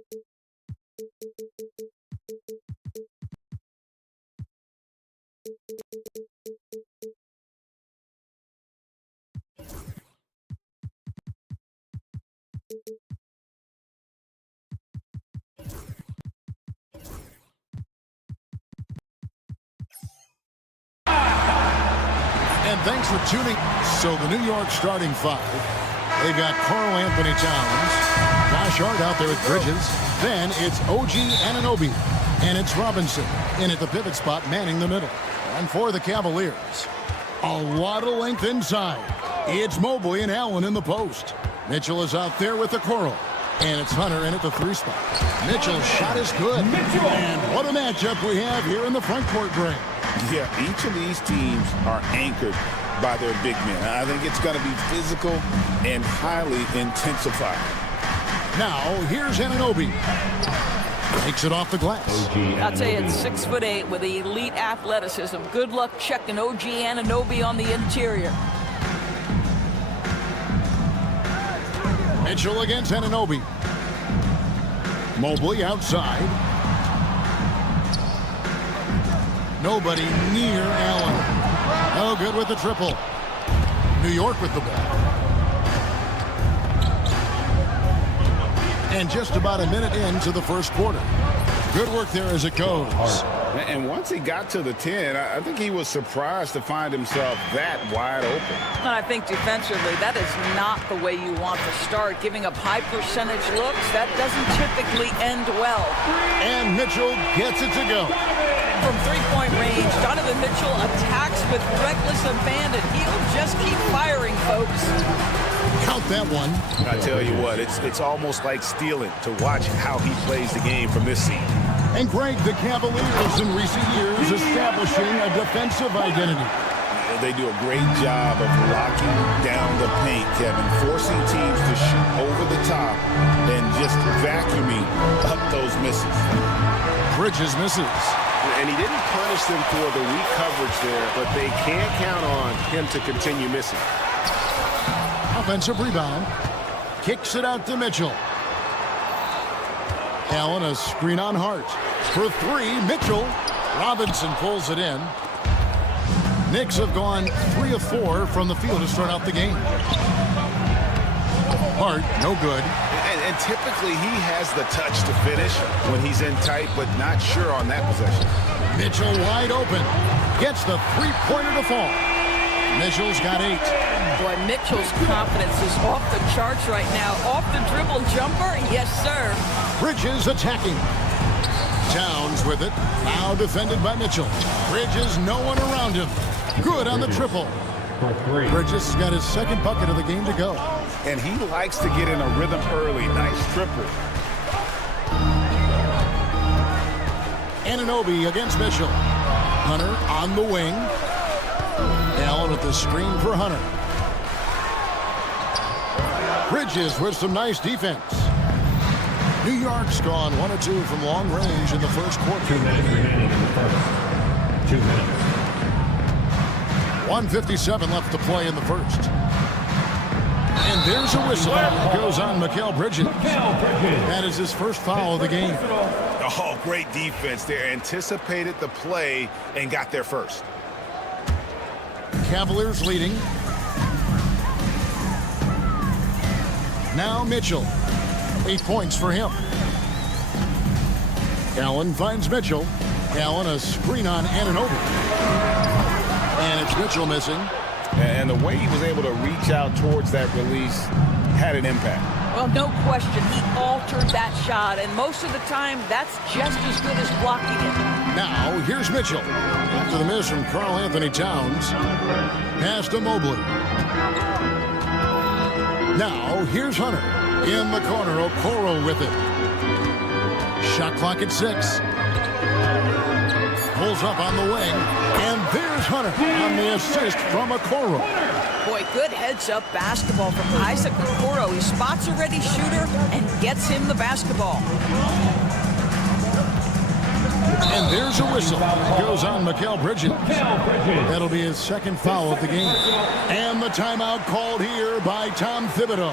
And thanks for tuning. So the New York starting five. They've got Karl Anthony Towns, Josh Hart out there at Bridges. Then it's OG Anunoby. And it's Robinson in at the pivot spot, manning the middle. And for the Cavaliers, a lot of length inside. It's Mobley and Allen in the post. Mitchell is out there with the Coral. And it's Hunter in at the 3 spot. Mitchell's shot is good. And what a matchup we have here in the front court break. Yeah, each of these teams are anchored by their big men. I think it's going to be physical and highly intensified. Now, here's Anunoby. Takes it off the glass. I'll tell you, it's 6'8" with elite athleticism. Good luck checking OG Anunoby on the interior. Mitchell against Anunoby. Mobley outside. Nobody near Allen. Oh, good with the triple. New York with the ball. And just about a minute into the first quarter. Good work there as it goes. And once he got to the 10, I think he was surprised to find himself that wide open. And I think defensively, that is not the way you want to start. Giving up high percentage looks, that doesn't typically end well. And Mitchell gets it to go. From three-point range, Donovan Mitchell attacks with reckless abandon. He'll just keep firing, folks. Count that one. I tell you what, it's almost like stealing to watch how he plays the game from this seat. And Greg, the Cavaliers in recent years establishing a defensive identity. They do a great job of locking down the paint, Kevin, forcing teams to shoot over the top and just vacuuming up those misses. Bridges misses. And he didn't punish them for the weak coverage there, but they can't count on him to continue missing. Offensive rebound. Kicks it out to Mitchell. Allen, a screen on Hart. For 3, Mitchell. Robinson pulls it in. Knicks have gone 3 of 4 from the field to start out the game. Hart, no good. And typically he has the touch to finish when he's in tight, but not sure on that possession. Mitchell wide open. Gets the three-pointer to fall. Mitchell's got 8. Boy, Mitchell's confidence is off the charts right now. Off the dribble jumper, yes, sir. Bridges attacking. Towns with it. Now defended by Mitchell. Bridges, no one around him. Good on the triple. Bridges has got his second bucket of the game to go. And he likes to get in a rhythm early. Nice triple. Anunoby against Mitchell. Hunter on the wing. Allen with the screen for Hunter. Bridges with some nice defense. New York's gone 1 of 2 from long range in the first quarter. 2 minutes remaining in the first. 2 minutes. 1:57 left to play in the first. And there's a whistle. It goes on Mikal Bridges. That is his first foul of the game. Oh, great defense there. Anticipated the play and got there first. Cavaliers leading. Now Mitchell. 8 points for him. Allen finds Mitchell. Allen a screen on Anunoby. And it's Mitchell missing. And the way he was able to reach out towards that release had an impact. Well, no question, he altered that shot, and most of the time, that's just as good as blocking it. Now, here's Mitchell. After the miss from Karl Anthony Towns. Pass to Mobley. Now, here's Hunter. In the corner, Okoro with it. Shot clock at 6. Pulls up on the wing. And there's Hunter on the assist from Okoro. Boy, good heads-up basketball from Isaac Okoro. He spots a ready shooter and gets him the basketball. And there's a whistle. It goes on Mikal Bridges. That'll be his second foul of the game. And the timeout called here by Tom Thibodeau.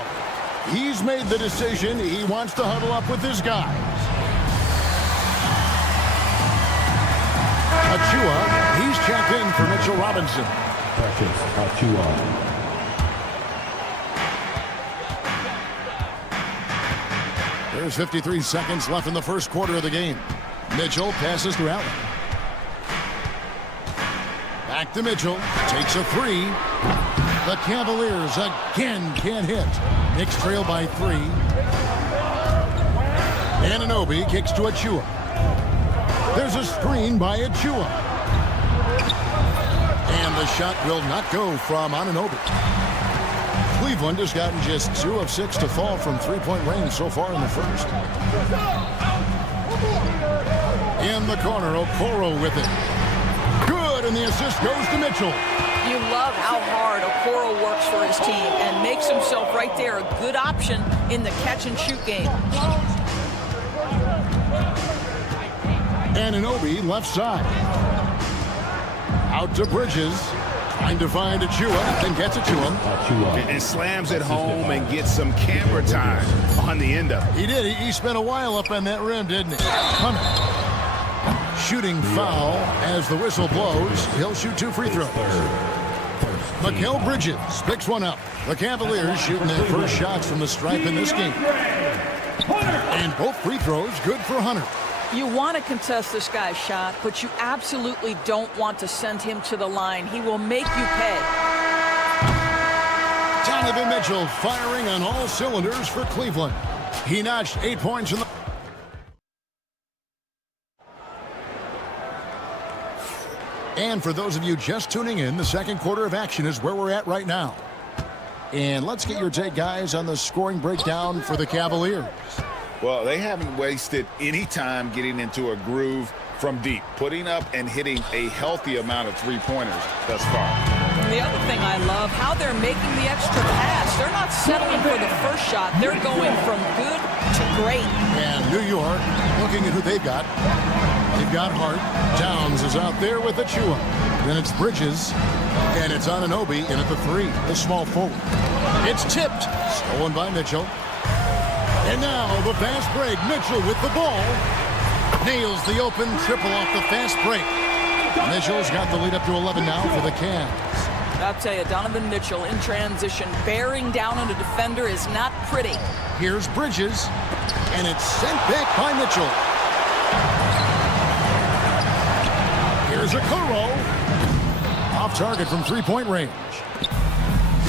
He's made the decision. He wants to huddle up with his guys. Achua, he's checked in for Mitchell Robinson. Precious Achua. There's 53 seconds left in the first quarter of the game. Mitchell passes to Allen. Back to Mitchell. Takes a three. The Cavaliers again can't hit. Knicks trail by 3. Anunoby kicks to Achua. There's a screen by Achua. And the shot will not go from Anunoby. Cleveland has gotten just 2 of 6 to fall from three-point range so far in the first. In the corner, Okoro with it. Good, and the assist goes to Mitchell. You love how hard Okoro works for his team and makes himself right there a good option in the catch-and-shoot game. Anunoby left side. Out to Bridges. Trying to find Achua and gets it to him. And slams it home and gets some camera time on the end of it. He did. He spent a while up on that rim, didn't he? Hunter. Shooting foul as the whistle blows. He'll shoot 2 free throws. Mikal Bridges picks one up. The Cavaliers shooting their first shots from the stripe in this game. And both free throws good for Hunter. You want to contest this guy's shot, but you absolutely don't want to send him to the line. He will make you pay. Donovan Mitchell firing on all cylinders for Cleveland. He notched 8 points in the... And for those of you just tuning in, the second quarter of action is where we're at right now. And let's get your take, guys, on the scoring breakdown for the Cavaliers. Well, they haven't wasted any time getting into a groove from deep, putting up and hitting a healthy amount of three-pointers thus far. The other thing I love, how they're making the extra pass. They're not settling for the first shot. They're going from good to great. And New York, looking at who they've got. They've got Hart. Downs is out there with Achua. Then it's Bridges. And it's Anunoby in at the 3, the small forward. It's tipped. Stolen by Mitchell. And now the fast break. Mitchell with the ball. Nails the open triple off the fast break. Mitchell's got the lead up to 11 now for the Cavs. I'll tell you, Donovan Mitchell in transition, bearing down on a defender is not pretty. Here's Bridges. And it's sent back by Mitchell. Here's Okoro. Off target from three-point range.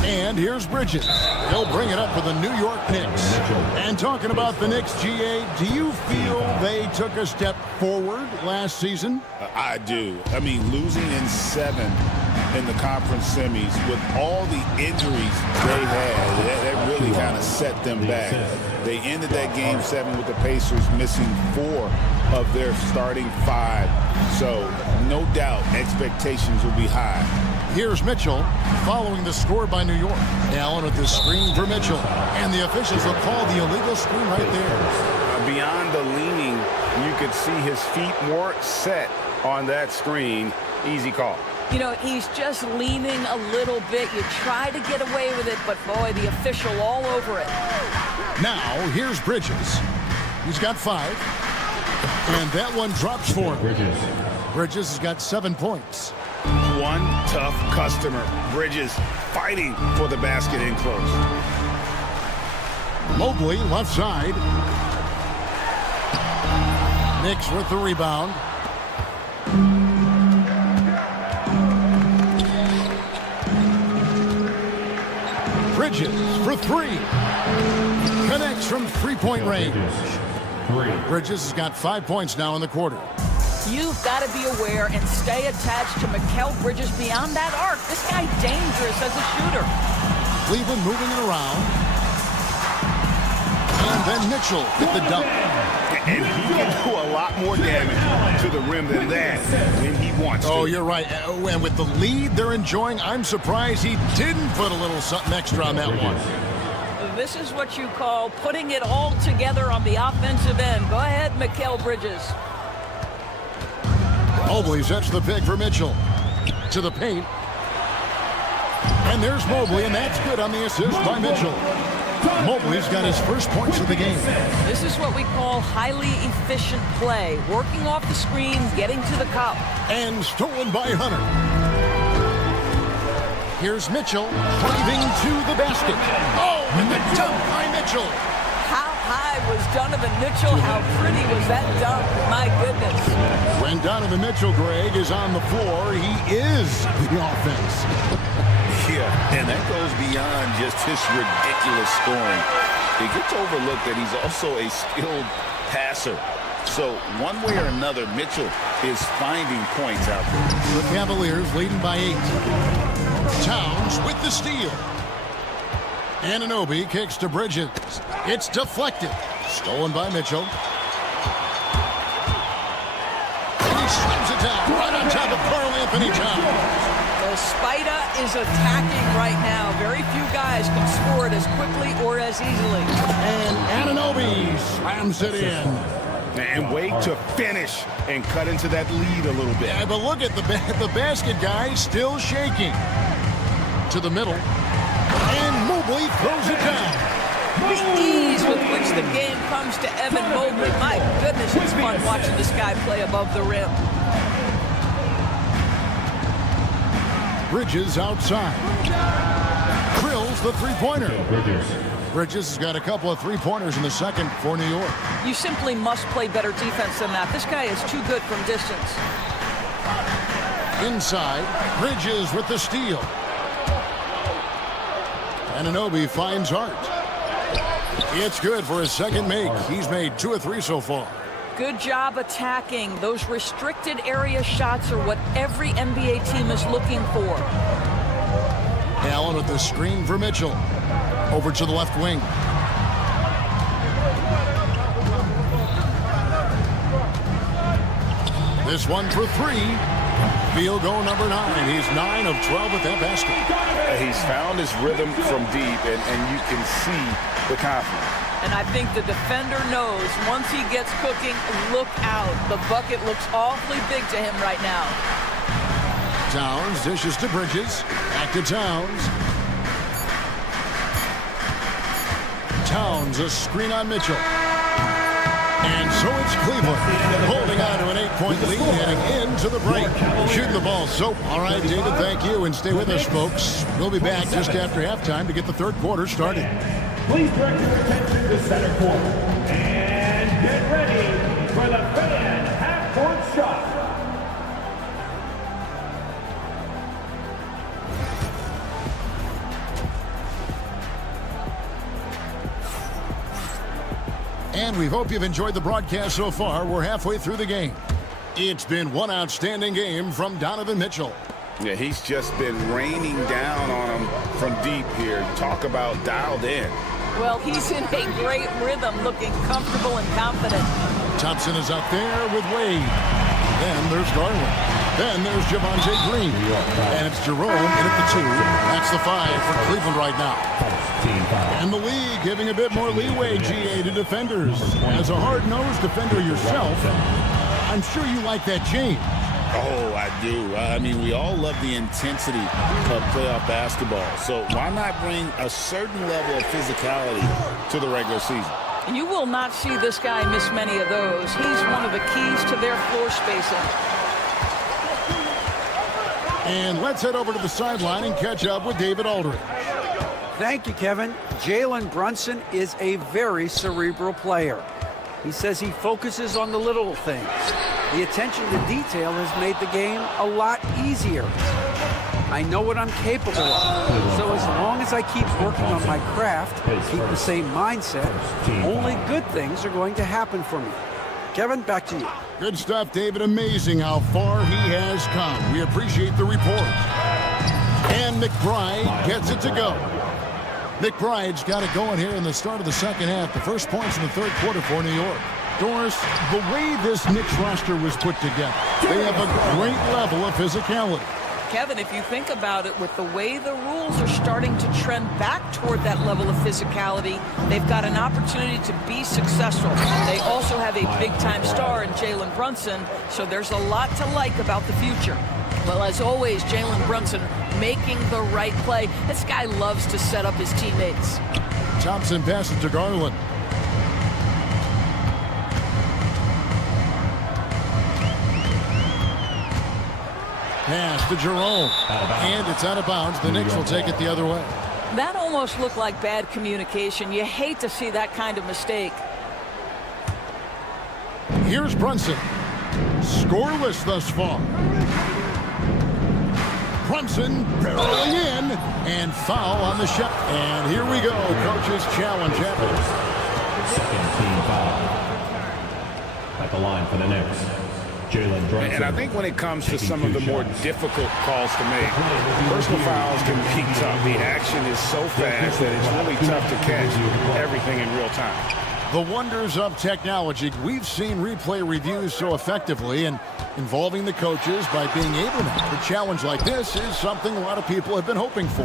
And here's Bridges. He'll bring it up for the New York Knicks. And talking about the Knicks, GA, do you feel they took a step forward last season? I do. I mean, losing in 7 in the conference semis with all the injuries they had, that really kind of set them back. They ended that game 7 with the Pacers missing 4 of their starting 5. So, no doubt, expectations will be high. Here's Mitchell following the score by New York. Allen with the screen for Mitchell. And the officials will call the illegal screen right there. Beyond the leaning, you could see his feet more set on that screen. Easy call. You know, he's just leaning a little bit. You try to get away with it, but boy, the official all over it. Now, here's Bridges. He's got 5. And that one drops for him. Bridges has got 7 points. One tough customer. Bridges fighting for the basket in close. Mobley, left side. Knicks with the rebound. Bridges for 3. Connects from three-point range. Bridges has got 5 points now in the quarter. You've got to be aware and stay attached to Mikal Bridges beyond that arc. This guy dangerous as a shooter. Cleveland moving it around. And then Mitchell with the dunk. And he can do a lot more damage to the rim than that when he wants to. Oh, you're right. And with the lead they're enjoying, I'm surprised he didn't put a little something extra on that one. This is what you call putting it all together on the offensive end. Go ahead, Mikal Bridges. Mobley sets the pick for Mitchell. To the paint. And there's Mobley, and that's good on the assist by Mitchell. Mobley's got his first points of the game. This is what we call highly efficient play. Working off the screen, getting to the cup. And stolen by Hunter. Here's Mitchell driving to the basket. Oh, and the dunk by Mitchell. How high was Donovan Mitchell? How pretty was that dunk? My goodness. When Donovan Mitchell, Greg, is on the floor, he is the offense. Yeah, and that goes beyond just his ridiculous scoring. It gets overlooked that he's also a skilled passer. So one way or another, Mitchell is finding points out there. The Cavaliers leading by 8. Towns with the steal. Anunoby kicks to Bridges. It's deflected. Stolen by Mitchell. And he slams it down right on top of Karl Anthony Towns. The Spider is attacking right now. Very few guys can score it as quickly or as easily. And Anunoby slams it in. And wait to finish and cut into that lead a little bit. Yeah, but look at the basket guy still shaking. To the middle. And Mobley throws it down. The ease with which the game comes to Evan Mobley. My goodness, it's fun watching this guy play above the rim. Bridges outside. Drills the three-pointer. Bridges has got a couple of three-pointers in the second for New York. You simply must play better defense than that. This guy is too good from distance. Inside, Bridges with the steal. Anunoby finds Hart. It's good for his second make. He's made 2 of 3 so far. Good job attacking. Those restricted area shots are what every NBA team is looking for. Allen with the screen for Mitchell. Over to the left wing. This one for 3. Field goal number 9. He's 9 of 12 at that basket. He's found his rhythm from deep, and you can see the confidence. And I think the defender knows once he gets cooking, look out. The bucket looks awfully big to him right now. Towns dishes to Bridges. Back to Towns. Towns, a screen on Mitchell. And so it's Cleveland holding on to an 8-point lead heading into the break. Shooting the ball. So, all right, David, thank you. And stay with us, folks. We'll be back just after halftime to get the third quarter started. Please direct your attention to center court. And get ready for the fan half-court shot. And we hope you've enjoyed the broadcast so far. We're halfway through the game. It's been one outstanding game from Donovan Mitchell. Yeah, he's just been raining down on him from deep here. Talk about dialed in. Well, he's in a great rhythm, looking comfortable and confident. Thompson is up there with Wade. Then there's Garland. Then there's Javonte Green. And it's Jerome in at the 2. That's the 5 for Cleveland right now. And the league giving a bit more leeway, GA, to defenders. As a hard-nosed defender yourself, I'm sure you like that change. Oh, I do. I mean, we all love the intensity of playoff basketball. So why not bring a certain level of physicality to the regular season? You will not see this guy miss many of those. He's one of the keys to their floor spacing. And let's head over to the sideline and catch up with David Aldridge. Thank you, Kevin. Jalen Brunson is a very cerebral player. He says he focuses on the little things. The attention to detail has made the game a lot easier. I know what I'm capable of. So as long as I keep working on my craft, keep the same mindset, only good things are going to happen for me. Kevin, back to you. Good stuff, David. Amazing how far he has come. We appreciate the report. And McBride gets it to go. McBride's got it going here in the start of the second half. The first points in the third quarter for New York. Doris, the way this Knicks roster was put together, they have a great level of physicality. Kevin, if you think about it, with the way the rules are starting to trend back toward that level of physicality, they've got an opportunity to be successful. They also have a big-time star in Jalen Brunson, so there's a lot to like about the future. Well, as always, Jalen Brunson making the right play. This guy loves to set up his teammates. Thompson passes to Garland. Pass to Jerome. And it's out of bounds. The Knicks will take it the other way. That almost looked like bad communication. You hate to see that kind of mistake. Here's Brunson. Scoreless thus far. Brunson barreling in. And foul on the shot. And here we go. Coach's challenge happens. Second team foul. At the line for the Knicks. Jalen Brunson. And I think when it comes to some of the more difficult calls to make, personal fouls can be tough. The action is so fast that it's really tough to catch everything in real time. The wonders of technology. We've seen replay reviews so effectively, and involving the coaches by being able to challenge like this is something a lot of people have been hoping for.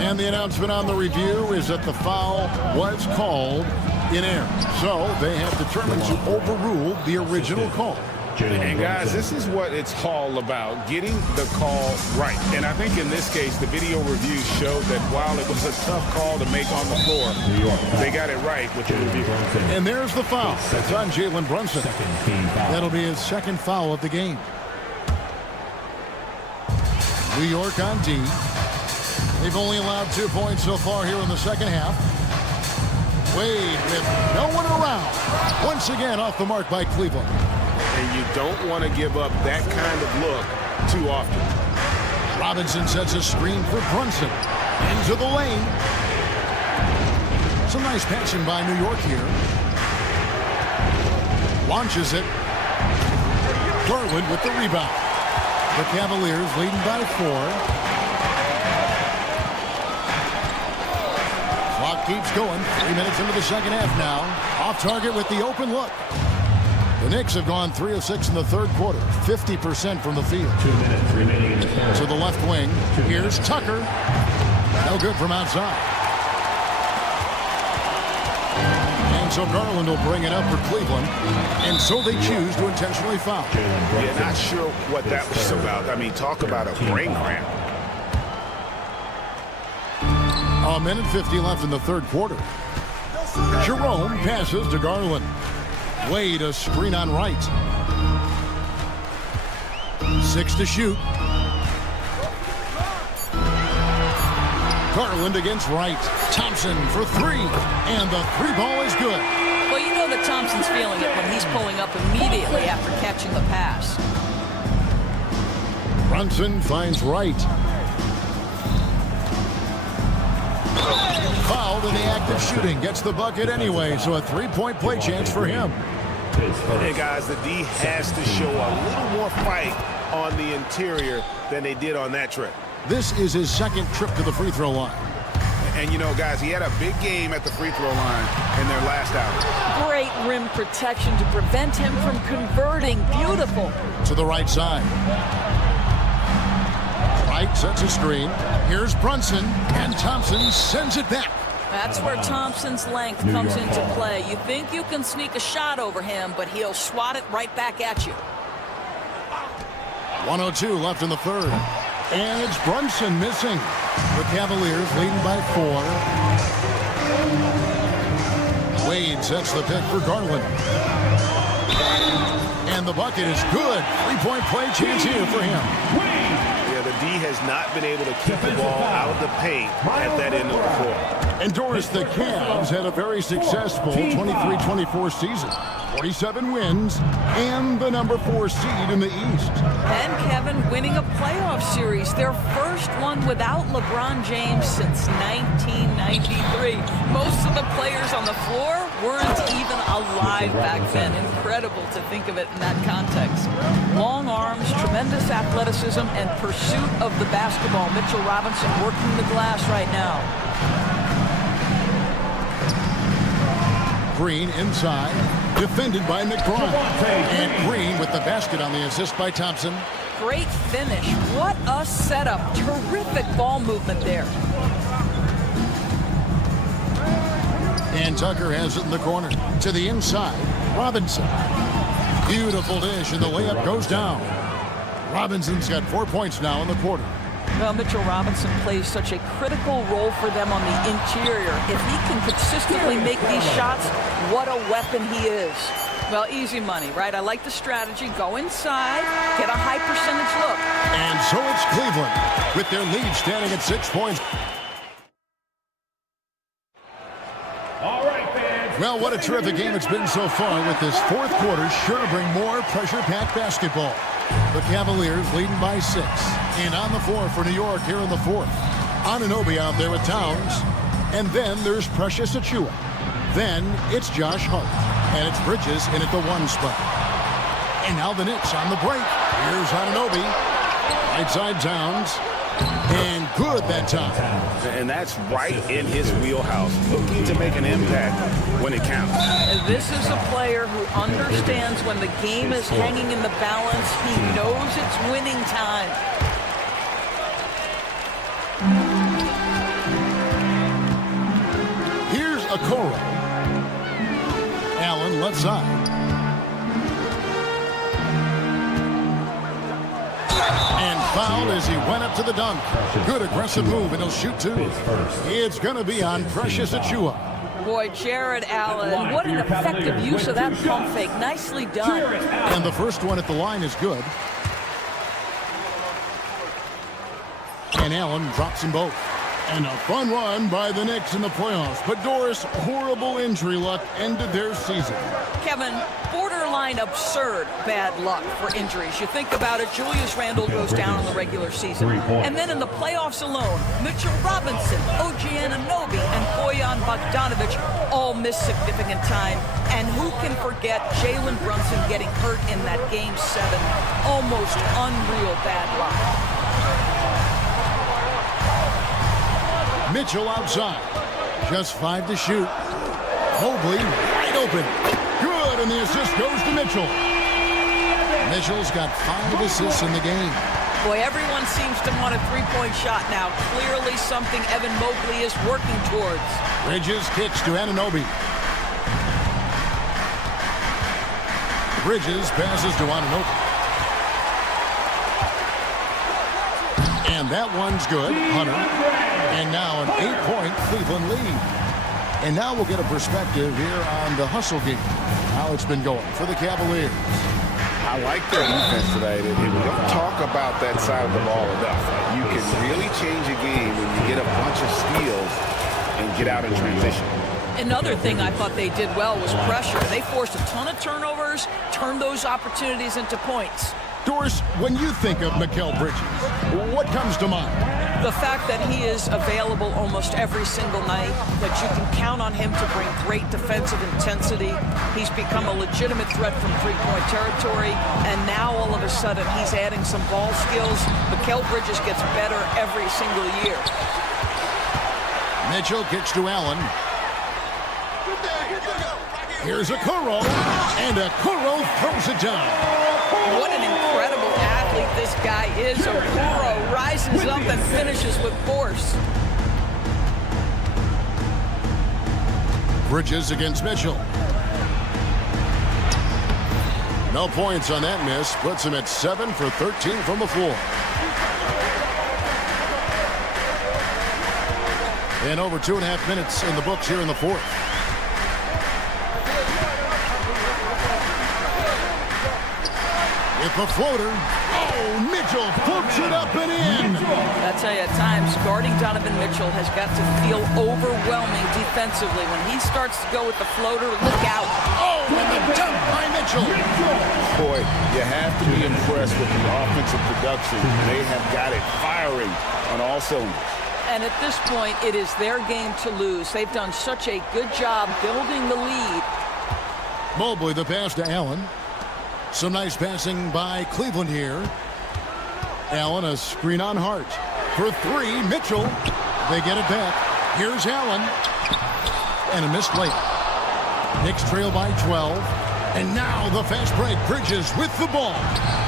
And the announcement on the review is that the foul was called in error. So they have determined to overrule the original call. And guys, this is what it's all about, getting the call right. And I think in this case, the video review showed that while it was a tough call to make on the floor, they got it right with the review. And there's the foul. It's on Jalen Brunson. That'll be his second foul of the game. New York on D. They've only allowed 2 points so far here in the second half. Wade with no one around. Once again off the mark by Cleveland. And you don't want to give up that kind of look too often. Robinson sets a screen for Brunson. Into the lane. Some nice passing by New York here. Launches it. Garland with the rebound. The Cavaliers leading by 4. Clock keeps going. 3 minutes into the second half now. Off target with the open look. The Knicks have gone 3 of 6 in the third quarter, 50% from the field. 2 minutes remaining in the third. To the left wing, here's Tucker. No good from outside. And so Garland will bring it up for Cleveland. And so they choose to intentionally foul. Yeah, not sure what that was about. I mean, talk about a brain cramp. A minute 50 left in the third quarter. Jerome passes to Garland. Wade a screen on right. 6 to shoot. Garland against right. Thompson for 3. And the 3 ball is good. Well, you know that Thompson's feeling it when he's pulling up immediately after catching the pass. Brunson finds right. Fouled in the act of shooting. Gets the bucket anyway, so a 3-point play chance for him. Hey, guys, the D has to show a little more fight on the interior than they did on that trip. This is his second trip to the free throw line. And, you know, guys, he had a big game at the free throw line in their last outing. Great rim protection to prevent him from converting. Beautiful. To the right side. Right sets a screen. Here's Brunson, and Thompson sends it back. That's where Thompson's length comes into play. You think you can sneak a shot over him, but he'll swat it right back at you. 1:02 left in the third. And it's Brunson missing. The Cavaliers leading by 4. Wade sets the pick for Garland. And the bucket is good. 3-point play chance here for him. Yeah, the D has not been able to keep the ball out of the paint at that end of the floor. And Doris, the Cavs had a very successful 23-24 season. 47 wins and the number 4 seed in the East. And Kevin winning a playoff series, their first one without LeBron James since 1993. Most of the players on the floor weren't even alive back then. Incredible to think of it in that context. Long arms, tremendous athleticism, and pursuit of the basketball. Mitchell Robinson working the glass right now. Green inside, defended by McBride. And Green with the basket on the assist by Thompson. Great finish. What a setup. Terrific ball movement there. And Tucker has it in the corner. To the inside, Robinson. Beautiful dish, and the layup goes down. Robinson's got 4 points now in the quarter. Well, Mitchell Robinson plays such a critical role for them on the interior. If he can consistently make these shots, what a weapon he is. Well, easy money, right? I like the strategy. Go inside, get a high percentage look. And so it's Cleveland with their lead standing at 6 points. All right, fans. Well, what a terrific game it's been so far, with this fourth quarter sure to bring more pressure-packed basketball. The Cavaliers leading by 6. And on the floor for New York here in the fourth. Anunoby out there with Towns. And then there's Precious Achiuwa. Then it's Josh Hart. And it's Bridges in at the 1 spot. And now the Knicks on the break. Here's Anunoby. Right side Towns. And good that time. And that's right in his wheelhouse, looking to make an impact when it counts. This is a player who understands when the game is hanging in the balance. He knows it's winning time. Here's Okoro. Allen left side. And fouled as he went up to the dunk. Good aggressive move, and he'll shoot 2. It's going to be on Precious Achiuwa. Boy, Jared Allen, what an effective use of that pump fake. Nicely done. And the first one at the line is good. And Allen drops them both. And a fun run by the Knicks in the playoffs. But Doris, horrible injury luck ended their season. Kevin, borderline absurd bad luck for injuries. You think about it, Julius Randle goes down in the regular season. And then in the playoffs alone, Mitchell Robinson, OG Anunoby, and Bojan Bogdanovic all miss significant time. And who can forget Jalen Brunson getting hurt in that Game 7? Almost unreal bad luck. Mitchell outside. Just 5 to shoot. Mobley wide open. Good, and the assist goes to Mitchell. Mitchell's got 5 assists in the game. Boy, everyone seems to want a three-point shot now. Clearly something Evan Mobley is working towards. Bridges kicks to Anunoby. Bridges passes to Anunoby. And that one's good. Hunter. And now an 8-point Cleveland lead. And now we'll get a perspective here on the hustle game. How it's been going for the Cavaliers. I like their defense today. We don't talk about that side of the ball enough. You can really change a game when you get a bunch of steals and get out in transition. Another thing I thought they did well was pressure. They forced a ton of turnovers, turned those opportunities into points. Doris, when you think of Mikal Bridges, what comes to mind? The fact that he is available almost every single night, that you can count on him to bring great defensive intensity. He's become a legitimate threat from three-point territory, and now all of a sudden he's adding some ball skills. Mikal Bridges gets better every single year. Mitchell kicks to Allen. Here's Okoro, and Okoro throws it down. What an incredible athlete this guy is. Okoro rises up and finishes with force. Bridges against Mitchell. No points on that miss. Puts him at 7 for 13 from the floor. And over 2.5 minutes in the books here in the fourth. With the floater. Oh, Mitchell flips it up and in. I tell you, at times, guarding Donovan Mitchell has got to feel overwhelming defensively. When he starts to go with the floater, look out. Oh, and the dunk by Mitchell. Boy, you have to be impressed with the offensive production. They have got it firing on all cylinders. And at this point, it is their game to lose. They've done such a good job building the lead. Mobley, the pass to Allen. Some nice passing by Cleveland here. Allen, a screen on Hart. For 3, Mitchell. They get it back. Here's Allen. And a missed layup. Knicks trail by 12. And now the fast break. Bridges with the ball.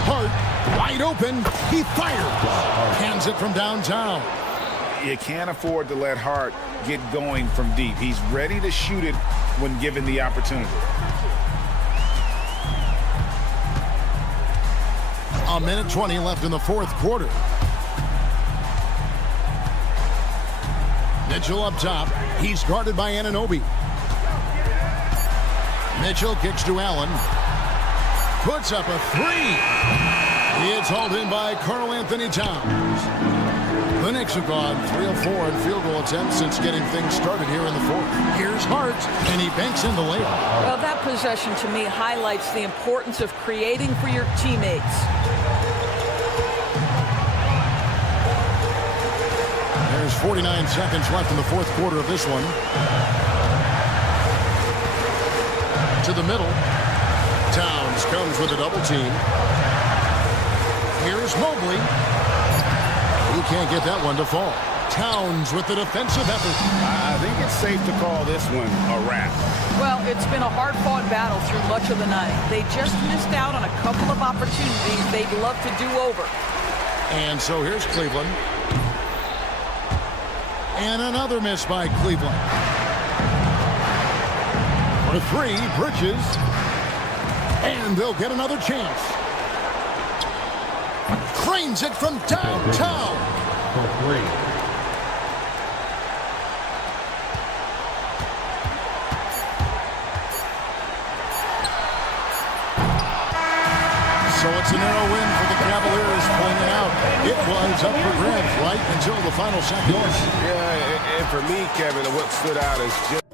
Hart wide open. He fires. Hands it from downtown. You can't afford to let Hart get going from deep. He's ready to shoot it when given the opportunity. A minute 20 left in the fourth quarter. Mitchell up top. He's guarded by Anunoby. Mitchell kicks to Allen. Puts up a three. It's hauled in by Karl Anthony Towns. The Knicks have gone 3 of 4 in field goal attempts since getting things started here in the fourth. Here's Hart, and he banks in the layup. Well, that possession to me highlights the importance of creating for your teammates. There's 49 seconds left in the fourth quarter of this one. To the middle. Towns comes with a double team. Here's Mobley. He can't get that one to fall. Towns with the defensive effort. I think it's safe to call this one a wrap. Well, it's been a hard-fought battle through much of the night. They just missed out on a couple of opportunities they'd love to do over. And so here's Cleveland. And another miss by Cleveland. For three, Bridges. And they'll get another chance. Cranes it from downtown. For 3. So it's a narrow win for the Cavaliers pulling it out. It was up for grabs right until the final seconds. Yeah, and for me, Kevin, what stood out is just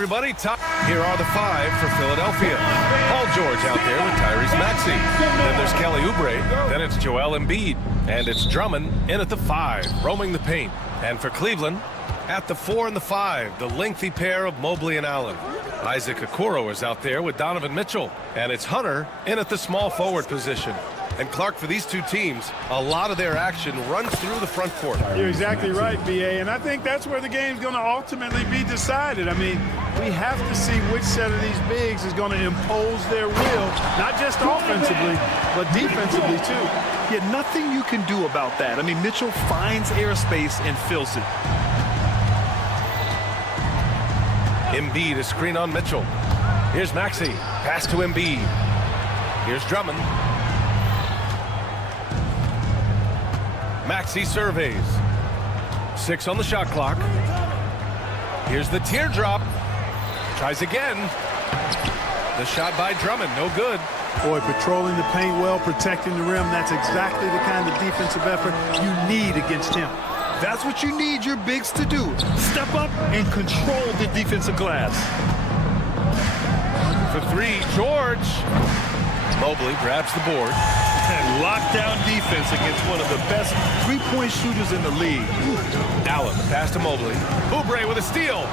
Everybody, here are the 5 for Philadelphia. Paul George out there with Tyrese Maxey. Then there's Kelly Oubre. Then it's Joel Embiid. And it's Drummond in at the 5, roaming the paint. And for Cleveland, at the 4 and the 5, the lengthy pair of Mobley and Allen. Isaac Okoro is out there with Donovan Mitchell. And it's Hunter in at the small forward position. And Clark, for these two teams, a lot of their action runs through the front court. You're exactly right, B.A., and I think that's where the game's going to ultimately be decided. I mean, we have to see which set of these bigs is going to impose their will, not just offensively, but defensively, too. Yeah, nothing you can do about that. I mean, Mitchell finds airspace and fills it. Embiid is screen on Mitchell. Here's Maxey. Pass to Embiid. Here's Drummond. Maxey surveys. 6 on the shot clock. Here's the teardrop. Tries again. The shot by Drummond, no good. Boy, patrolling the paint well, protecting the rim, that's exactly the kind of defensive effort you need against him. That's what you need your bigs to do. Step up and control the defensive glass. For 3, George. Mobley grabs the board. And lockdown defense against one of the best three-point shooters in the league. Allen, pass to Mobley. Oubre with a steal.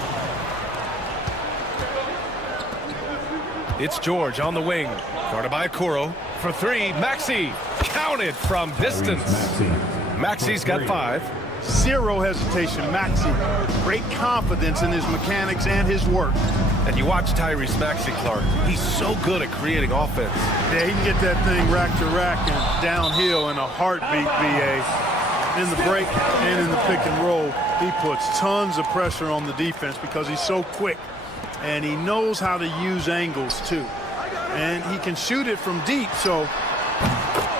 It's George on the wing. Guarded by Okoro. For 3, Maxey. Counted from distance. Maxey's got 5. Zero hesitation, Maxey. Great confidence in his mechanics and his work. And you watch Tyrese Maxey, Clark. He's so good at creating offense. Yeah, he can get that thing rack to rack and downhill in a heartbeat, B.A. In the break and in the pick and roll, he puts tons of pressure on the defense because he's so quick. And he knows how to use angles, too. And he can shoot it from deep, so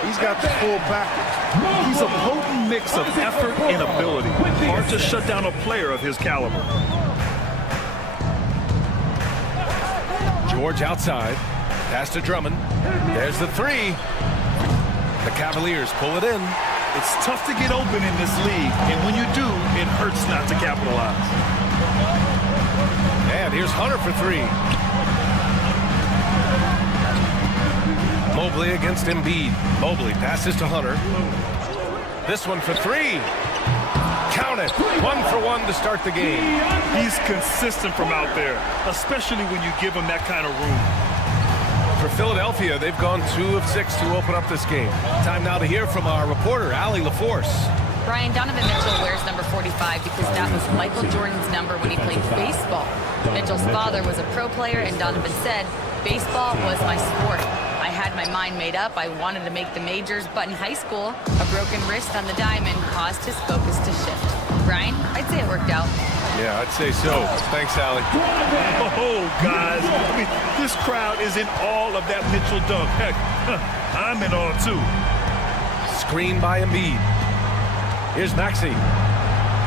he's got the full package. He's a potent mix of effort and ability. Hard to shut down a player of his caliber. George outside. Pass to Drummond. There's the 3. The Cavaliers pull it in. It's tough to get open in this league, and when you do, it hurts not to capitalize. And here's Hunter for 3. Mobley against Embiid. Mobley passes to Hunter. This one for 3. Count it. 1 for 1 to start the game. He's consistent from out there, especially when you give him that kind of room. For Philadelphia, they've gone 2 of 6 to open up this game. Time now to hear from our reporter, Allie LaForce. Brian, Donovan Mitchell wears number 45 because that was Michael Jordan's number when he played baseball. Mitchell's father was a pro player, and Donovan said, "Baseball was my sport. I had my mind made up. I wanted to make the majors, but in high school, a broken wrist on the diamond caused his focus to shift." Brian, I'd say it worked out. Yeah, I'd say so. Thanks, Allie. Oh, guys, I mean, this crowd is in all of that Mitchell dunk. Heck, I'm in awe, too. Screen by Embiid. Here's Maxey.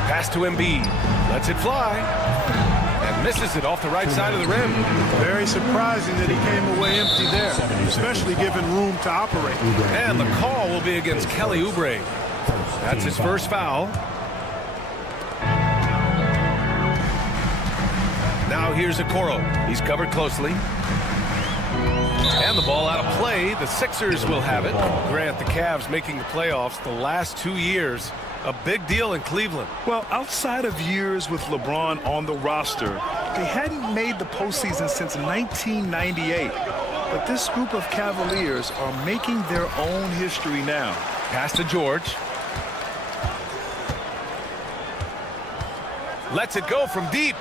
Pass to Embiid. Lets it fly. And misses it off the right side of the rim. Very surprising that he came away empty there, especially given room to operate. And the call will be against Kelly Oubre. That's his first foul. Now here's Okoro. He's covered closely. And the ball out of play. The Sixers will have it. Grant, the Cavs making the playoffs the last 2 years. A big deal in Cleveland. Well, outside of years with LeBron on the roster, they hadn't made the postseason since 1998. But this group of Cavaliers are making their own history now. Pass to George. Lets it go from deep.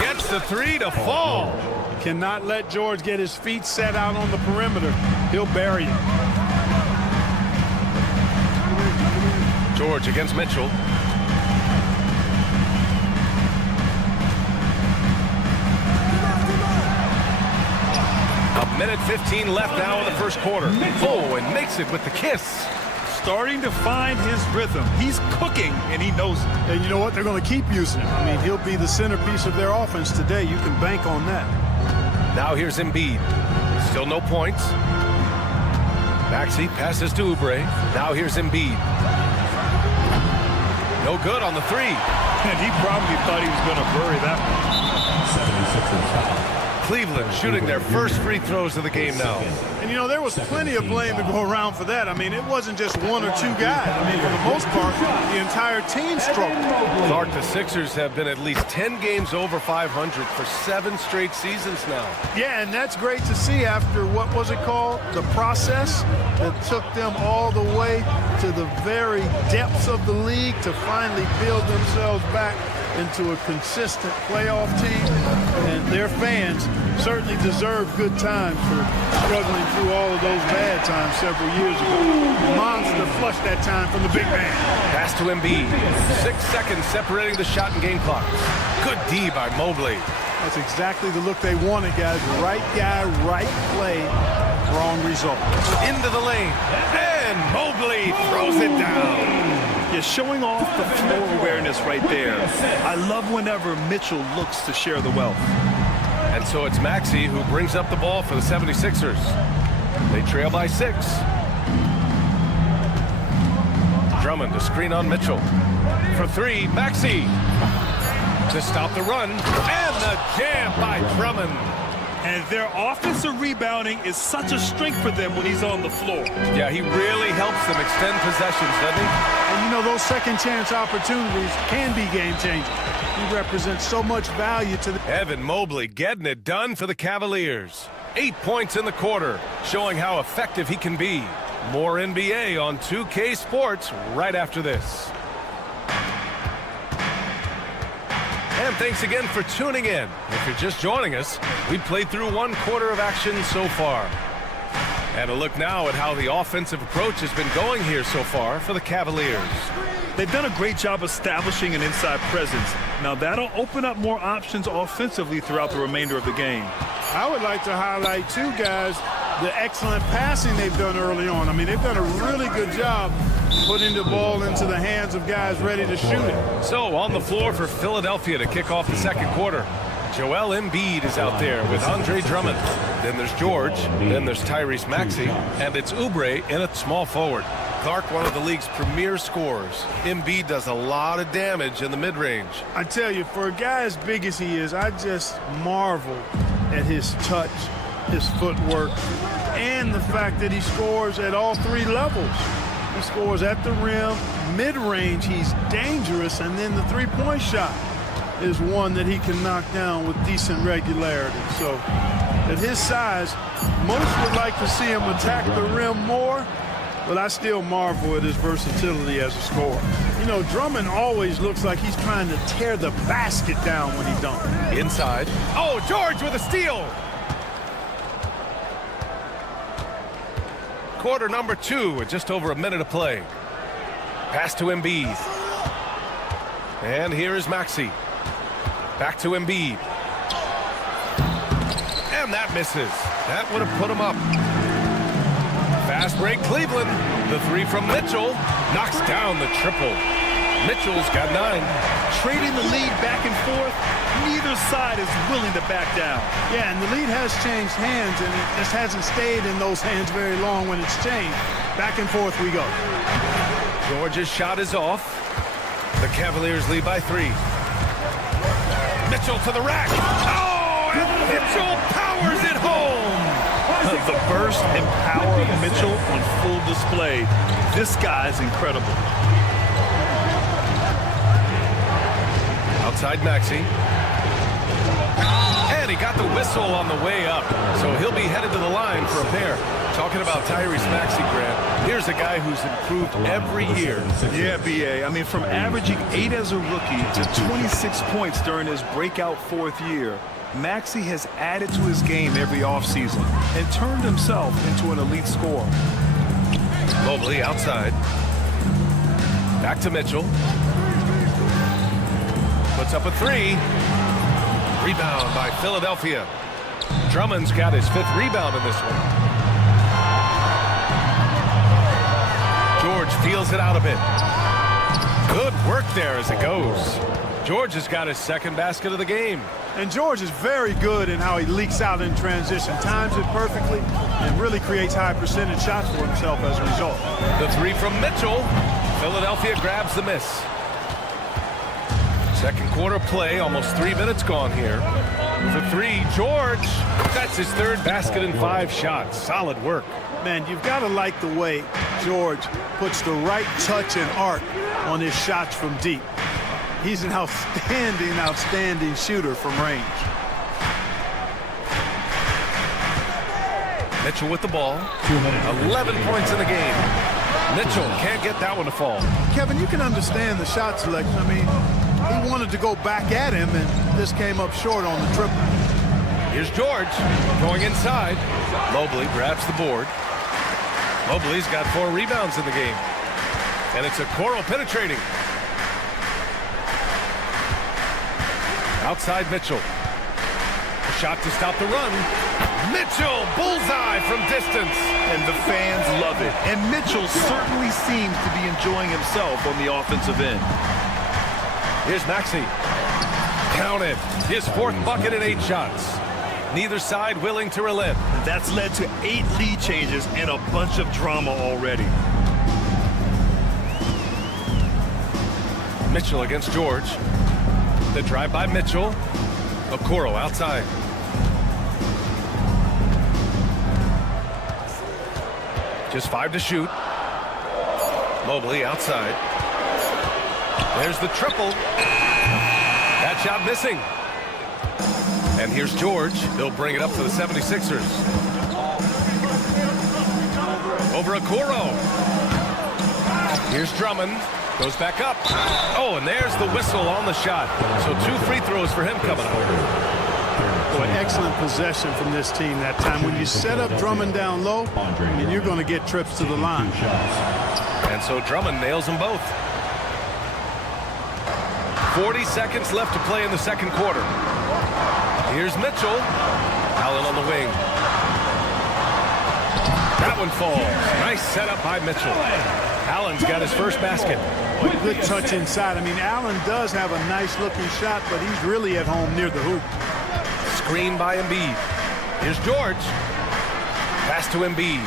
Gets the 3 to fall. Cannot let George get his feet set out on the perimeter. He'll bury it. George against Mitchell. Minute 15 left now in the first quarter. Oh, and makes it with the kiss. Starting to find his rhythm. He's cooking, and he knows it. And you know what? They're going to keep using him. I mean, he'll be the centerpiece of their offense today. You can bank on that. Now here's Embiid. Still no points. Maxey passes to Oubre. Now here's Embiid. No good on the three. And he probably thought he was going to bury that one. Cleveland shooting their first free throws of the game now. And, you know, there was plenty of blame to go around for that. I mean, it wasn't just one or two guys. I mean, for the most part, the entire team struggled. Clark, the Sixers have been at least 10 games over 500 for 7 straight seasons now. Yeah, and that's great to see after, what was it called? The process that took them all the way to the very depths of the league to finally build themselves back into a consistent playoff team. And their fans certainly deserve good times for struggling through all of those bad times several years ago. Monster flushed that time from the big man. Pass to Embiid. 6 seconds separating the shot and game clock. Good D by Mobley. That's exactly the look they wanted, guys. Right guy, right play, wrong result. Into the lane. And Mobley throws it down. You're showing off the floor awareness right there. I love whenever Mitchell looks to share the wealth. And so it's Maxey who brings up the ball for the 76ers. They trail by 6. Drummond to screen on Mitchell. For 3, Maxey. To stop the run. And the jam by Drummond. And their offensive rebounding is such a strength for them when he's on the floor. Yeah, he really helps them extend possessions, doesn't he? And you know, those second chance opportunities can be game changing. He represents so much value to the... Evan Mobley getting it done for the Cavaliers. 8 points in the quarter, showing how effective he can be. More NBA on 2K Sports right after this. And thanks again for tuning in. If you're just joining us, we've played through 1 quarter of action so far. And a look now at how the offensive approach has been going here so far for the Cavaliers. They've done a great job establishing an inside presence. Now that'll open up more options offensively throughout the remainder of the game. I would like to highlight, too, guys, the excellent passing they've done early on. I mean, they've done a really good job putting the ball into the hands of guys ready to shoot it. So on the floor for Philadelphia to kick off the second quarter. Joel Embiid is out there with Andre Drummond. Then there's George. Then there's Tyrese Maxey. And it's Oubre in at small forward. Clark, one of the league's premier scorers. Embiid does a lot of damage in the mid-range. I tell you, for a guy as big as he is, I just marvel at his touch, his footwork, and the fact that he scores at all 3 levels. He scores at the rim, mid-range, he's dangerous, and then the three-point shot is one that he can knock down with decent regularity. So at his size, most would like to see him attack the rim more, but I still marvel at his versatility as a scorer. You know, Drummond always looks like he's trying to tear the basket down when he dunks. Inside. Oh, George with a steal. Quarter number 2 with just over a minute to play. Pass to Embiid. And here is Maxey. Back to Embiid. And that misses. That would have put him up. Fast break Cleveland. The 3 from Mitchell knocks down the triple. Mitchell's got 9. Trading the lead back and forth, neither side is willing to back down. Yeah, and the lead has changed hands, and it just hasn't stayed in those hands very long when it's changed. Back and forth we go. George's shot is off. The Cavaliers lead by 3. Mitchell to the rack. Oh, and Mitchell powers it home. The burst and power of Mitchell on full display. This guy's incredible. Outside Maxey. And he got the whistle on the way up. So he'll be headed to the line for a pair. Talking about Tyrese Maxey, Grant, here's a guy who's improved every year. Yeah, B.A. I mean, from averaging 8 as a rookie to 26 points during his breakout 4th year, Maxey has added to his game every offseason and turned himself into an elite scorer. Mobley outside. Back to Mitchell. Puts up a 3. Rebound by Philadelphia. Drummond's got his 5th rebound in this one. George feels it out a bit. Good work there as it goes. George has got his 2nd basket of the game. And George is very good in how he leaks out in transition, times it perfectly, and really creates high percentage shots for himself as a result. The 3 from Mitchell. Philadelphia grabs the miss. Second quarter play, almost 3 minutes gone here. For 3, George. That's his 3rd basket in 5 shots. Solid work. Man, you've got to like the way George puts the right touch and arc on his shots from deep. He's an outstanding shooter from range. Mitchell with the ball. 11 points in the game. Mitchell can't get that one to fall. Kevin, you can understand the shot selection. I mean, he wanted to go back at him, and this came up short on the triple. Here's George going inside. Mobley grabs the board. Mobley's got 4 rebounds in the game. And it's Okoro penetrating. Outside Mitchell. A shot to stop the run. Mitchell, bullseye from distance. And the fans love it. And Mitchell certainly seems to be enjoying himself on the offensive end. Here's Maxey. Counted. His 4th bucket in 8 shots. Neither side willing to relent. That's led to 8 lead changes and a bunch of drama already. Mitchell against George. The drive by Mitchell. Okoro outside. Just 5 to shoot. Mobley outside. There's the triple. That shot missing. And here's George. He'll bring it up for the 76ers. Over Okoro. Here's Drummond. Goes back up. Oh, and there's the whistle on the shot. So 2 free throws for him coming up. Boy, excellent possession from this team that time. When you set up Drummond down low, I mean, you're going to get trips to the line. And so Drummond nails them both. 40 seconds left to play in the second quarter. Here's Mitchell. Allen on the wing. That one falls. Nice setup by Mitchell. Allen's got his 1st basket. Boy, good touch inside. I mean, Allen does have a nice-looking shot, but he's really at home near the hoop. Screen by Embiid. Here's George. Pass to Embiid.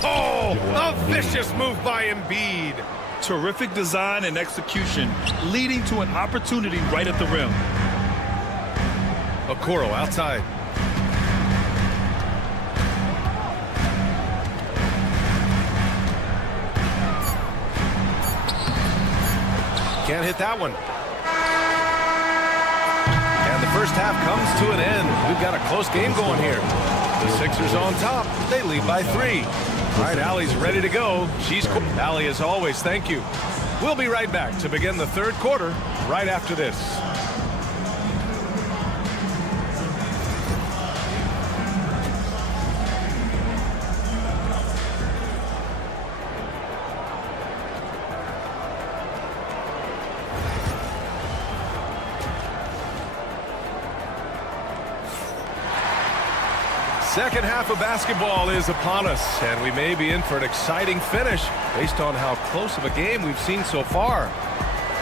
Oh, a vicious move by Embiid. Terrific design and execution, leading to an opportunity right at the rim. Okoro outside. Can't hit that one. And the first half comes to an end. We've got a close game going here. The Sixers on top. They lead by 3. All right, Allie's ready to go. She's cool. Allie, as always, thank you. We'll be right back to begin the 3rd quarter right after this. Second half of basketball is upon us, and we may be in for an exciting finish based on how close of a game we've seen so far.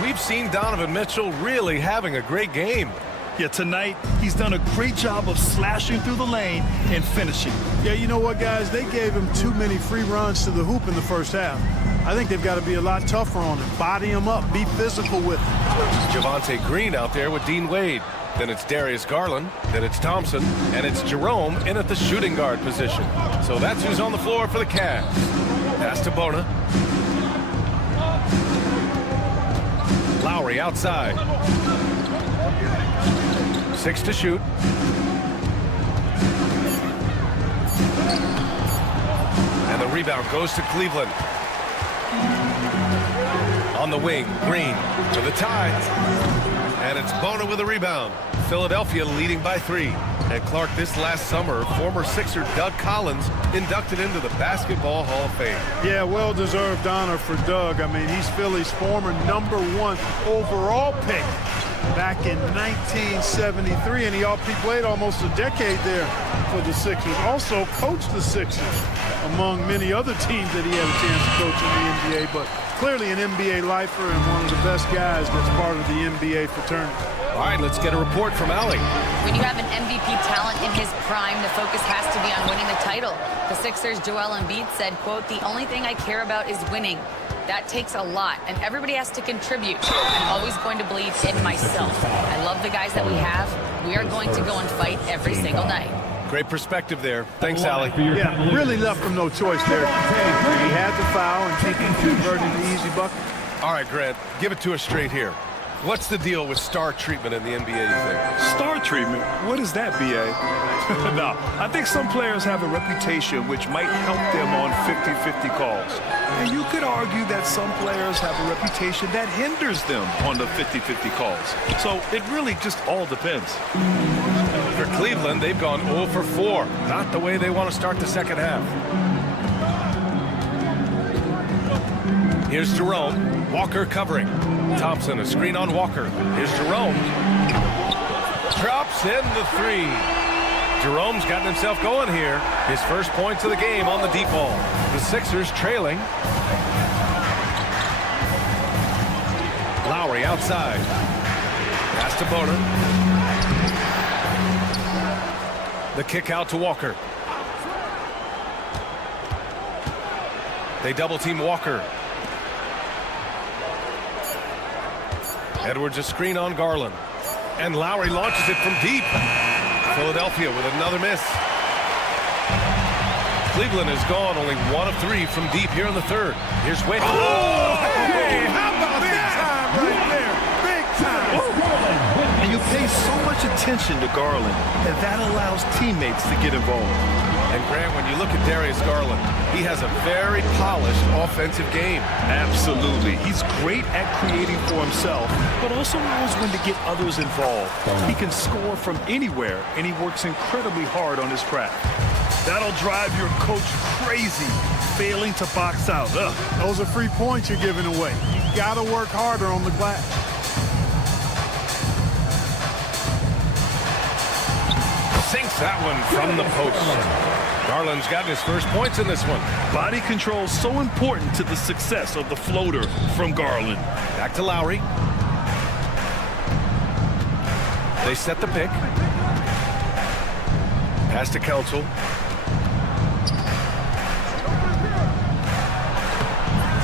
We've seen Donovan Mitchell really having a great game. Yeah, tonight he's done a great job of slashing through the lane and finishing. Yeah, you know what, guys? They gave him too many free runs to the hoop in the first half. I think they've got to be a lot tougher on him. Body him up. Be physical with him. Javonte Green out there with Dean Wade. Then it's Darius Garland, then it's Thompson, and it's Jerome in at the shooting guard position. So that's who's on the floor for the Cavs. Pass to Bona. Lowry outside. 6 to shoot. And the rebound goes to Cleveland. On the wing, Green to the tie. And it's Bona with a rebound. Philadelphia leading by 3. And Clark, this last summer, former Sixer Doug Collins inducted into the Basketball Hall of Fame. Yeah, well-deserved honor for Doug. I mean, he's Philly's former #1 overall pick back in 1973, and he played almost a decade there for the Sixers. Also coached the Sixers among many other teams that he had a chance to coach in the NBA, but clearly an NBA lifer and one of the best guys that's part of the NBA fraternity. All right, let's get a report from Allie. When you have an MVP talent in his prime, the focus has to be on winning the title. The Sixers' Joel Embiid said, quote, "The only thing I care about is winning. That takes a lot, and everybody has to contribute. I'm always going to believe in myself. I love the guys that we have. We are going to go and fight every single night." Great perspective there. Thanks, Allie. Yeah, really left him no choice there. He had to foul and keep him converting the easy bucket. All right, Grant, give it to us straight here. What's the deal with star treatment in the NBA, you think? Star treatment? What is that, B.A.? No, I think some players have a reputation which might help them on 50-50 calls. And you could argue that some players have a reputation that hinders them on the 50-50 calls. So it really just all depends. For Cleveland, they've gone 0 for 4. Not the way they want to start the second half. Here's Jerome. Walker covering. Thompson, a screen on Walker. Here's Jerome. Drops in the 3. Jerome's gotten himself going here. His first points of the game on the deep ball. The Sixers trailing. Lowry outside. Pass to Bona. The kick out to Walker. They double team Walker. Edwards a screen on Garland. And Lowry launches it from deep. Philadelphia with another miss. Cleveland has gone only 1 of 3 from deep here in the third. Here's Witt. Oh, hey, how about that? Big time right there. Big time. And you pay so much attention to Garland, and that allows teammates to get involved. And Grant, when you look at Darius Garland, he has a very polished offensive game. Absolutely. He's great at creating for himself, but also knows when to get others involved. He can score from anywhere, and he works incredibly hard on his craft. That'll drive your coach crazy, failing to box out. Ugh. Those are free points you're giving away. You got to work harder on the glass. Sinks that one from the post. Garland's gotten his first points in this one. Body control so important to the success of the floater from Garland. Back to Lowry. They set the pick. Pass to Council.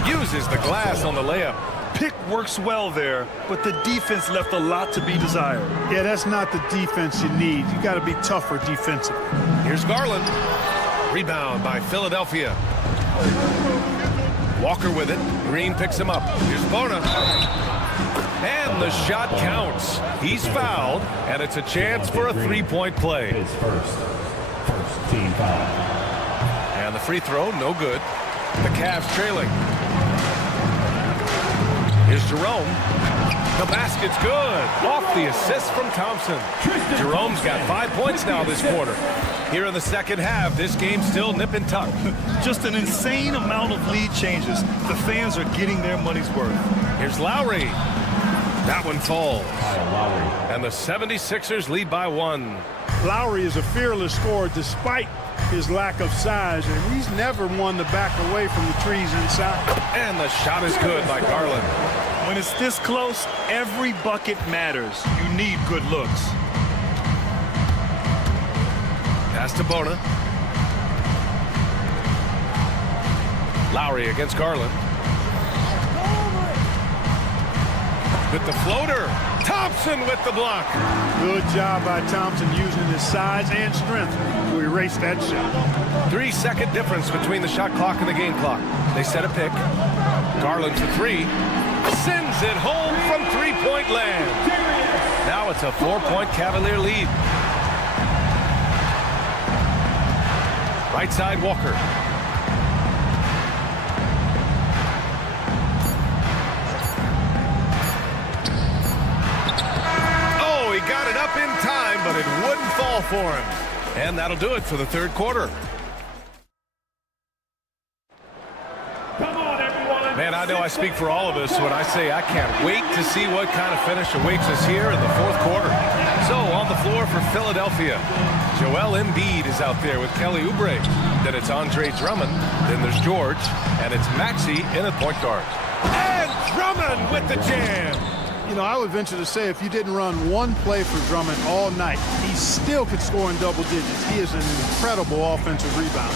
Uses the glass on the layup. Pick works well there, but the defense left a lot to be desired. Yeah, that's not the defense you need. You got to be tougher defensively. Here's Garland. Rebound by Philadelphia. Walker with it. Green picks him up. Here's Bona. And the shot counts. He's fouled, and it's a chance for a three-point play. His first team foul. And the free throw, no good. The Cavs trailing. Here's Jerome. The basket's good. Off the assist from Thompson. Jerome's got 5 points now this quarter. Here in the second half, this game's still nip and tuck. Just an insane amount of lead changes. The fans are getting their money's worth. Here's Lowry. That one falls. And the 76ers lead by 1. Lowry is a fearless scorer despite his lack of size, and he's never one to back away from the trees inside. And the shot is good by Garland. When it's this close, every bucket matters. You need good looks. Pass to Bona. Lowry against Garland. With the floater. Thompson with the block. Good job by Thompson using his size and strength to erase that shot. 3-second difference between the shot clock and the game clock. They set a pick. Garland for 3. Sends it home from three-point land. Now it's a 4-point Cavalier lead. Right side, Walker. Oh, he got it up in it wouldn't fall for him. And that'll do it for the third quarter. Come on, everyone. Man, I know I speak for all of us when I say I can't wait to see what kind of finish awaits us here in the fourth quarter. So on the floor for Philadelphia, Joel Embiid is out there with Kelly Oubre. Then it's Andre Drummond. Then there's George. And it's Maxey in at point guard. And Drummond with the jam. You know, I would venture to say if you didn't run one play for Drummond all night, he still could score in double digits. He is an incredible offensive rebounder.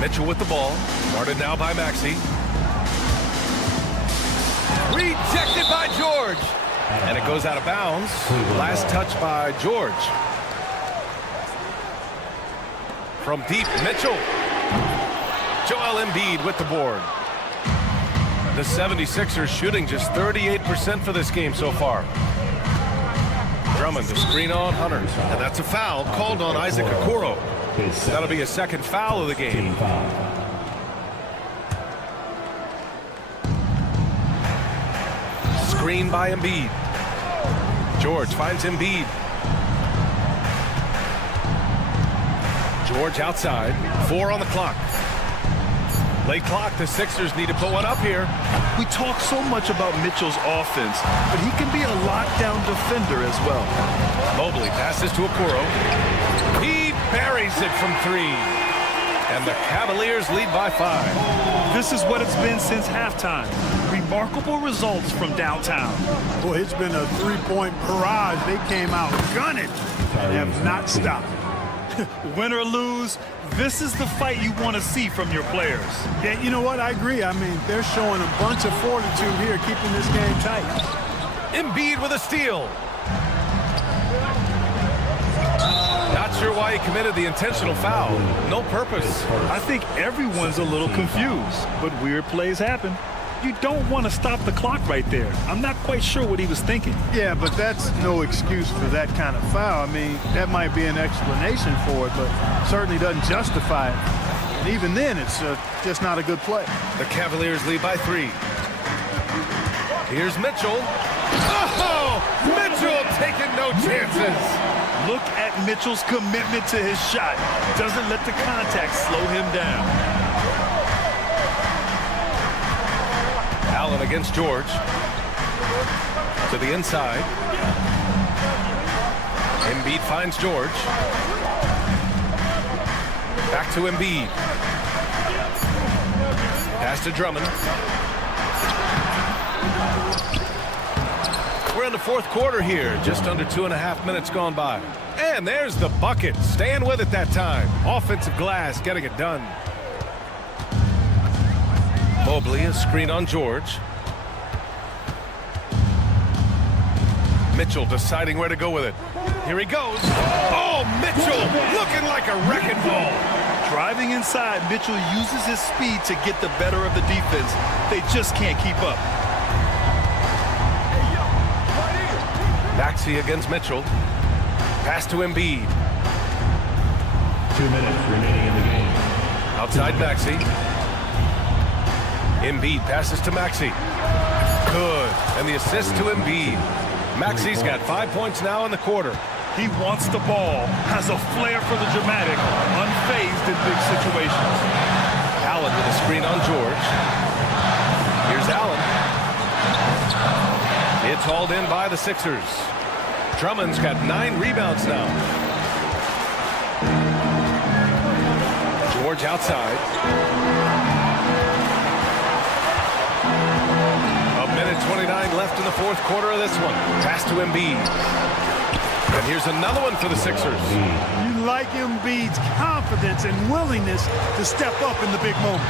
Mitchell with the ball. Guarded now by Maxey. Rejected by George. And it goes out of bounds. Last touch by George. From deep, Mitchell. Joel Embiid with the board. The 76ers shooting just 38% for this game so far. Drummond to screen on Hunter. And that's a foul called on Isaac Okoro. That'll be a second foul of the game. Screen by Embiid. George finds Embiid. George outside. 4 on the clock. Late clock. The Sixers need to put one up here. We talk so much about Mitchell's offense, but he can be a lockdown defender as well. Mobley passes to Okoro. He buries it from 3. And the Cavaliers lead by 5. This is what it's been since halftime. Remarkable results from downtown. Boy, it's been a three-point barrage. They came out gunning and have not stopped. Win or lose, this is the fight you want to see from your players. Yeah, you know what? I agree. I mean, they're showing a bunch of fortitude here, keeping this game tight. Embiid with a steal. Not sure why he committed the intentional foul. No purpose. I think everyone's a little confused, but weird plays happen. You don't want to stop the clock right there. I'm not quite sure what he was thinking. Yeah, but that's no excuse for that kind of foul. I mean, that might be an explanation for it, but certainly doesn't justify it. And even then, it's just not a good play. The Cavaliers lead by 3. Here's Mitchell. Oh! Mitchell taking no chances. Look at Mitchell's commitment to his shot. Doesn't let the contact slow him down. Allen against George. To the inside. Embiid finds George. Back to Embiid. Pass to Drummond. We're in the fourth quarter here. Just under 2.5 minutes gone by. And there's the bucket. Staying with it that time. Offensive glass getting it done. Mobley, a screen on George. Mitchell deciding where to go with it. Here he goes. Oh, Mitchell looking like a wrecking ball. Driving inside, Mitchell uses his speed to get the better of the defense. They just can't keep up. Maxey against Mitchell. Pass to Embiid. 2 minutes remaining in the game. Outside Maxey. Embiid passes to Maxey. Good. And the assist to Embiid. Maxey's got 5 points now in the quarter. He wants the ball, has a flair for the dramatic, unfazed in big situations. Allen with a screen on George. Here's Allen. It's hauled in by the Sixers. Drummond's got 9 rebounds now. George outside. 1:29 left in the fourth quarter of this one. Pass to Embiid. And here's another one for the Sixers. You like Embiid's confidence and willingness to step up in the big moment.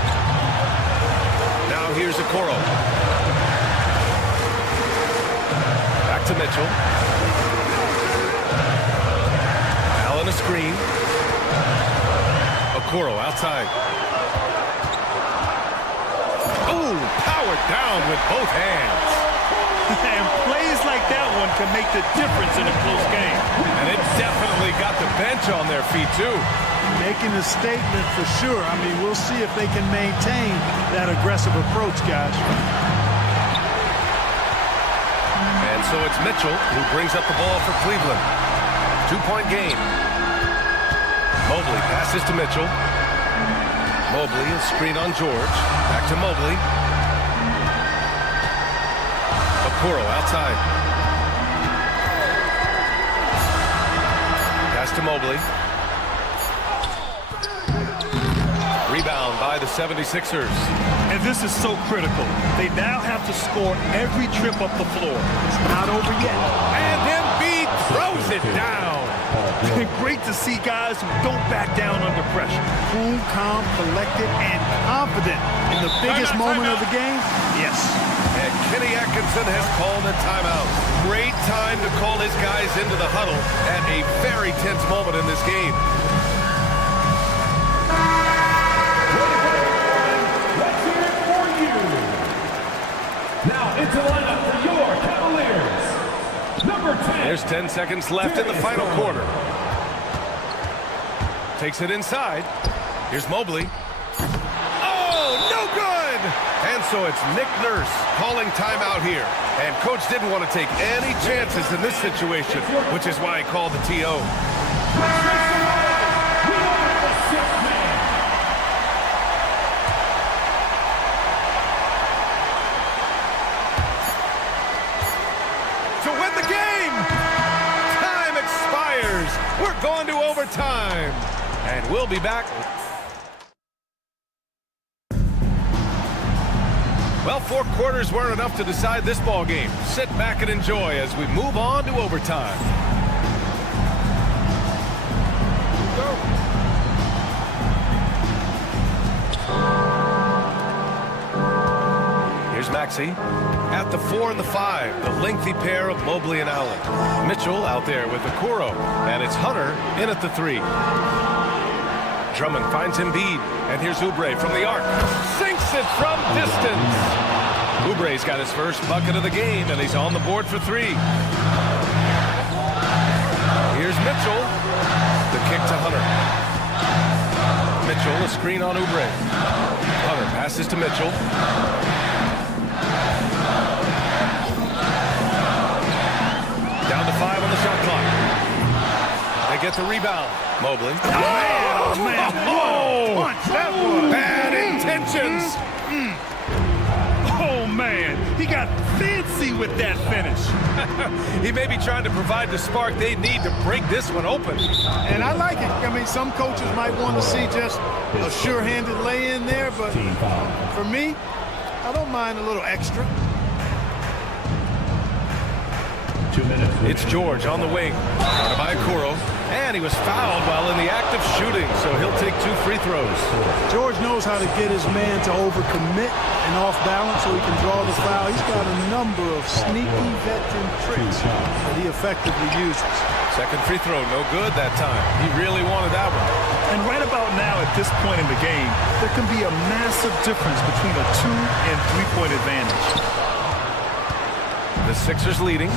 Now here's Okoro. Back to Mitchell. Allen a screen. Okoro outside. Oh, powered down with both hands. And plays like that one can make the difference in a close game. And it definitely got the bench on their feet, too. Making a statement for sure. I mean, we'll see if they can maintain that aggressive approach, guys. And so it's Mitchell who brings up the ball for Cleveland. 2-point game. Mobley passes to Mitchell. Mobley is screen on George. Back to Mobley. Okoro outside. Pass to Mobley. Rebound by the 76ers. And this is so critical. They now have to score every trip up the floor. It's not over yet. And Embiid throws it down. Great to see guys who don't back down under pressure. Cool, calm, collected, and confident in the biggest moment of the game. Yes. And Kenny Atkinson has called a timeout. Great time to call his guys into the huddle at a very tense moment in this game. Let's hear it for you. Now into the lineup for your Cavaliers. Number 10. There's 10 seconds left in the final quarter. Takes it inside. Here's Mobley. Oh, no good! And so it's Nick Nurse calling timeout here. And coach didn't want to take any chances in this situation, which is why he called the TO. To win the game! Time expires. We're going to overtime. And we'll be back. Well, 4 quarters weren't enough to decide this ball game. Sit back and enjoy as we move on to overtime. Here's Maxey. At the 4 and the 5, the lengthy pair of Mobley and Allen. Mitchell out there with Okoro, and it's Hunter in at the 3. Drummond finds Embiid, and here's Oubre from the arc. Sinks it from distance. Oubre's got his first bucket of the game, and he's on the board for 3. Here's Mitchell. The kick to Hunter. Mitchell, a screen on Oubre. Hunter passes to Mitchell. Down to 5 on the shot clock. They get the rebound. Mobley. Oh, man. Oh! Punch, that was. Bad intentions. Oh, man. He got fancy with that finish. He may be trying to provide the spark they need to break this one open. And I like it. I mean, some coaches might want to see just a sure-handed lay-in there, but for me, I don't mind a little extra. 2 minutes. It's George on the wing. Guarded by Okoro. And he was fouled while in the act of shooting, so he'll take 2 free throws. George knows how to get his man to overcommit and off balance so he can draw the foul. He's got a number of sneaky veteran tricks that he effectively uses. Second free throw, no good that time. He really wanted that one. And right about now, at this point in the game, there can be a massive difference between a 2- and 3-point advantage. The Sixers leading.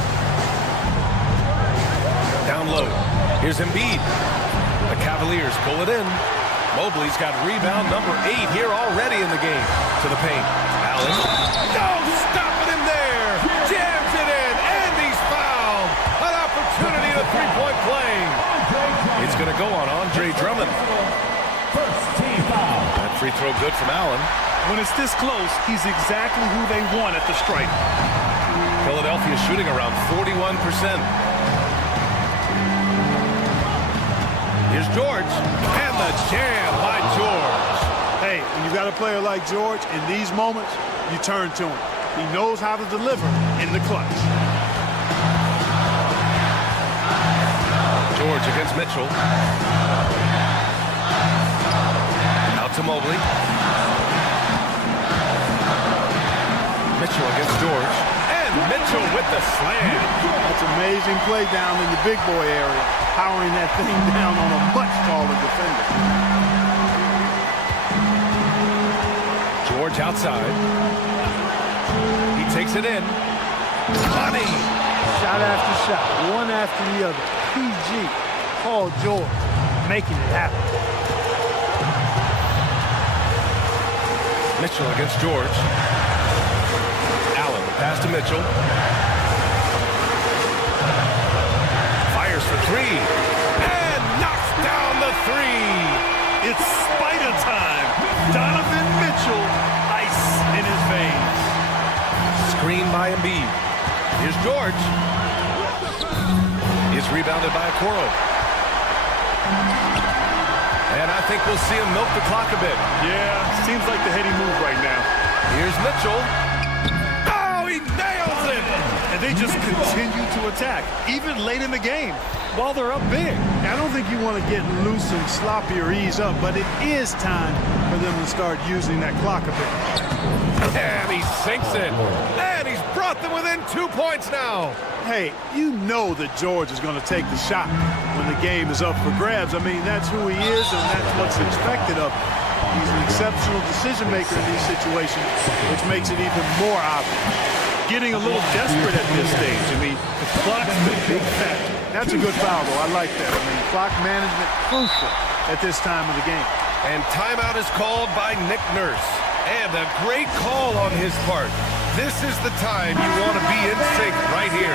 Down low. Here's Embiid. The Cavaliers pull it in. Mobley's got rebound number 8 here already in the game. To the paint. Allen. No, stopping him there. Jams it in, and he's fouled. An opportunity at a 3-point play. It's going to go on Andre Drummond. That free throw good from Allen. When it's this close, he's exactly who they want at the stripe. Philadelphia shooting around 41%. Here's George, and the jam by George. Hey, when you got a player like George, in these moments, you turn to him. He knows how to deliver in the clutch. George against Mitchell. Out to Mobley. Mitchell against George. And Mitchell with the slam. That's amazing play down in the big boy area, powering that thing down on a much taller defender. George outside. He takes it in. Money. Shot after shot, one after the other. PG, Paul George, making it happen. Mitchell against George. Allen, pass to Mitchell. three. And knocks down the three. It's spider time. Donovan Mitchell, ice in his veins. Screen by Embiid. Here's George. He's rebounded by Okoro. And I think we'll see him milk the clock a bit. Yeah, seems like the heady move right now. Here's Mitchell. Oh, he nails it! And they just continue to attack, even late in the game, while they're up big. I don't think you want to get loose and sloppy or ease up, but it is time for them to start using that clock a bit. And he sinks it. And he's brought them within 2 points now. Hey, you know that George is going to take the shot when the game is up for grabs. I mean, that's who he is, and that's what's expected of him. He's an exceptional decision maker in these situations, which makes it even more obvious. Getting a little desperate at this stage. I mean, the clock's the big factor. That's a good foul, though. I like that. I mean, clock management crucial at this time of the game. And timeout is called by Nick Nurse. And a great call on his part. This is the time you want to be in sync right here.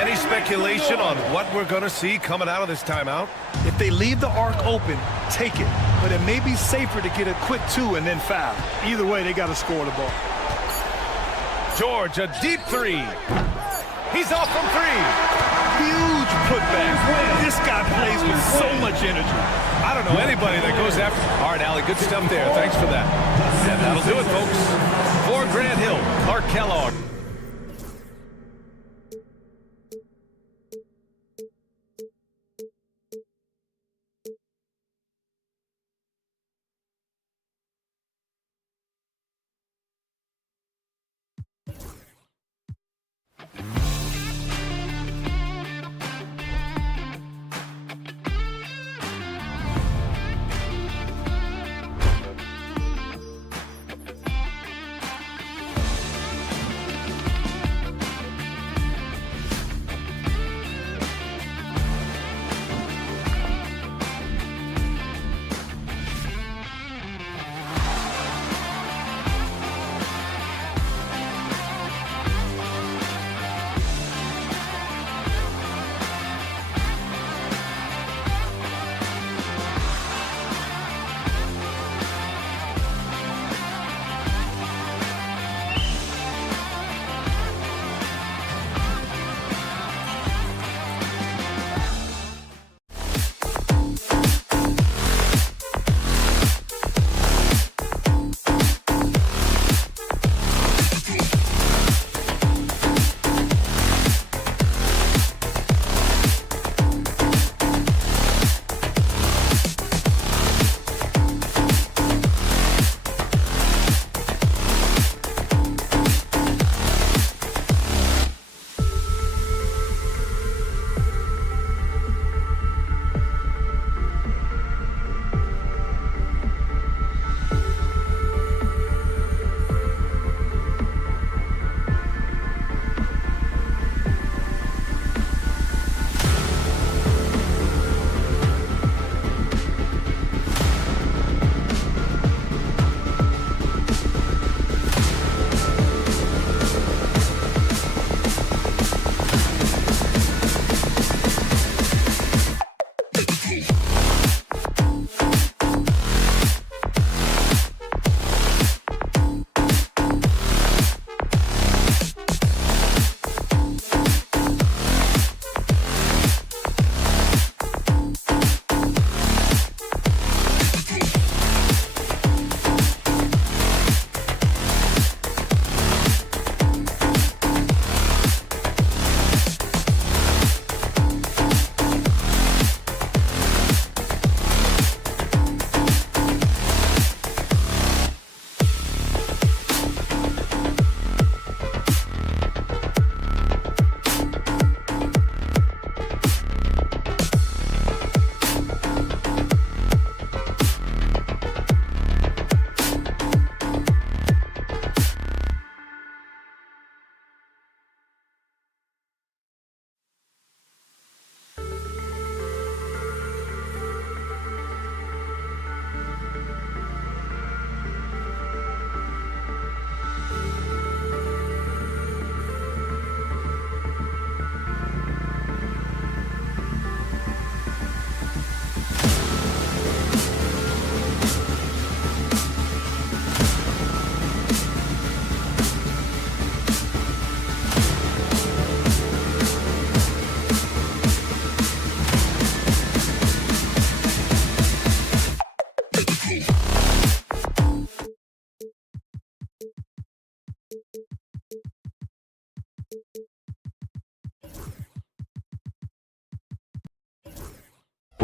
Any speculation on what we're going to see coming out of this timeout? If they leave the arc open, take it. But it may be safer to get a quick two and then foul. Either way, they got to score the ball. George, a deep three. He's off from three. Huge putback. This guy plays with so much energy. I don't know anybody that goes after. All right, Allie, good stuff there. Thanks for that. And that'll do it, folks. For Grant Hill, Clark Kellogg.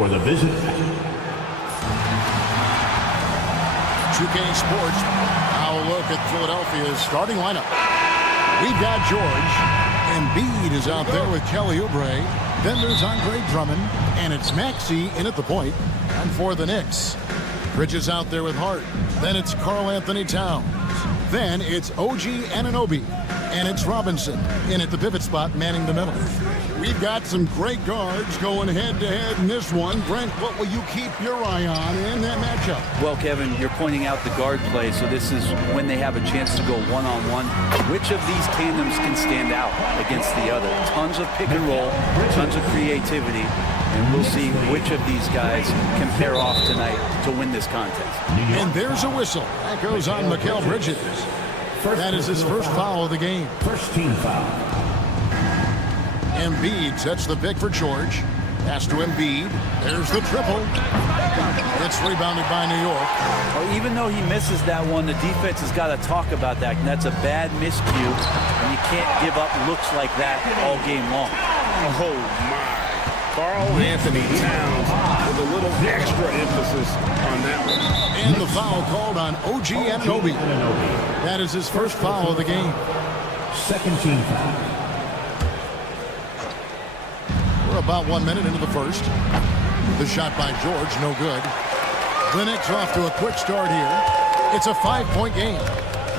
For the visit. 2K Sports. Now a look at Philadelphia's starting lineup. We've got George. Embiid is out there with Kelly Oubre. Then there's Andre Drummond. And it's Maxey in at the point. And for the Knicks, Bridges out there with Hart. Then it's Karl Anthony Towns. Then it's OG Anunoby. And it's Robinson in at the pivot spot, manning the middle. We've got some great guards going head-to-head in this one. Brent, what will you keep your eye on in that matchup? Well, Kevin, you're pointing out the guard play, so this is when they have a chance to go one-on-one. Which of these tandems can stand out against the other? Tons of pick and roll, tons of creativity, and we'll see which of these guys can pair off tonight to win this contest. And there's a whistle. That goes on Mikal Bridges. That is his first foul of the game. First team foul. Embiid sets the pick for George. Pass to Embiid. There's the triple. It's rebounded by New York. Well, even though he misses that one, the defense has got to talk about that. And that's a bad miscue, and you can't give up looks like that all game long. Oh, my. Karl Anthony Towns with a little extra emphasis on that one. And the foul called on OG Anunoby. That is his first foul of the game. Second team foul. We're about 1 minute into the first. The shot by George, no good. The Knicks off to a quick start here. It's a 5-point game.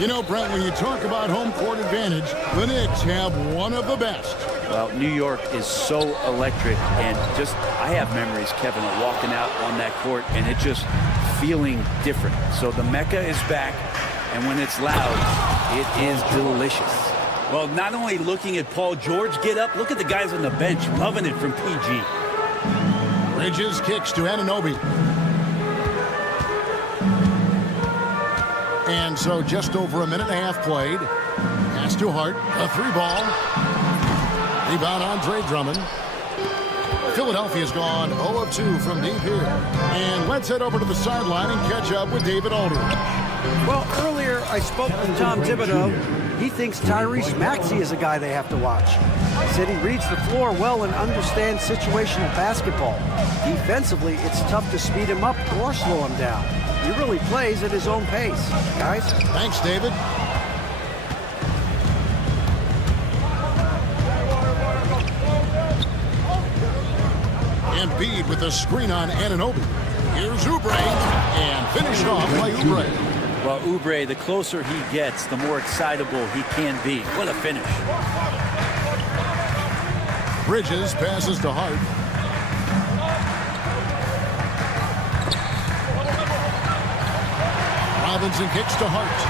You know, Brent, when you talk about home court advantage, the Knicks have one of the best. Well, New York is so electric, and just, I have memories, Kevin, of walking out on that court, and it just feeling different. So the Mecca is back, and when it's loud, it is delicious. Well, not only looking at Paul George get up, look at the guys on the bench loving it from PG. Bridges kicks to Anunoby. And so just over a minute and a half played. Pass to Hart, a 3-ball. Rebound Andre Drummond. Philadelphia's gone 0 of 2 from deep here. And let's head over to the sideline and catch up with David Aldridge. Well, earlier I spoke with Tom Thibodeau. He thinks Tyrese Maxey is a guy they have to watch. He said he reads the floor well and understands situational basketball. Defensively, it's tough to speed him up or slow him down. He really plays at his own pace. Guys? Thanks, David. Embiid with a screen on Anunoby. Here's Oubre, and finished off by Oubre. Well, Oubre, the closer he gets, the more excitable he can be. What a finish. Bridges passes to Hart. Robinson kicks to Hart.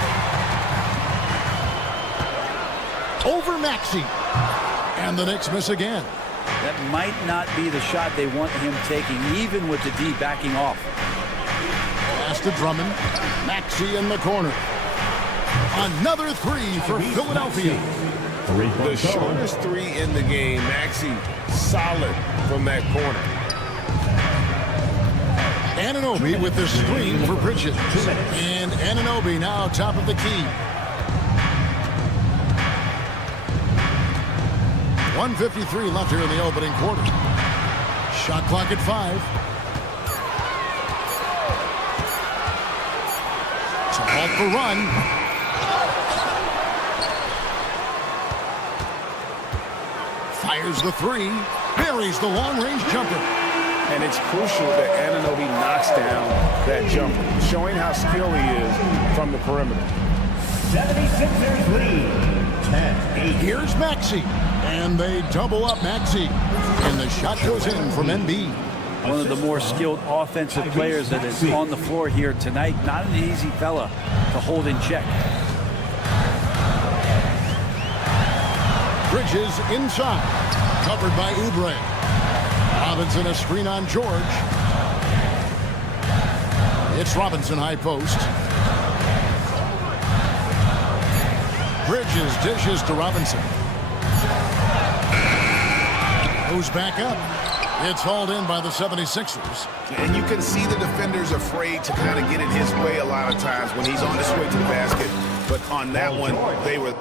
Over Maxey. And the Knicks miss again. That might not be the shot they want him taking, even with the D backing off. Pass to Drummond. Maxey in the corner. Another three for Philadelphia. The shortest three in the game. Maxey solid from that corner. Anunoby with the screen for Bridges. And Anunoby now top of the key. 1:53 left here in the opening quarter. Shot clock at 5. It's a halt for run. Fires the 3. Buries the long-range jumper. And it's crucial that Anunoby knocks down that jumper, showing how skilled he is from the perimeter. 76ers lead, 10-8. Here's Maxey. And they double up Maxey. And the shot goes in from Embiid. One of the more skilled offensive players that is on the floor here tonight. Not an easy fella to hold in check. Bridges inside. Covered by Oubre. Robinson a screen on George. It's Robinson high post. Bridges dishes to Robinson. Goes back up. It's hauled in by the 76ers. And you can see the defenders afraid to kind of get in his way a lot of times when he's on his way to the basket. But on that one, they were...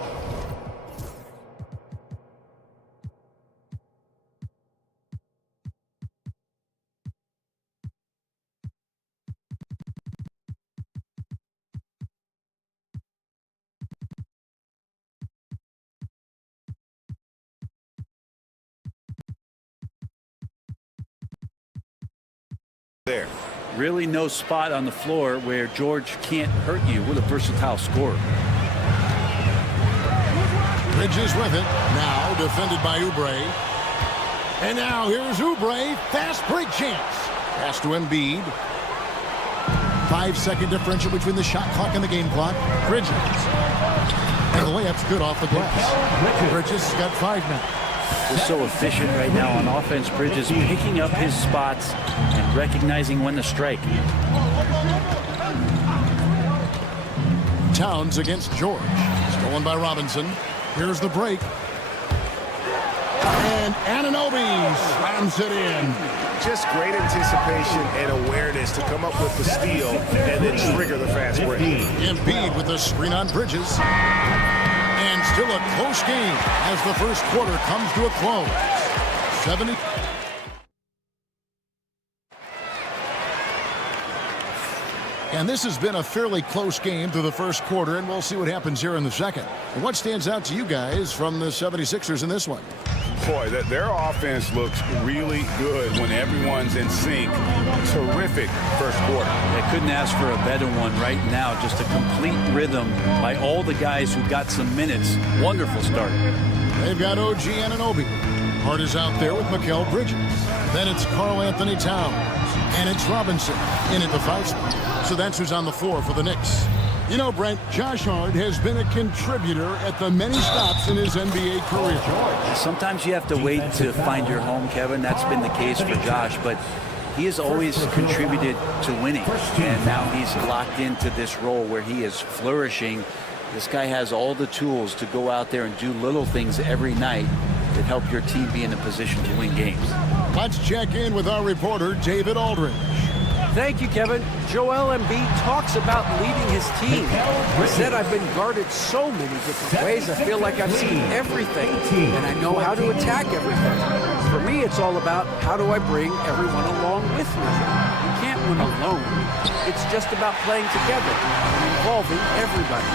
there. Really no spot on the floor where George can't hurt you with a versatile scorer. Bridges with it. Now defended by Oubre. And now here's Oubre. Fast break chance. Pass to Embiid. 5-second differential between the shot clock and the game clock. Bridges. And the layup's good off the glass. Bridges got 5 now. He's so efficient right now on offense. Bridges picking up his spots and recognizing when to strike. Towns against George. Stolen by Robinson. Here's the break. And Anunoby slams it in. Just great anticipation and awareness to come up with the steal and then trigger the fast break. Embiid with the screen on Bridges. And still a close game as the first quarter comes to a close. 70. And this has been a fairly close game through the first quarter, and we'll see what happens here in the second. And what stands out to you guys from the 76ers in this one? Boy, their offense looks really good when everyone's in sync. Terrific first quarter. I couldn't ask for a better one right now. Just a complete rhythm by all the guys who got some minutes. Wonderful start. They've got OG Anunoby. Hart is out there with Mikal Bridges. Then it's Karl Anthony Towns. And it's Robinson in at the 5 spot. So that's who's on the floor for the Knicks. You know, Brent, Josh Hart has been a contributor at the many stops in his NBA career. Sometimes you have to wait to find your home, Kevin. That's been the case for Josh, but he has always contributed to winning. And now he's locked into this role where he is flourishing. This guy has all the tools to go out there and do little things every night that help your team be in a position to win games. Let's check in with our reporter, David Aldridge. Thank you, Kevin. Joel Embiid talks about leading his team. He said, I've been guarded so many different ways. I feel like I've seen everything, and I know how to attack everything. For me, it's all about how do I bring everyone along with me. You can't win alone. It's just about playing together and involving everybody.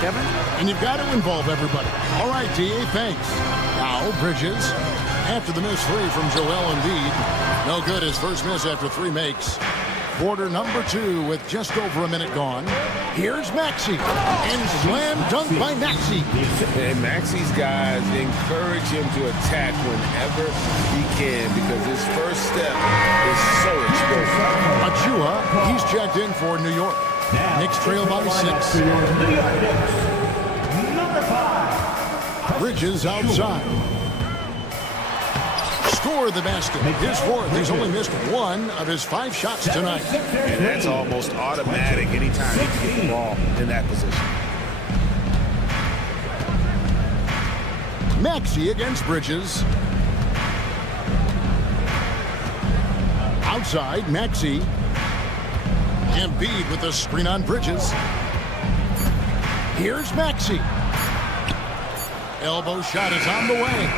Kevin? And you've got to involve everybody. All right, D.A., thanks. Now, Bridges, after the missed 3 from Joel Embiid. No good. His first miss after 3 makes. Quarter number 2 with just over a minute gone. Here's Maxey. And slam dunk by Maxey. And Maxey's guys encourage him to attack whenever he can because his first step is so explosive. Achua, he's checked in for New York. Knicks trail by 6. Bridges outside. Score the basket. His 4th. He's only missed 1 of his 5 shots tonight. And that's almost automatic anytime he can get the ball in that position. Maxey against Bridges. Outside, Maxey. Embiid with the screen on Bridges. Here's Maxey. Elbow shot is on the way.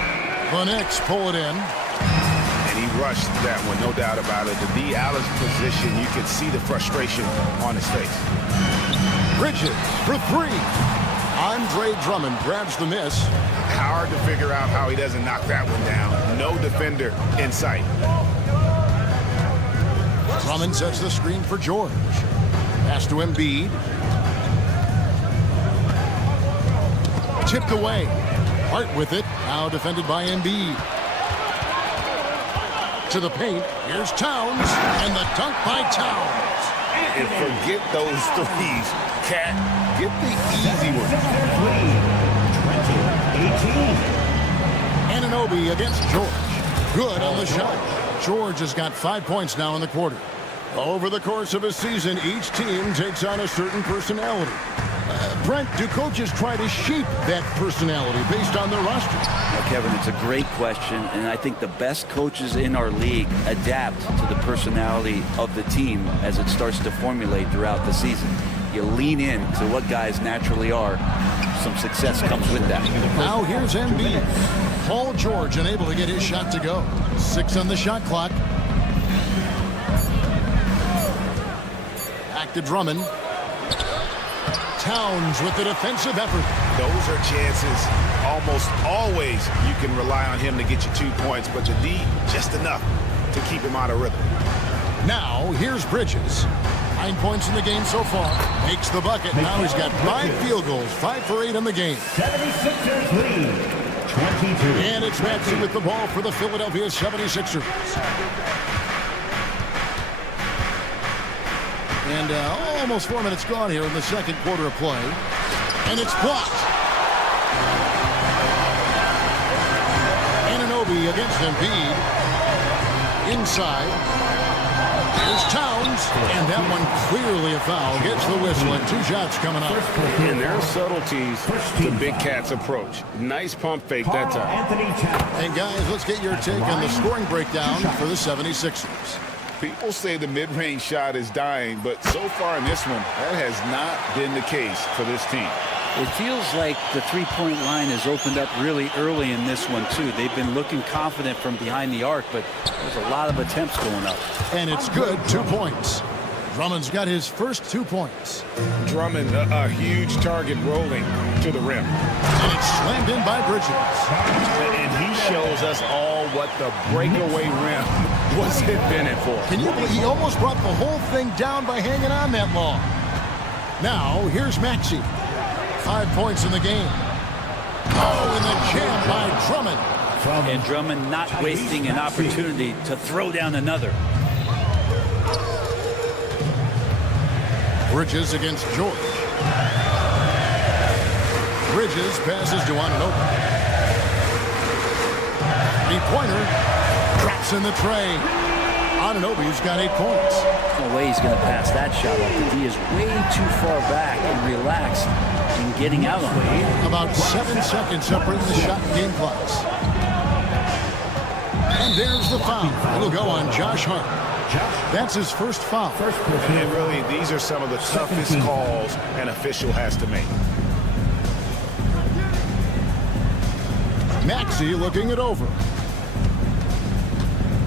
The Knicks pull it in. And he rushed that one, no doubt about it. The D out of position, you could see the frustration on his face. Bridges for 3. Andre Drummond grabs the miss. Hard to figure out how he doesn't knock that one down. No defender in sight. Drummond sets the screen for George. Pass to Embiid. Tipped away. Hart with it. Now defended by Embiid. To the paint. Here's Towns. And the dunk by Towns. And forget those threes. Cat, get the easy one. 18. Anunoby against George. Good on the shot. George has got 5 points now in the quarter. Over the course of a season, each team takes on a certain personality. Brent, do coaches try to shape that personality based on their roster? Well, Kevin, it's a great question, and I think the best coaches in our league adapt to the personality of the team as it starts to formulate throughout the season. You lean in to what guys naturally are. Some success comes with that. Now here's Embiid. Paul George unable to get his shot to go. 6 on the shot clock. Back to Drummond. Towns with the defensive effort. Those are chances. Almost always you can rely on him to get you 2 points, but the D just enough to keep him out of rhythm. Now, here's Bridges. 9 points in the game so far. Makes the bucket. Now he's got 5 field goals. 5 for 8 in the game. 76ers lead, 22. And it's Maxey with the ball for the Philadelphia 76ers. And almost 4 minutes gone here in the second quarter of play. And it's blocked. Anunoby against Embiid. Inside. Here's Towns. And that one clearly a foul. Gets the whistle and 2 shots coming up. And there are subtleties to Big Cat's approach. Nice pump fake that time. And guys, let's get your take on the scoring breakdown for the 76ers. People say the mid-range shot is dying, but so far in this one, that has not been the case for this team. It feels like the three-point line has opened up really early in this one, too. They've been looking confident from behind the arc, but there's a lot of attempts going up. And it's good, 2 points. Drummond's got his first 2 points. Drummond, a huge target rolling to the rim. And it's slammed in by Bridges. And he shows us all what the breakaway rim was invented for. Can you believe he almost brought the whole thing down by hanging on that long? Now, here's Maxey. 5 points in the game. Oh, and the jam by Drummond. And Drummond not wasting an opportunity to throw down another. Bridges against George. Bridges passes to Anunoby. 3-pointer. Drops in the tray. Anunoby's got 8 points. No way he's going to pass that shot up. He is way too far back and relaxed in getting out on it. About 7 seconds separating the shot and game clocks. And there's the foul. It'll go on Josh Hart. That's his first foul. And really, these are some of the toughest calls an official has to make. Maxey looking it over.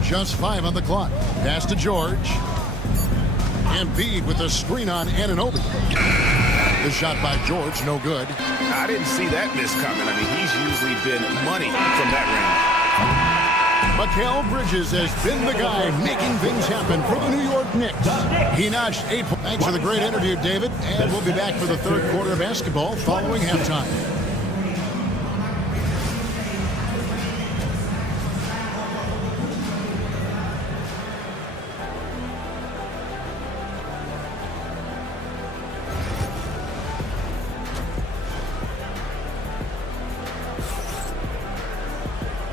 Just 5 on the clock. Pass to George. Embiid with a screen on Anunoby. The shot by George, no good. I didn't see that miss coming. I mean, he's usually been money from that range. Mikal Bridges has been the guy making things happen for the New York Knicks. He notched 8 points. Thanks for the great interview, David. And we'll be back for the third quarter of basketball following halftime.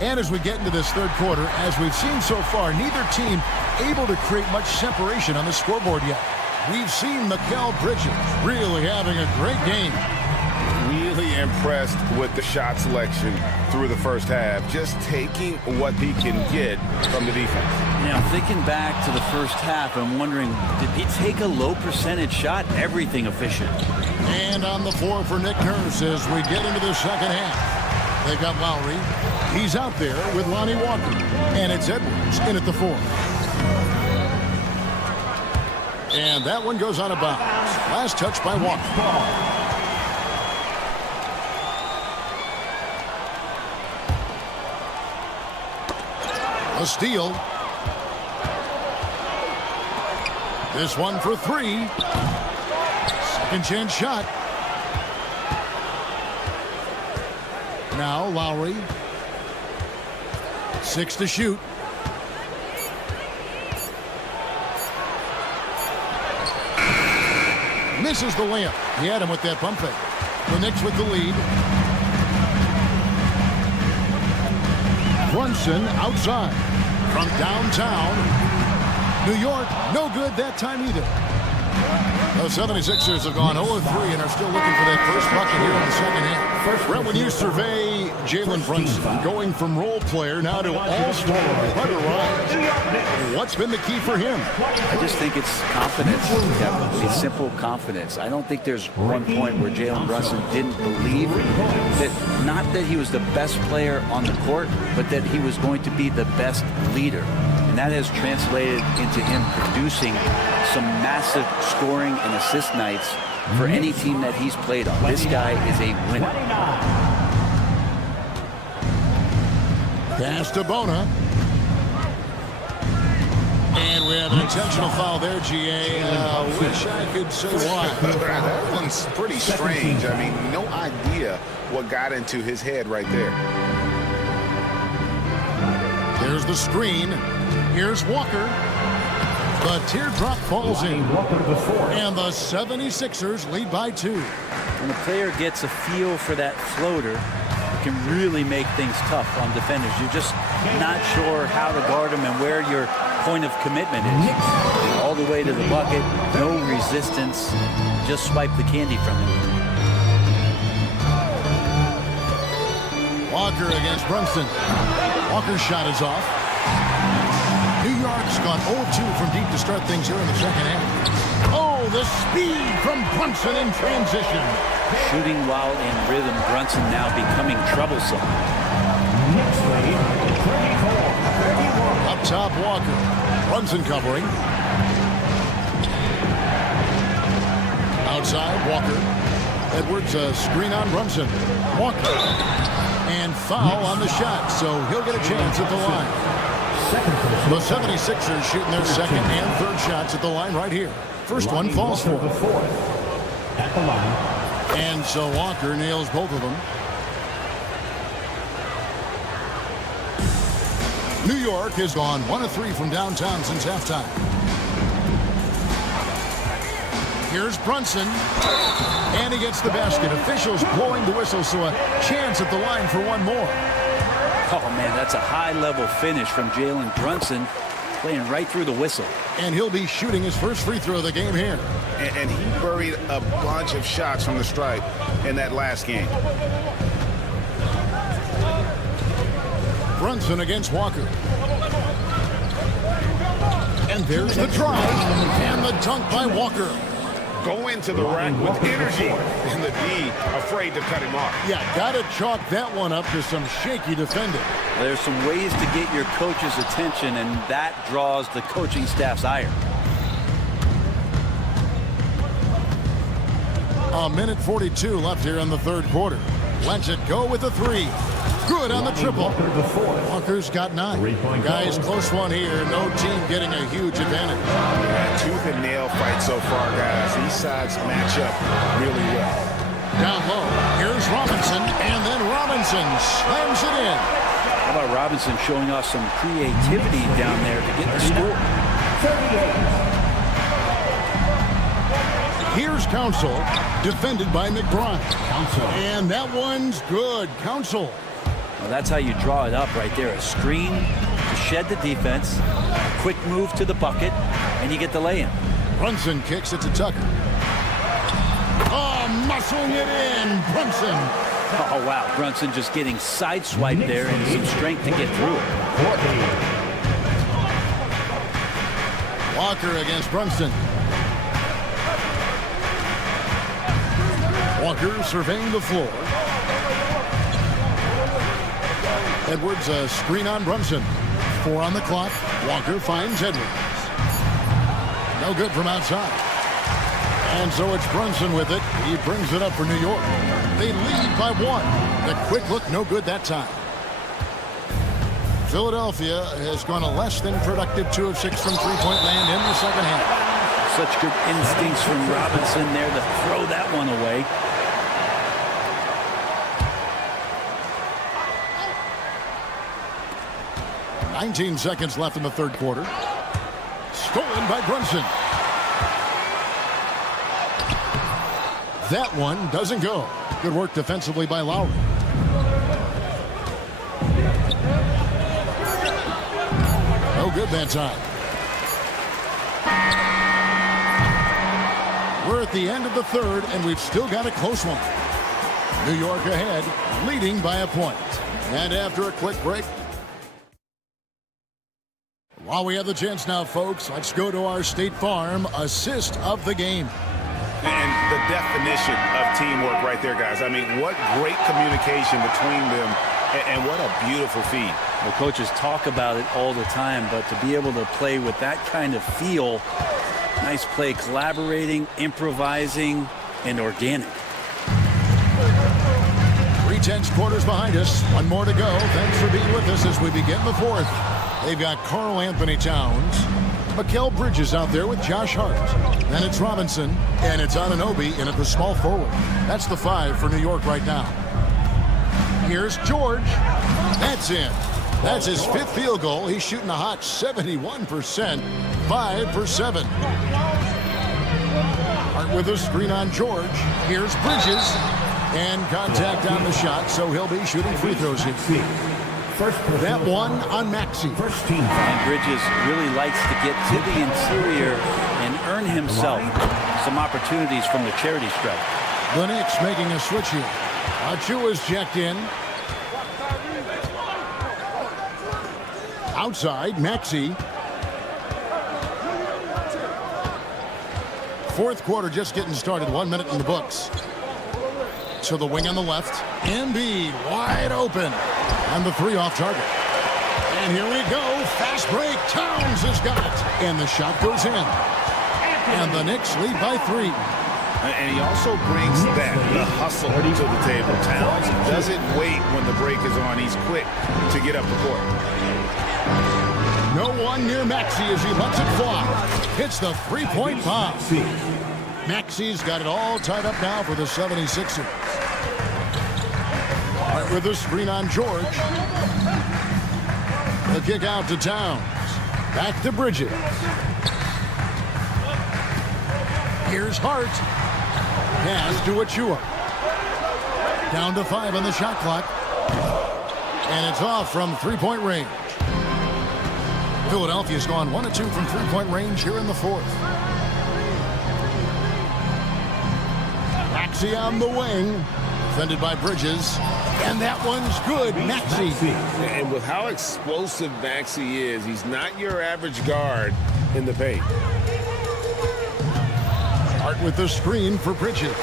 And as we get into this third quarter, as we've seen so far, neither team able to create much separation on the scoreboard yet. We've seen Mikal Bridges really having a great game. Really impressed with the shot selection through the first half, just taking what he can get from the defense. Now, thinking back to the first half, I'm wondering, did he take a low percentage shot? Everything efficient. And on the floor for Nick Nurse as we get into the second half. They've got Lowry. He's out there with Lonnie Walker. And it's Edwards in at the 4. And that one goes out of bounds. Last touch by Walker. A steal. This one for 3. Second chance shot. Now Lowry. 6 to shoot. Misses the layup. He had him with that pump fake. The Knicks with the lead. Brunson outside from downtown. New York, no good that time either. The 76ers have gone 0-3 and are still looking for that first bucket here in the second half. Brett, when you survey Jalen Brunson going from role player now to all-star, what's been the key for him? I just think it's confidence. It's simple confidence. I don't think there's one point where Jalen Brunson didn't believe that, not that he was the best player on the court, but that he was going to be the best leader. And that has translated into him producing some massive scoring and assist nights for any team that he's played on. This guy is a winner. Pass to Bona. And we have an intentional foul there, GA. Wish I could say why. That one's pretty strange. I mean, no idea what got into his head right there. There's the screen. Here's Walker. The teardrop falls in. And the 76ers lead by 2. When a player gets a feel for that floater, it can really make things tough on defenders. You're just not sure how to guard them and where your point of commitment is. All the way to the bucket, no resistance, just swipe the candy from him. Walker against Brunson. Walker's shot is off. New York's gone 0-2 from deep to start things here in the second half. Oh, the speed from Brunson in transition. Shooting while in rhythm, Brunson now becoming troublesome. Up top, Walker. Brunson covering. Outside, Walker. Edwards, a screen on Brunson. Walker. And foul on the shot, so he'll get a chance at the line. The 76ers shooting their second and third shots at the line right here. First one falls for at the line. And so Walker nails both of them. New York has gone 1 of 3 from downtown since halftime. Here's Brunson. And he gets the basket. Officials blowing the whistle, so a chance at the line for one more. Oh, man, that's a high-level finish from Jalen Brunson, playing right through the whistle. And he'll be shooting his first free throw of the game here. And he buried a bunch of shots from the stripe in that last game. Brunson against Walker. And there's the drive. And the dunk by Walker. Go into the rack with energy, and the D afraid to cut him off. Yeah, got to chalk that one up to some shaky defending. There's some ways to get your coach's attention, and that draws the coaching staff's ire. A minute 42 left here in the third quarter. Lets it go with a 3. Good on the triple. Walker's got 9. Guys, close one here. No team getting a huge advantage. Yeah, tooth and nail fight so far, guys. These sides match up really well. Down low. Here's Robinson. And then Robinson slams it in. How about Robinson showing off some creativity down there to get the score? 38. Here's Council. Defended by McBride. And that one's good. Council. Well, that's how you draw it up right there. A screen to shed the defense, a quick move to the bucket, and you get the lay-in. Brunson kicks it to Tucker. Oh, muscling it in. Brunson. Oh, wow. Brunson just getting sideswiped there and some strength to get through it. Walker against Brunson. Walker surveying the floor. Edwards, a screen on Brunson. 4 on the clock. Walker finds Edwards. No good from outside. And so it's Brunson with it. He brings it up for New York. They lead by 1. The quick look, no good that time. Philadelphia has gone a less than productive 2 of 6 from three-point land in the second half. Such good instincts from Robinson there to throw that one away. .19 seconds left in the third quarter. Stolen by Brunson. That one doesn't go. Good work defensively by Lowry. No good that time. We're at the end of the third, and we've still got a close one. New York ahead, leading by a point. And after a quick break, while we have the chance now, folks, let's go to our State Farm assist of the game. And the definition of teamwork right there, guys. I mean, what great communication between them, and what a beautiful feed. Well, coaches talk about it all the time, but to be able to play with that kind of feel, nice play, collaborating, improvising, and organic. 3/10 quarters behind us. One more to go. Thanks for being with us as we begin the fourth. They've got Karl Anthony Towns, Mikal Bridges out there with Josh Hart. Then it's Robinson, and it's Anunoby in at the small forward. That's the 5 for New York right now. Here's George. That's in. That's his 5th field goal. He's shooting a hot 71%, 5 for 7. Hart with a screen on George. Here's Bridges. And contact on the shot, so he'll be shooting free throws here. That one on Maxey. And Bridges really likes to get to the interior and earn himself some opportunities from the charity stripe. The Knicks making a switch here. Achua's checked in. Outside, Maxey. Fourth quarter just getting started. 1 minute in the books. To the wing on the left. Embiid wide open. And the 3 off target. And here we go. Fast break. Towns has got it. And the shot goes in. And the Knicks lead by 3. And he also brings the hustle to the table. Towns doesn't wait when the break is on. He's quick to get up the court. No one near Maxey as he lets it fly. Hits the 3-point bomb. Maxey's got it all tied up now for the 76ers. Right with the screen on George. The kick out to Towns. Back to Bridges. Here's Hart. Pass to Achua. Down to 5 on the shot clock. And it's off from 3-point range. Philadelphia's gone 1 of 2 from 3-point range here in the 4th. Maxey on the wing. Defended by Bridges. And that one's good. Maxey. And with how explosive Maxey is, he's not your average guard in the paint. Hart with the screen for Bridges.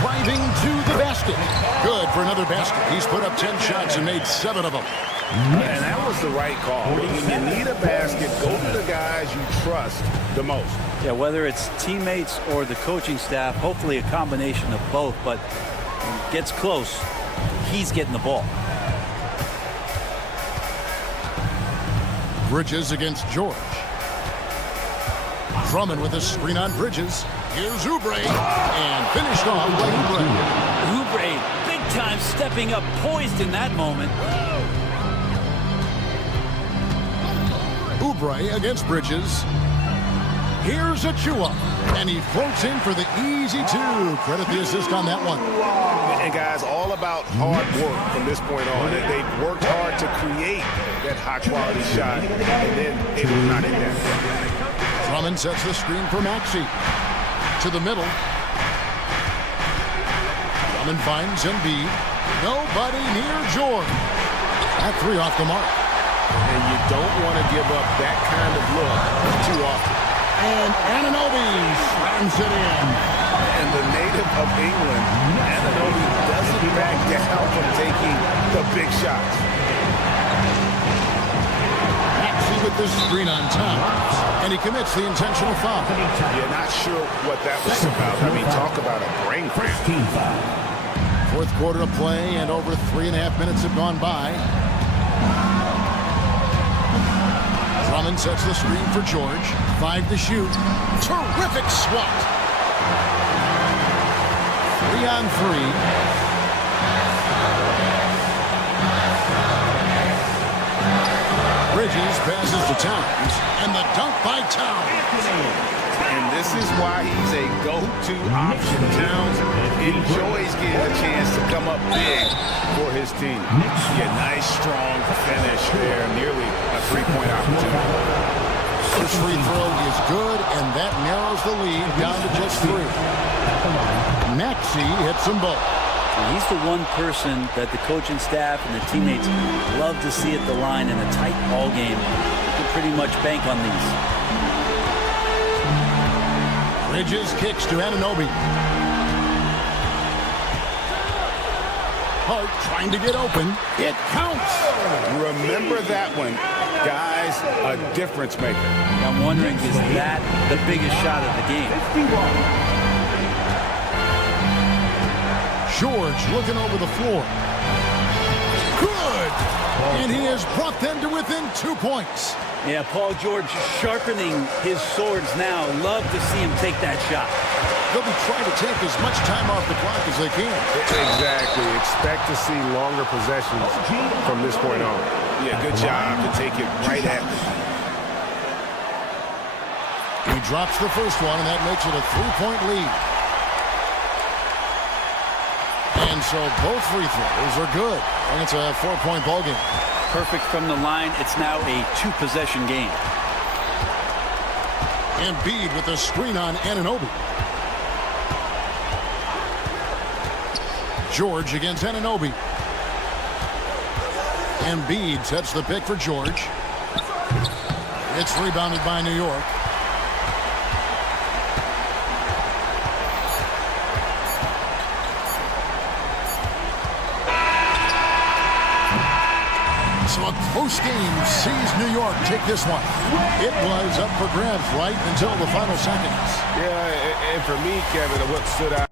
Driving to the basket. Good for another basket. He's put up 10 shots and made 7 of them. And that was the right call. When you need a basket, go to the guys you trust the most. Yeah, whether it's teammates or the coaching staff, hopefully a combination of both, but when it gets close, he's getting the ball. Bridges against George. Drummond with a screen on Bridges. Here's Oubre. And finished off by Oubre. Oubre, big time stepping up, poised in that moment. Oubre against Bridges. Here's Achua. And he floats in for the easy 2. Credit the assist on that one. And guys, all about hard work from this point on. They've worked hard to create that high-quality shot, and then it was not in there. Drummond sets the screen for Maxey. To the middle. Drummond finds Embiid. Nobody near George. That 3 off the mark. And you don't want to give up that kind of look too often. And Anunoby slams it in. And the native of England, Anunoby doesn't back down from taking the big shots. Maxey with the screen on Towns. And he commits the intentional foul. You're not sure what that was about. I mean, talk about a brain cramp. 4th quarter of play, and over 3.5 minutes have gone by. Drummond sets the screen for George. 5 to shoot. Terrific swat. 3 on 3. Bridges passes to Towns. And the dunk by Towns. And this is why he's a go-to option. Towns enjoys getting a chance to come up big for his team. Yeah, nice, strong finish there. Nearly a 3-point opportunity. First free throw is good, and that narrows the lead down to just 3. Maxey hits them both. He's the one person that the coaching staff and the teammates love to see at the line in a tight ball game. You can pretty much bank on these. Bridges kicks to Anunoby. Hart trying to get open. It counts. Remember that one. Guys, a difference maker. I'm wondering, is that the biggest shot of the game? George looking over the floor. Good. And he has brought them to within 2 points. Yeah, Paul George sharpening his swords now. Love to see him take that shot. They'll be trying to take as much time off the clock as they can. Exactly. Expect to see longer possessions from this point on. Yeah, good job to take it right at them. He drops the first one, and that makes it a 3-point lead. And so both free throws are good. And it's a 4-point ball game. Perfect from the line. It's now a 2-possession game. Embiid with a screen on Anunoby. George against Anunoby. Embiid sets the pick for George. It's rebounded by New York. So a close game sees New York take this one. It was up for grabs right until the final seconds. Yeah, and for me, Kevin, what stood out.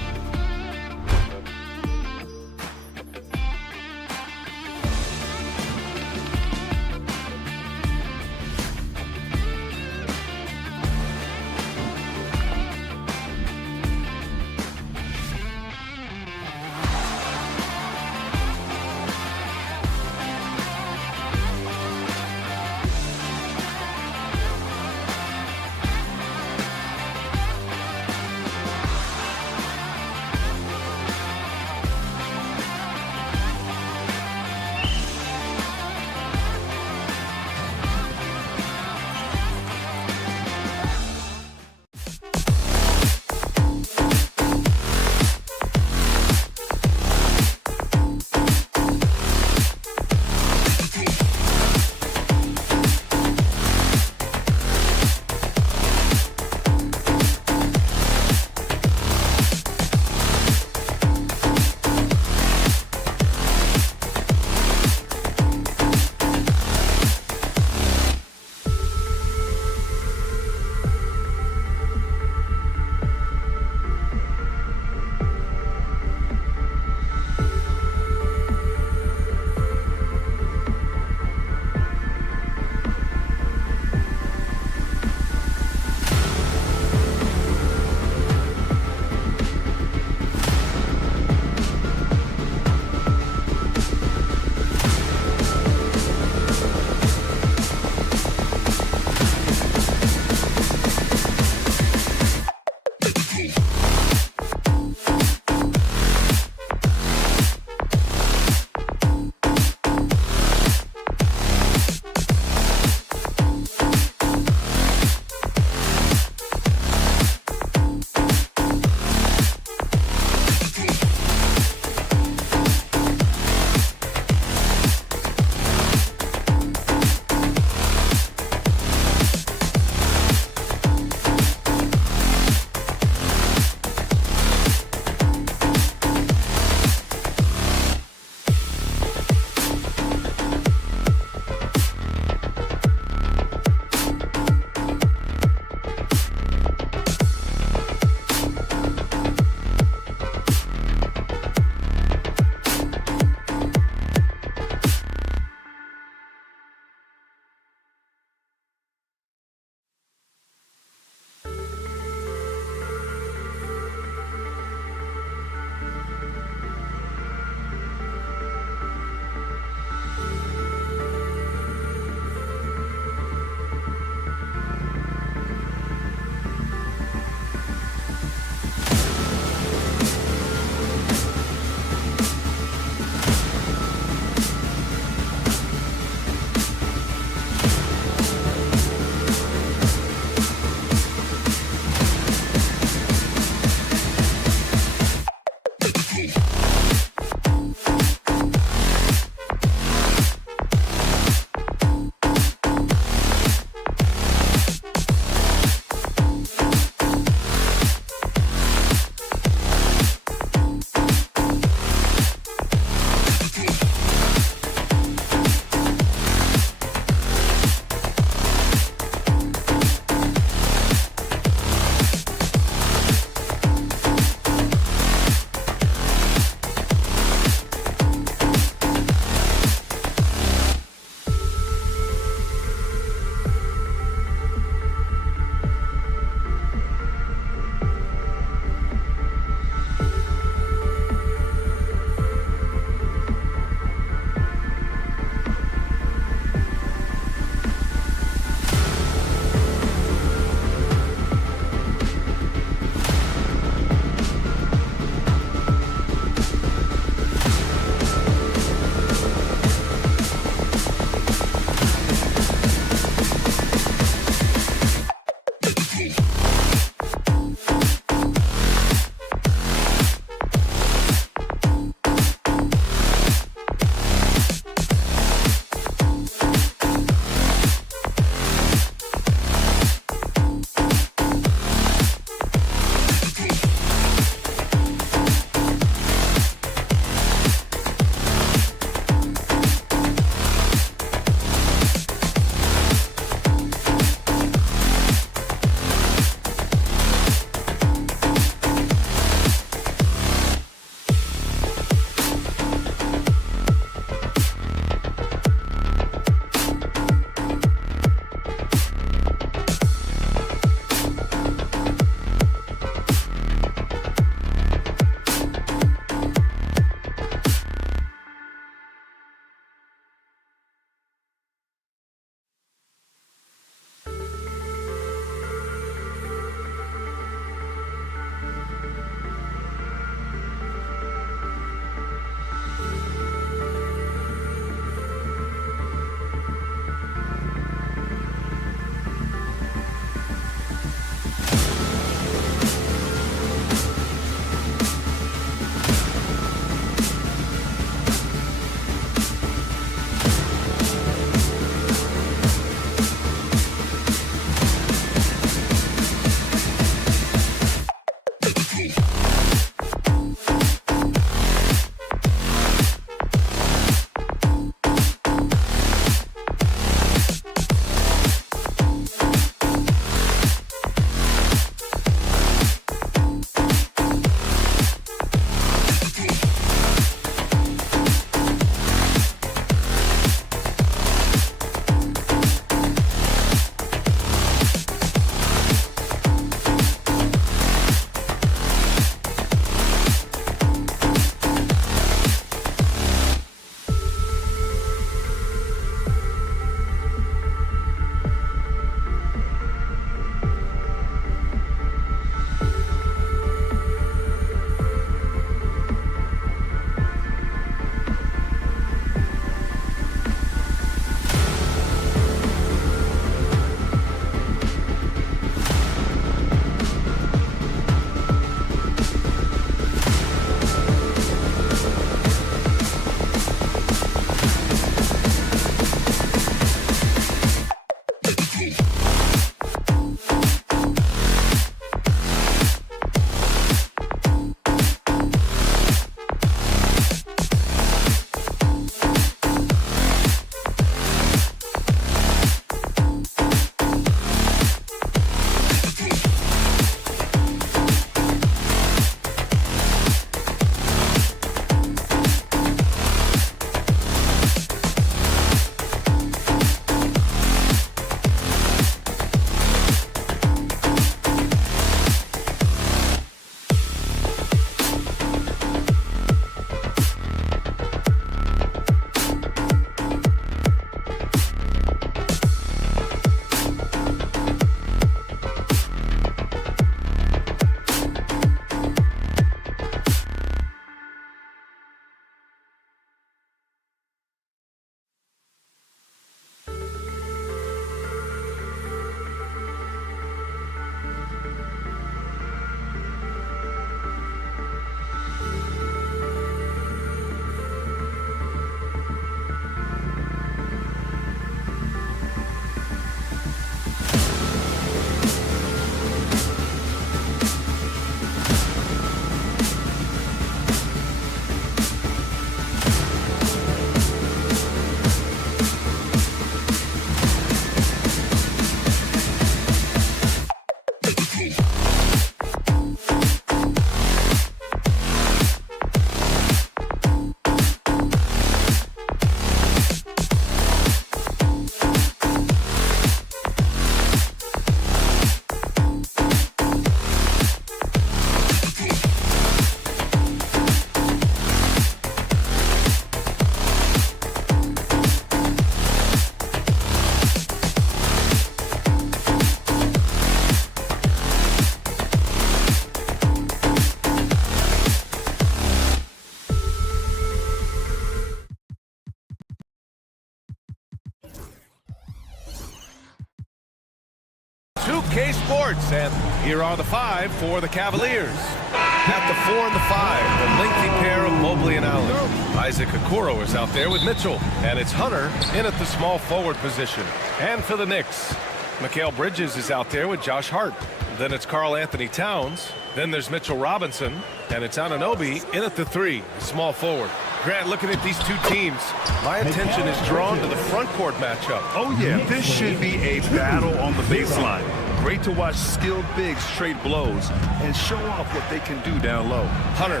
OK Sports, and here are the 5 for the Cavaliers. At the 4 and the 5, the lengthy pair of Mobley and Allen. Isaac Okoro is out there with Mitchell, and it's Hunter in at the small forward position. And for the Knicks, Mikal Bridges is out there with Josh Hart. Then it's Karl Anthony Towns. Then there's Mitchell Robinson, and it's Anunoby in at the 3, small forward. Grant, looking at these two teams, my attention is drawn to the front court matchup. Oh, yeah, this should be a battle on the baseline. Great to watch skilled bigs trade blows and show off what they can do down low. Hunter,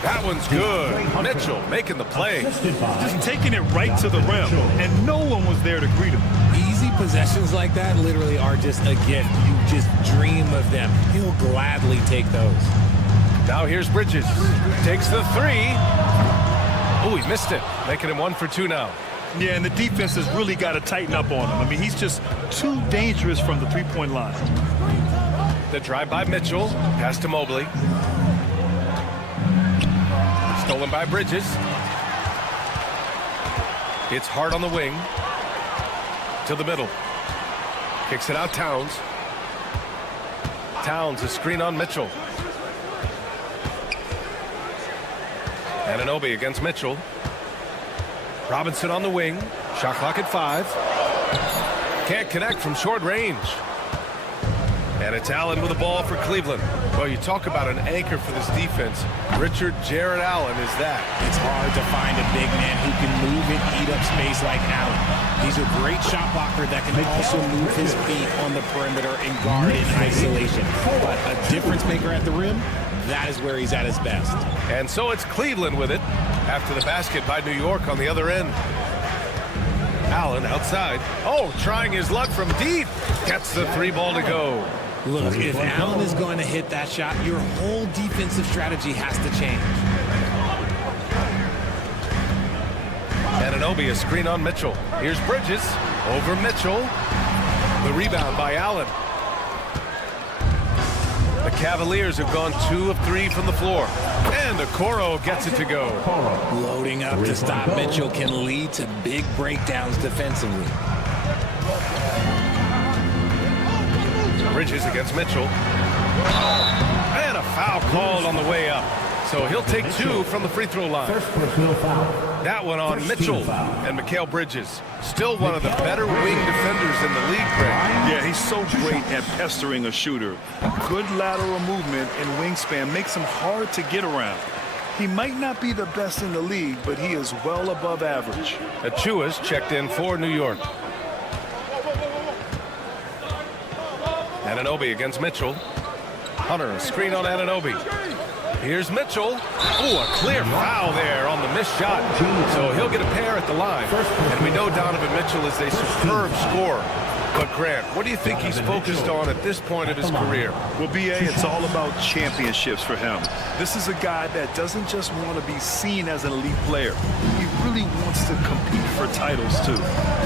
that one's good. Mitchell making the play. Just taking it right to the rim, and no one was there to greet him. Easy possessions like that literally are just a gift. You just dream of them. He'll gladly take those. Now here's Bridges. Takes the 3. Oh, he missed it. Making him 1 for 2 now. Yeah, and the defense has really got to tighten up on him. I mean, he's just too dangerous from the three-point line. The drive by Mitchell. Pass to Mobley. Stolen by Bridges. It's Hart on the wing. To the middle. Kicks it out, Towns. Towns, a screen on Mitchell. Anunoby against Mitchell. Robinson on the wing. Shot clock at 5. Can't connect from short range. And it's Allen with the ball for Cleveland. Well, you talk about an anchor for this defense. Richard Jarrett Allen is that. It's hard to find a big man who can move and eat up space like Allen. He's a great shot blocker that can also move his feet on the perimeter and guard in isolation. But a difference maker at the rim, that is where he's at his best. And so it's Cleveland with it after the basket by New York on the other end. Allen outside. Oh, trying his luck from deep. Gets the 3 ball to go. Look, if Allen is going to hit that shot, your whole defensive strategy has to change. Anunoby, a screen on Mitchell. Here's Bridges over Mitchell. The rebound by Allen. The Cavaliers have gone 2 of 3 from the floor. And Okoro gets it to go. Loading up to stop Mitchell can lead to big breakdowns defensively. Bridges against Mitchell. And a foul called on the way up. So he'll take 2 from the free throw line. That one on Mitchell and Mikal Bridges. Still one of the better wing defenders in the league, Greg. Yeah, he's so great at pestering a shooter. Good lateral movement and wingspan makes him hard to get around. He might not be the best in the league, but he is well above average. Achua's checked in for New York. Anunoby against Mitchell. Hunter, a screen on Anunoby. Here's Mitchell. Ooh, a clear foul there on the missed shot. So he'll get a pair at the line. And we know Donovan Mitchell is a superb scorer. But Grant, what do you think he's focused on at this point of his career? Well, B.A., it's all about championships for him. This is a guy that doesn't just want to be seen as an elite player. He really wants to compete for titles, too.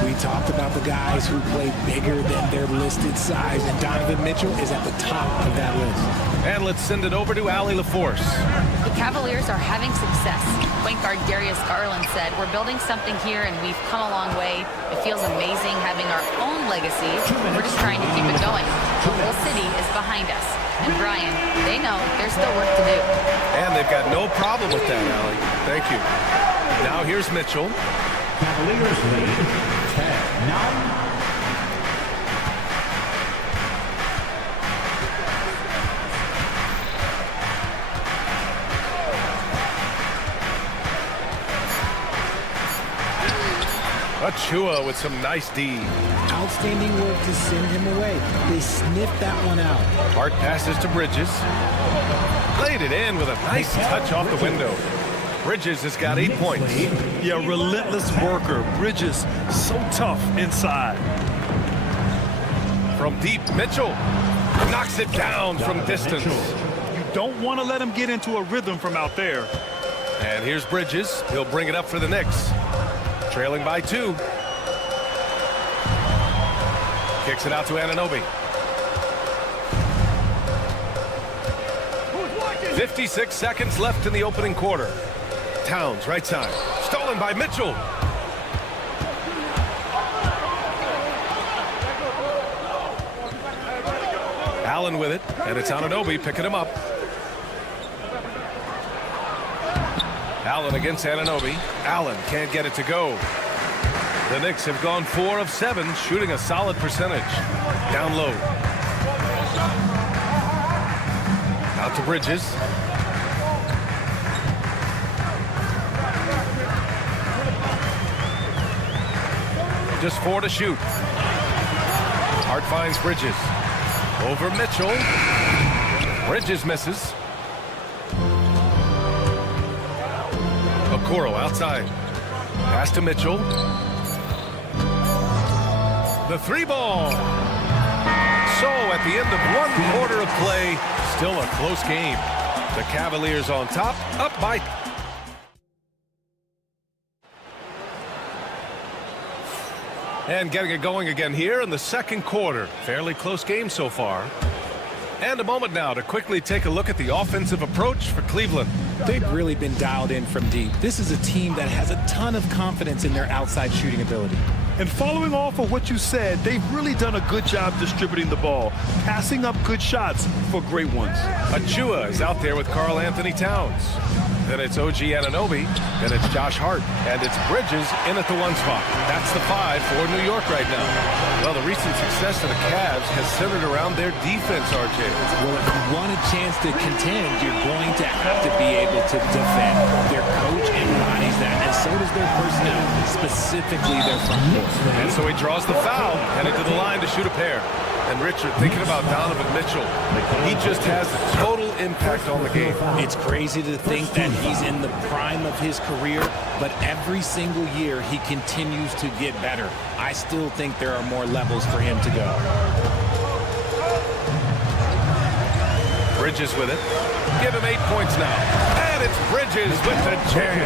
We talked about the guys who play bigger than their listed size, and Donovan Mitchell is at the top of that list. And let's send it over to Allie LaForce. The Cavaliers are having success. Point guard Darius Garland said, "We're building something here and we've come a long way. It feels amazing having our own legacy. We're just trying to keep it going. The whole city is behind us." And Brian, they know there's still work to do. And they've got no problem with that, Allie. Thank you. Now here's Mitchell. Cavaliers lead 10-9. Achua with some nice D. Outstanding work to send him away. They sniffed that one out. Hart passes to Bridges. Laid it in with a nice touch off the window. Bridges has got 8 points. Yeah, relentless worker. Bridges, so tough inside. From deep, Mitchell knocks it down from distance. You don't want to let him get into a rhythm from out there. And here's Bridges. He'll bring it up for the Knicks. Trailing by 2. Kicks it out to Anunoby. 56 seconds left in the opening quarter. Towns, right side. Stolen by Mitchell. Allen with it, and it's Anunoby picking him up. Allen against Anunoby. Allen can't get it to go. The Knicks have gone 4 of 7, shooting a solid percentage. Down low. Out to Bridges. Just 4 to shoot. Hart finds Bridges. Over Mitchell. Bridges misses. Okoro outside. Pass to Mitchell. The 3 ball. So at the end of 1 quarter of play, still a close game. The Cavaliers on top, up by... And getting it going again here in the second quarter. Fairly close game so far. And a moment now to quickly take a look at the offensive approach for Cleveland. They've really been dialed in from deep. This is a team that has a ton of confidence in their outside shooting ability. And following off of what you said, they've really done a good job distributing the ball, passing up good shots for great ones. Achua is out there with Karl Anthony Towns. Then it's OG Anunoby. Then it's Josh Hart. And it's Bridges in at the 1 spot. That's the 5 for New York right now. Well, the recent success of the Cavs has centered around their defense, RJ. Well, if you want a chance to contend, you're going to have to be able to defend. Their coach embodies that, and so does their personnel, specifically their front court. And so he draws the foul, headed to the line to shoot a pair. And Richard, thinking about Donovan Mitchell, he just has a total impact on the game. It's crazy to think that he's in the prime of his career, but every single year he continues to get better. I still think there are more levels for him to go. Bridges with it. Give him 8 points now. And it's Bridges with the jam.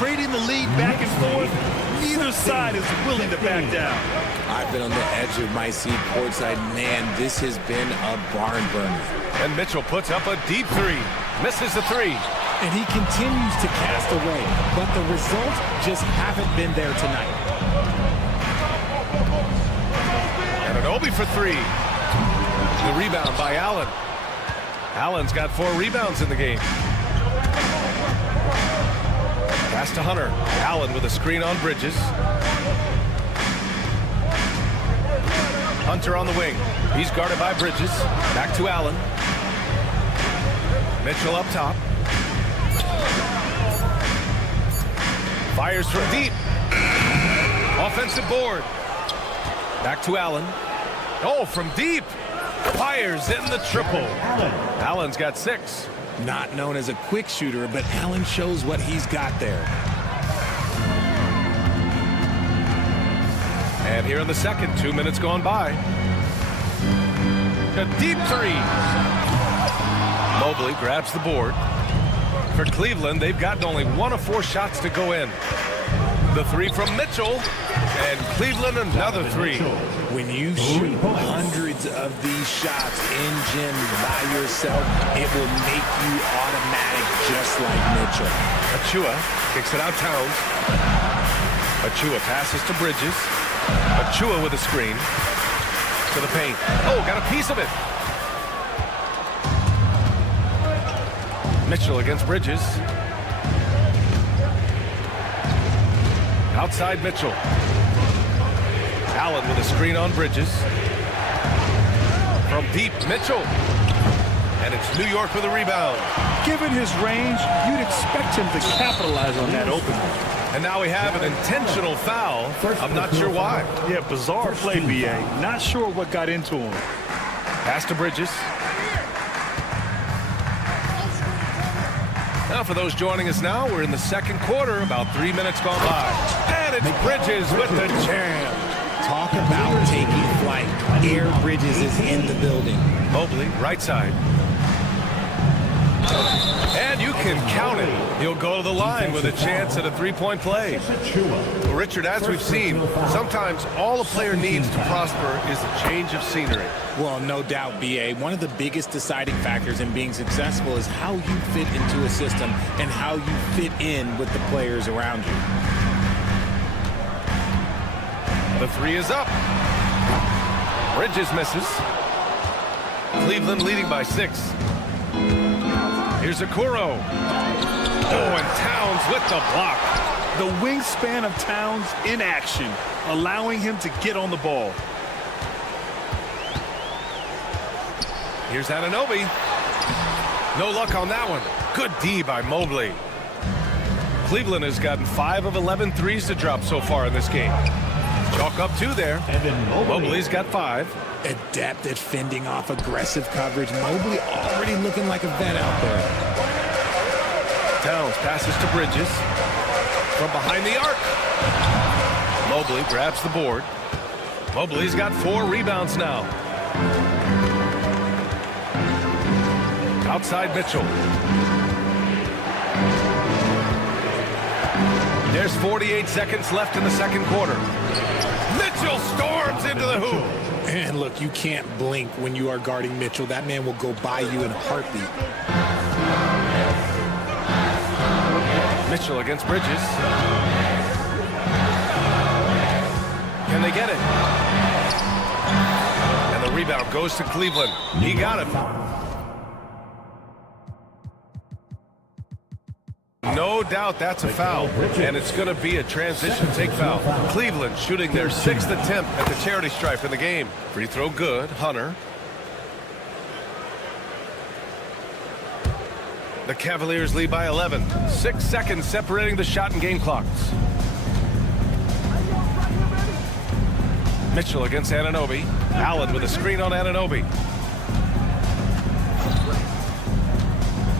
Trading the lead back and forth, neither side is willing to back down. I've been on the edge of my seat courtside. Man, this has been a barn burner. And Mitchell puts up a deep 3. Misses the 3. And he continues to cast away, but the results just haven't been there tonight. And Anunoby for 3. The rebound by Allen. Allen's got 4 rebounds in the game. Pass to Hunter. Allen with a screen on Bridges. Hunter on the wing. He's guarded by Bridges. Back to Allen. Mitchell up top. Fires from deep. Offensive board. Back to Allen. Oh, from deep. Fires in the triple. Allen's got 6. Not known as a quick shooter, but Allen shows what he's got there. And here in the second, 2 minutes gone by. A deep 3. Mobley grabs the board. For Cleveland, they've gotten only 1 of 4 shots to go in. The 3 from Mitchell. And Cleveland another 3. When you shoot hundreds of these shots in gym by yourself, it will make you automatic just like Mitchell. Achua kicks it out Towns. Achua passes to Bridges. Achua with a screen. To the paint. Oh, got a piece of it. Mitchell against Bridges. Outside Mitchell. Allen with a screen on Bridges. From deep, Mitchell. And it's New York with a rebound. Given his range, you'd expect him to capitalize on that opening. And now we have an intentional foul. I'm not sure why. Yeah, bizarre play, B.A. Not sure what got into him. Pass to Bridges. Now for those joining us now, we're in the second quarter, about 3 minutes gone by. And it's Bridges with the jam. Talk about taking flight. Air Bridges is in the building. Mobley, right side. And you can count it. He'll go to the line with a chance at a three-point play. Well, Richard, as we've seen, sometimes all a player needs to prosper is a change of scenery. Well, no doubt, B.A. One of the biggest deciding factors in being successful is how you fit into a system and how you fit in with the players around you. The 3 is up. Bridges misses. Cleveland leading by 6. Here's Okoro. Oh, and Towns with the block. The wingspan of Towns in action, allowing him to get on the ball. Here's Anunoby. No luck on that one. Good D by Mobley. Cleveland has gotten 5 of 11 threes to drop so far in this game. Chalk up 2 there. Mobley's got 5. Adept at fending off aggressive coverage. Mobley already looking like a vet out there. Towns passes to Bridges. From behind the arc. Mobley grabs the board. Mobley's got 4 rebounds now. Outside Mitchell. There's 48 seconds left in the second quarter. Mitchell storms into the hoop. And look, you can't blink when you are guarding Mitchell. That man will go by you in a heartbeat. Mitchell against Bridges. Can they get it? And the rebound goes to Cleveland. He got it. No doubt that's a foul, and it's going to be a transition take foul. Cleveland shooting their 6th attempt at the charity stripe in the game. Free throw good. Hunter. The Cavaliers lead by 11. 6 seconds separating the shot and game clocks. Mitchell against Anunoby. Allen with a screen on Anunoby.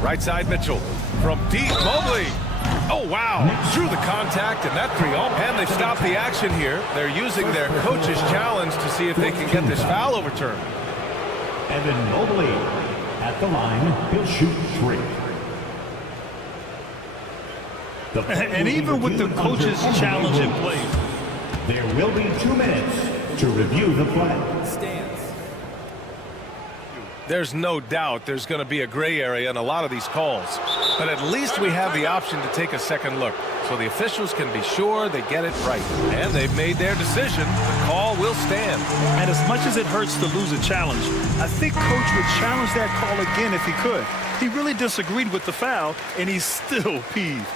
Right side Mitchell. From deep, Mobley. Oh, wow. Through the contact, and that 3. And they stop the action here. They're using their coach's challenge to see if they can get this foul overturned. Evan Mobley at the line. He'll shoot 3. And even with the coach's challenge in place, there will be 2 minutes to review the play. There's no doubt there's going to be a gray area in a lot of these calls. But at least we have the option to take a second look. So the officials can be sure they get it right. And they've made their decision. The call will stand. and as much as it hurts to lose a challenge, I think Coach would challenge that call again if he could. He really disagreed with the foul, and he's still peeved.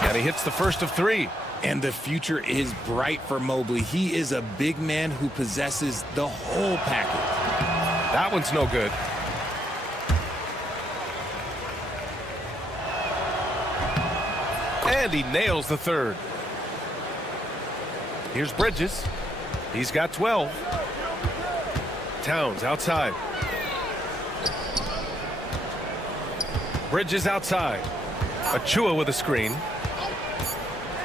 And he hits the first of 3. And the future is bright for Mobley. He is a big man who possesses the whole package. That one's no good. And he nails the third. Here's Bridges. He's got 12. Towns outside. Bridges outside. Achua with a screen.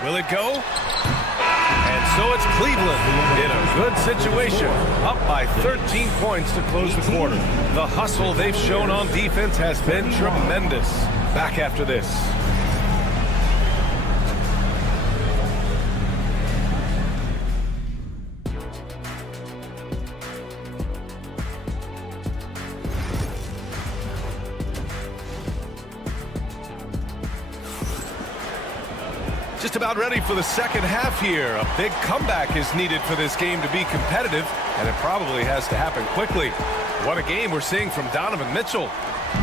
Will it go? And so it's Cleveland in a good situation, up by 13 points to close the quarter. The hustle they've shown on defense has been tremendous. Back after this. Just about ready for the second half here. A big comeback is needed for this game to be competitive, and it probably has to happen quickly. What a game we're seeing from Donovan Mitchell.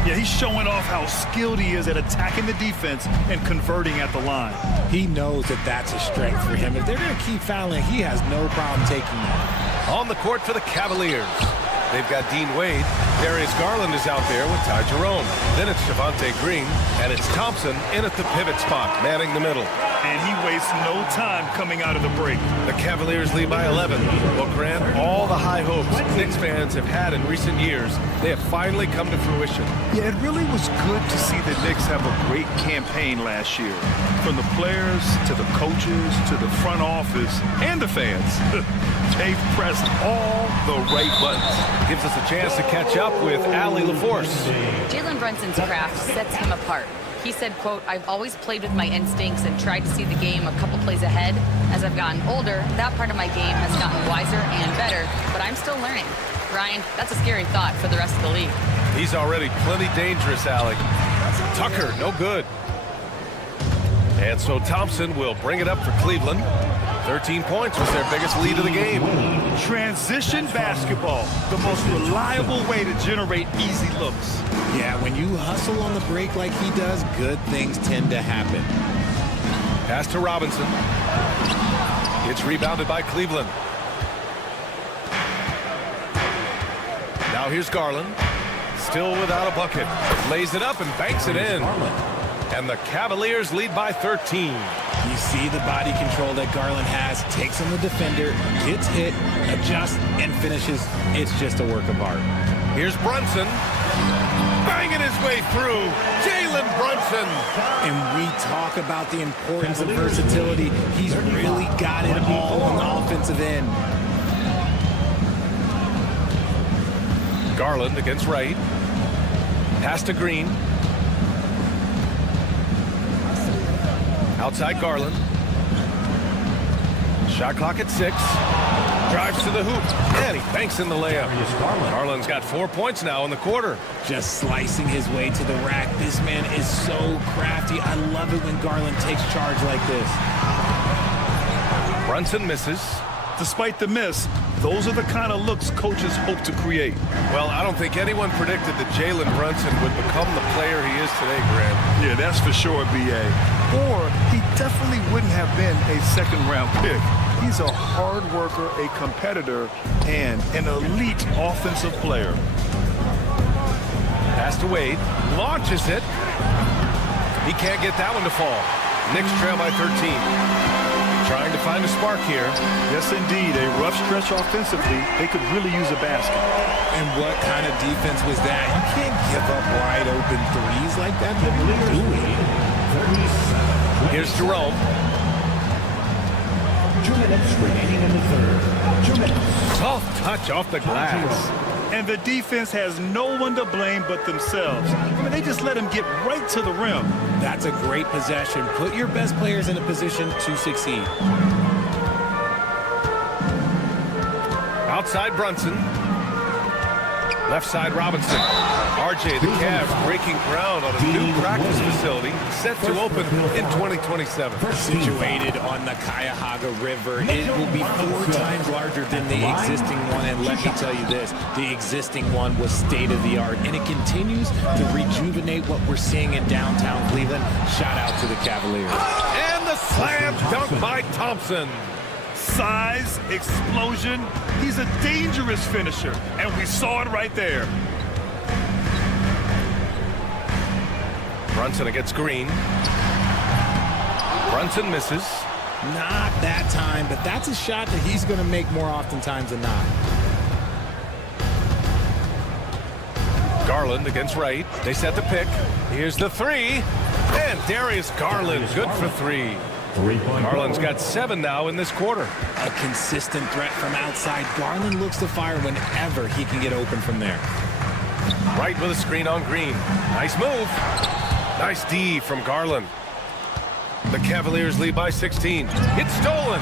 Yeah, he's showing off how skilled he is at attacking the defense and converting at the line. He knows that that's a strength for him. If they're going to keep fouling, he has no problem taking that. On the court for the Cavaliers. They've got Dean Wade. Darius Garland is out there with Ty Jerome. Then it's Javonte Green, and it's Thompson in at the pivot spot, manning the middle. And he wastes no time coming out of the break. The Cavaliers lead by 11. Will grant all the high hopes Knicks fans have had in recent years. They have finally come to fruition. Yeah, it really was good to see the Knicks have a great campaign last year. From the players to the coaches to the front office and the fans. They've pressed all the right buttons. Gives us a chance to catch up with Allie LaForce. Jalen Brunson's craft sets him apart. He said, quote, "I've always played with my instincts and tried to see the game a couple plays ahead. As I've gotten older, that part of my game has gotten wiser and better, but I'm still learning." Ryan, that's a scary thought for the rest of the league. He's already plenty dangerous, Alec. Tucker, no good. And so Thompson will bring it up for Cleveland. 13 points was their biggest lead of the game. Transition basketball, the most reliable way to generate easy looks. Yeah, when you hustle on the break like he does, good things tend to happen. Pass to Robinson. It's rebounded by Cleveland. Now here's Garland. Still without a bucket. Lays it up and banks it in. And the Cavaliers lead by 13. You see the body control that Garland has, takes on the defender, gets hit, adjusts, and finishes. It's just a work of art. Here's Brunson. Banging his way through. Jalen Brunson. And we talk about the importance of versatility. He's really got it all on the offensive end. Garland against Wright. Pass to Green. Outside Garland. Shot clock at 6. Drives to the hoop. And he banks in the layup. Garland's got 4 points now in the quarter. Just slicing his way to the rack. This man is so crafty. I love it when Garland takes charge like this. Brunson misses. Despite the miss, those are the kind of looks coaches hope to create. Well, I don't think anyone predicted that Jalen Brunson would become the player he is today, Grant. Yeah, that's for sure, B.A. Or he definitely wouldn't have been a second-round pick. He's a hard worker, a competitor, and an elite offensive player. Pass to Wade. Launches it. He can't get that one to fall. Knicks trail by 13. Trying to find a spark here. Yes, indeed. A rough stretch offensively. They could really use a basket. And what kind of defense was that? You can't give up wide open threes like that. What are you doing? Here's Jerome. 2 minutes remaining in the third. 2 minutes. Soft touch off the glass. And the defense has no one to blame but themselves. I mean, they just let him get right to the rim. That's a great possession. Put your best players in a position to succeed. Outside Brunson. Left side Robinson. RJ, the Cavs, breaking ground on a new practice facility set to open in 2027. Situated on the Cuyahoga River, it will be 4 times larger than the existing one. And let me tell you this, the existing one was state-of-the-art, and it continues to rejuvenate what we're seeing in downtown Cleveland. Shout out to the Cavaliers. And the slam dunk by Thompson. Size, explosion. He's a dangerous finisher, and we saw it right there. Brunson against Green. Brunson misses. Not that time, but that's a shot that he's going to make more oftentimes than not. Garland against Wright. They set the pick. Here's the 3. And Darius Garland, good for 3. Garland's got 7 now in this quarter. A consistent threat from outside. Garland looks to fire whenever he can get open from there. Wright with a screen on Green. Nice move. Nice D from Garland. The Cavaliers lead by 16. It's stolen.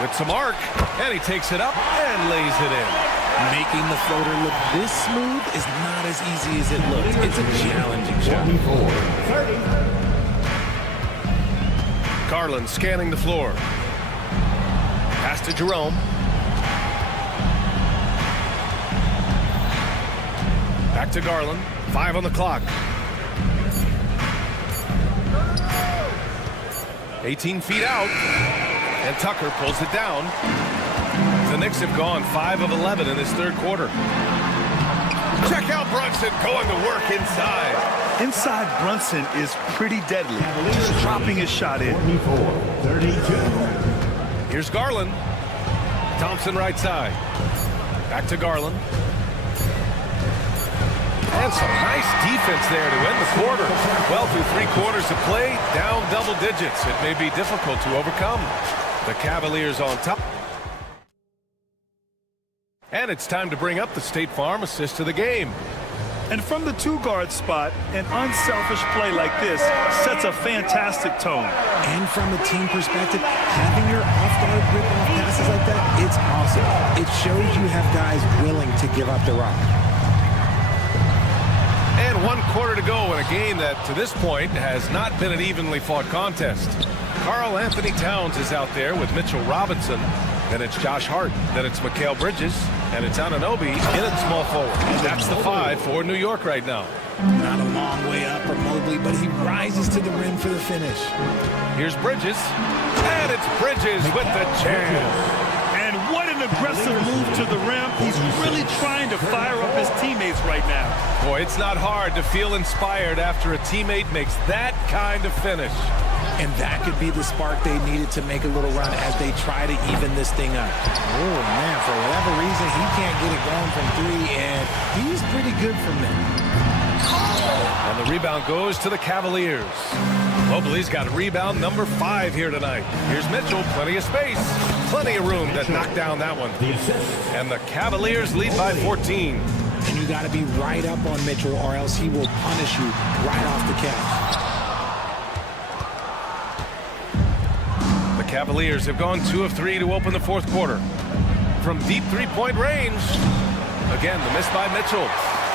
With some arc, and he takes it up and lays it in. Making the floater look this smooth is not as easy as it looks. It's a challenging shot. Garland scanning the floor. Pass to Jerome. Back to Garland. 5 on the clock. 18 feet out. And Tucker pulls it down. The Knicks have gone 5 of 11 in this third quarter. Check out Brunson going to work inside. Inside Brunson is pretty deadly. Just dropping his shot in. 32. Here's Garland. Thompson right side. Back to Garland. And some nice defense there to end the quarter. Well, through 3 quarters of play, down double digits. It may be difficult to overcome. The Cavaliers on top. And it's time to bring up the State Farm assist of the game. And from the two-guard spot, an unselfish play like this sets a fantastic tone. And from a team perspective, having your off-guard rip-off passes like that, it's awesome. It shows you have guys willing to give up the rock. And 1 quarter to go in a game that, to this point, has not been an evenly fought contest. Karl Anthony Towns is out there with Mitchell Robinson. Then it's Josh Hart. Then it's Mikal Bridges. And it's Anunoby in at small forward. That's the 5 for New York right now. Not a long way up for Mobley, but he rises to the rim for the finish. Here's Bridges. And it's Bridges with the jam. And what an aggressive move to the rim. He's really trying to fire up his teammates right now. Boy, it's not hard to feel inspired after a teammate makes that kind of finish. And that could be the spark they needed to make a little run as they try to even this thing up. Oh, man, for whatever reason, he can't get it going from 3, and he's pretty good from there. And the rebound goes to the Cavaliers. Mobley's got rebound number 5 here tonight. Here's Mitchell, plenty of space. Plenty of room to knock down that one. And the Cavaliers lead by 14. And you got to be right up on Mitchell or else he will punish you right off the catch. The Cavaliers have gone 2 of 3 to open the 4th quarter. From deep 3-point range. Again, the miss by Mitchell.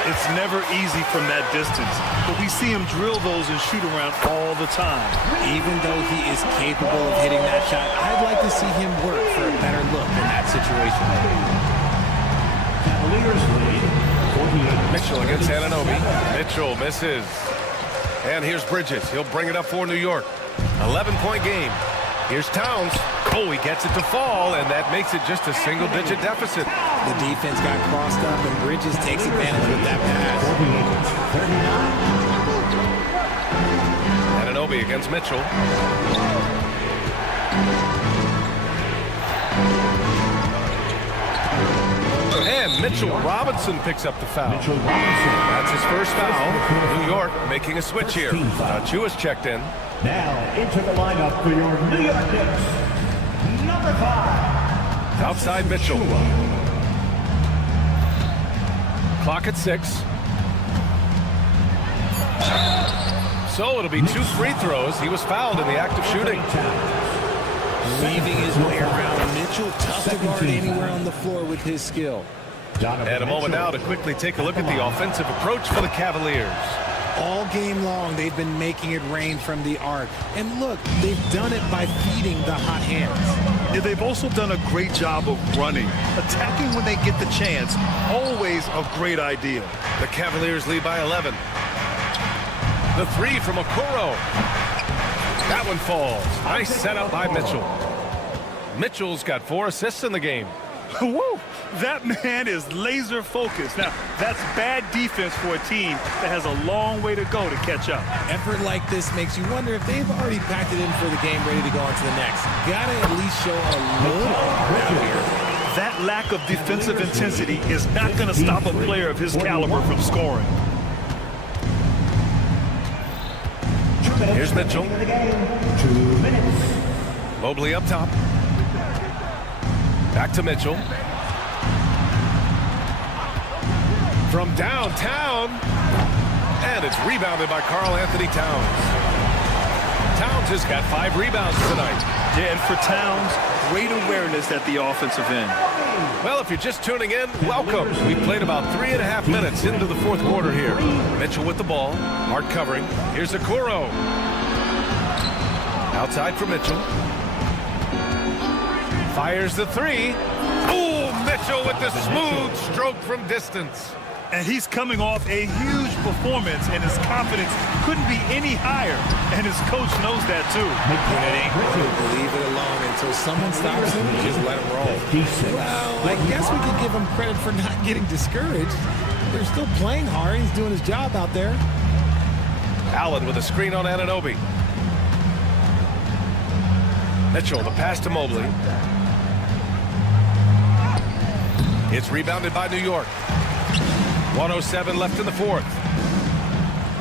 It's never easy from that distance, but we see him drill those and shoot around all the time. Even though he is capable of hitting that shot, I'd like to see him work for a better look in that situation. Mitchell against Anunoby. Mitchell misses. And here's Bridges. He'll bring it up for New York. 11-point game. Here's Towns. Oh, he gets it to fall, and that makes it just a single-digit deficit. The defense got crossed up, and Bridges takes advantage with that pass. Anunoby against Mitchell. And Mitchell Robinson picks up the foul. That's his first foul. New York making a switch here. Chua's checked in. Now into the lineup for your New York Knicks, number 5. Outside Mitchell. Clock at 6. So it'll be 2 free throws. He was fouled in the act of shooting. Weaving his way around. Mitchell tough to guard anywhere on the floor with his skill. And a moment now to quickly take a look at the offensive approach for the Cavaliers. All game long, they've been making it rain from the arc. And look, they've done it by feeding the hot hands. Yeah, they've also done a great job of running. Attacking when they get the chance, always a great idea. The Cavaliers lead by 11. The 3 from Okoro. That one falls. Nice setup by Mitchell. Mitchell's got 4 assists in the game. Woo! That man is laser focused. Now, that's bad defense for a team that has a long way to go to catch up. Effort like this makes you wonder if they've already packed it in for the game, ready to go on to the next. Gotta at least show a little out here. That lack of defensive intensity is not going to stop a player of his caliber from scoring. Here's Mitchell. Mobley up top. Back to Mitchell. From downtown. And it's rebounded by Karl Anthony Towns. Towns has got 5 rebounds tonight. Yeah, and for Towns, great awareness at the offensive end. Well, if you're just tuning in, welcome. We played about 3.5 minutes into the 4th quarter here. Mitchell with the ball. Hard covering. Here's Okoro. Outside for Mitchell. Fires the 3. Oh, Mitchell with the smooth stroke from distance. And he's coming off a huge performance, and his confidence couldn't be any higher. And his coach knows that, too. When it ain't working, leave it alone until someone stops him, just let him roll. Well, I guess we could give him credit for not getting discouraged. They're still playing hard. He's doing his job out there. Allen with a screen on Anunoby. Mitchell, the pass to Mobley. It's rebounded by New York. 1:07 left in the 4th.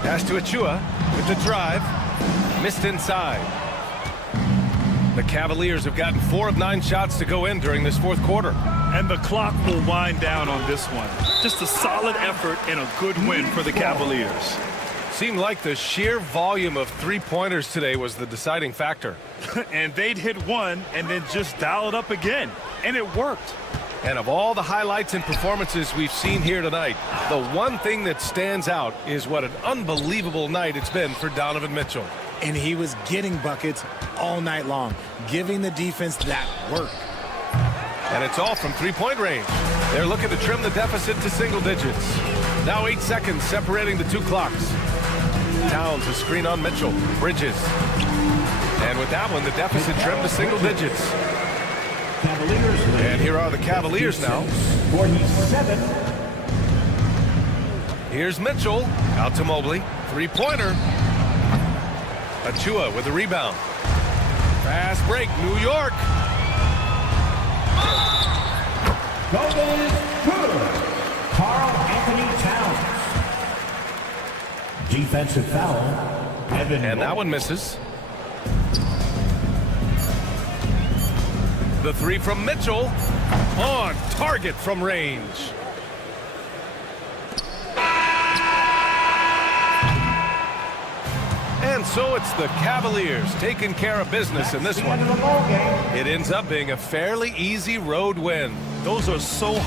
Pass to Achua with the drive. Missed inside. The Cavaliers have gotten 4 of 9 shots to go in during this 4th quarter. And the clock will wind down on this one. Just a solid effort and a good win for the Cavaliers. Seemed like the sheer volume of three-pointers today was the deciding factor. And they'd hit one and then just dial it up again. And it worked. And of all the highlights and performances we've seen here tonight, the one thing that stands out is what an unbelievable night it's been for Donovan Mitchell. And he was getting buckets all night long, giving the defense that work. And it's all from three-point range. They're looking to trim the deficit to single digits. Now 8 seconds separating the two clocks. Towns a screen on Mitchell. Bridges. And with that one, the deficit trimmed to single digits. And here are the Cavaliers now. 47. Here's Mitchell. Out to Mobley. Three-pointer. Achua with the rebound. Fast break, New York. Golden good. Carl Anthony Towns. Defensive foul. Evan And that one misses. The three from Mitchell. On target from range. And so it's the Cavaliers taking care of business in this one. It ends up being a fairly easy road win. Those are so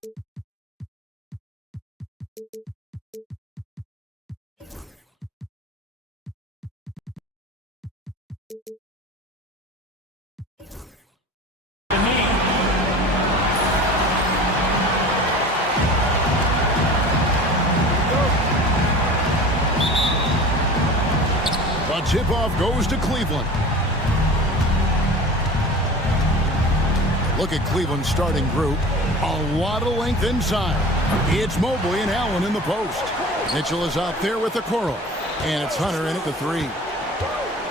The tip-off goes to Cleveland. Look at Cleveland's starting group. A lot of length inside. It's Mobley and Allen in the post. Mitchell is out there with the Coral. And it's Hunter in at the 3.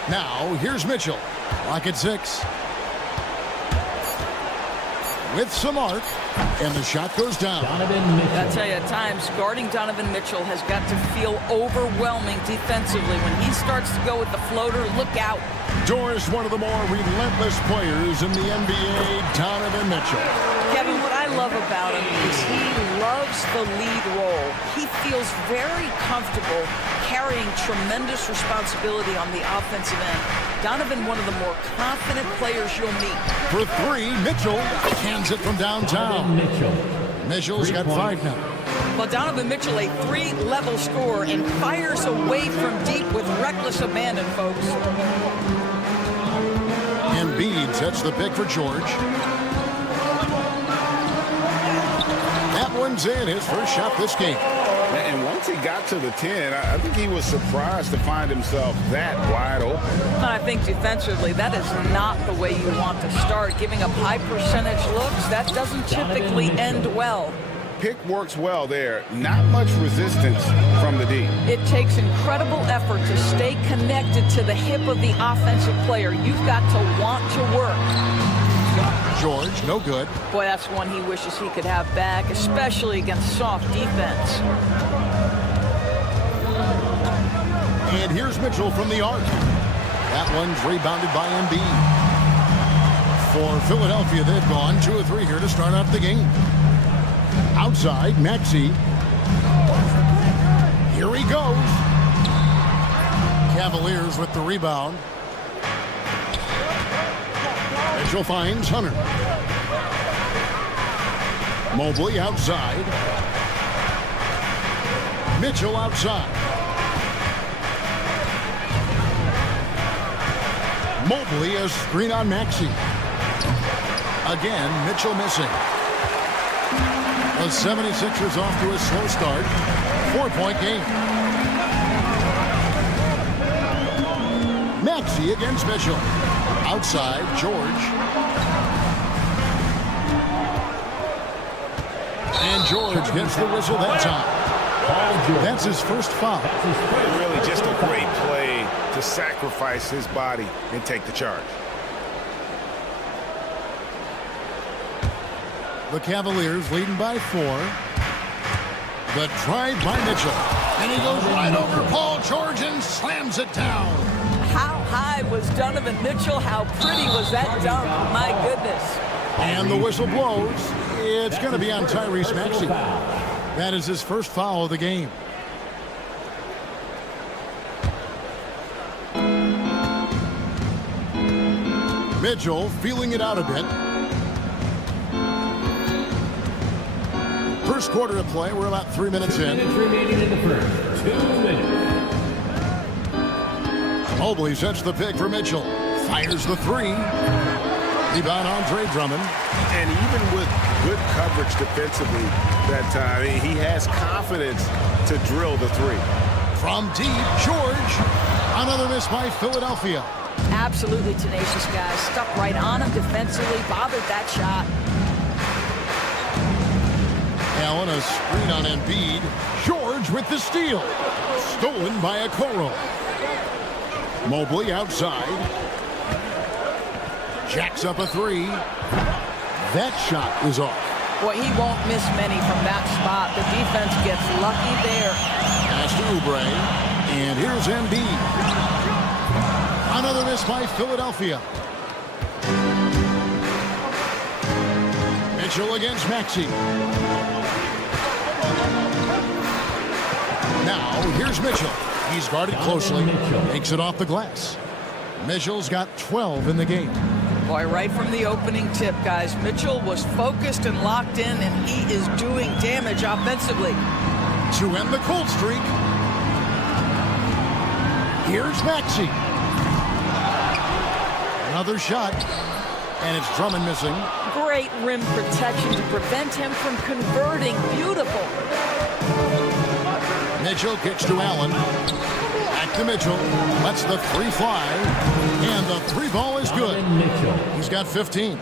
Now, here's Mitchell. Lock at 6. With some arc. And the shot goes down. I tell you, at times, guarding Donovan Mitchell has got to feel overwhelming defensively. When he starts to go with the floater, look out. Doris, one of the more relentless players in the NBA, Donovan Mitchell. Kevin, what I love about him is he loves the lead role. He feels very comfortable carrying tremendous responsibility on the offensive end. Donovan, one of the more confident players you'll meet. For 3, Mitchell hands it from downtown. Mitchell's got 5 now. Well, Donovan Mitchell, a 3-level scorer, and fires away from deep with reckless abandon, folks. Embiid sets the pick for George. That one's in, his first shot this game. And once he got to the 10, I think he was surprised to find himself that wide open. I think defensively, that is not the way you want to start. Giving up high percentage looks, that doesn't typically end well. Pick works well there. Not much resistance from the D. It takes incredible effort to stay connected to the hip of the offensive player. You've got to want to work. George, no good. Boy, that's one he wishes he could have back, especially against soft defense. And here's Mitchell from the arc. That one's rebounded by Embiid. For Philadelphia, they've gone 2 of 3 here to start out the game. Outside, Maxey. Here he goes. Cavaliers with the rebound. Mitchell finds Hunter. Mobley outside. Mitchell outside. Mobley a screen on Maxey. Again, Mitchell missing. The 76ers off to a slow start. 4-point game. Maxey against Mitchell. Outside, George. And George gets the whistle that time. That's his first foul. Really just a great play to sacrifice his body and take the charge. The Cavaliers leading by 4. The try by Mitchell. And he goes right over Paul George and slams it down. How high was Donovan Mitchell? How pretty was that dunk? My goodness. And the whistle blows. It's going to be on Tyrese Maxey. That is his first foul of the game. Mitchell feeling it out a bit. First quarter of play. We're about 3 minutes in. 2 minutes remaining in the first. 2 minutes. Mobley sets the pick for Mitchell. Fires the 3. Rebound Andre Drummond. And even with good coverage defensively that time, he has confidence to drill the 3. From deep, George. Another miss by Philadelphia. Absolutely tenacious guys. Stuck right on him defensively. Bothered that shot. Allen a screen on Embiid. George with the steal. Stolen by Okoro. Mobley outside. Jacks up a 3. That shot is off. Boy, he won't miss many from that spot. The defense gets lucky there. Pass to Oubre. And here's Embiid. Another miss by Philadelphia. Mitchell against Maxey. Now, here's Mitchell. He's guarded closely. Makes it off the glass. Mitchell's got 12 in the game. Boy, right from the opening tip, guys, Mitchell was focused and locked in, and he is doing damage offensively. To end the cold streak, here's Maxey. Another shot, and it's Drummond missing. Great rim protection to prevent him from converting. Beautiful. Mitchell kicks to Allen. Back to Mitchell. Lets the three fly. And the three ball is good. He's got 15.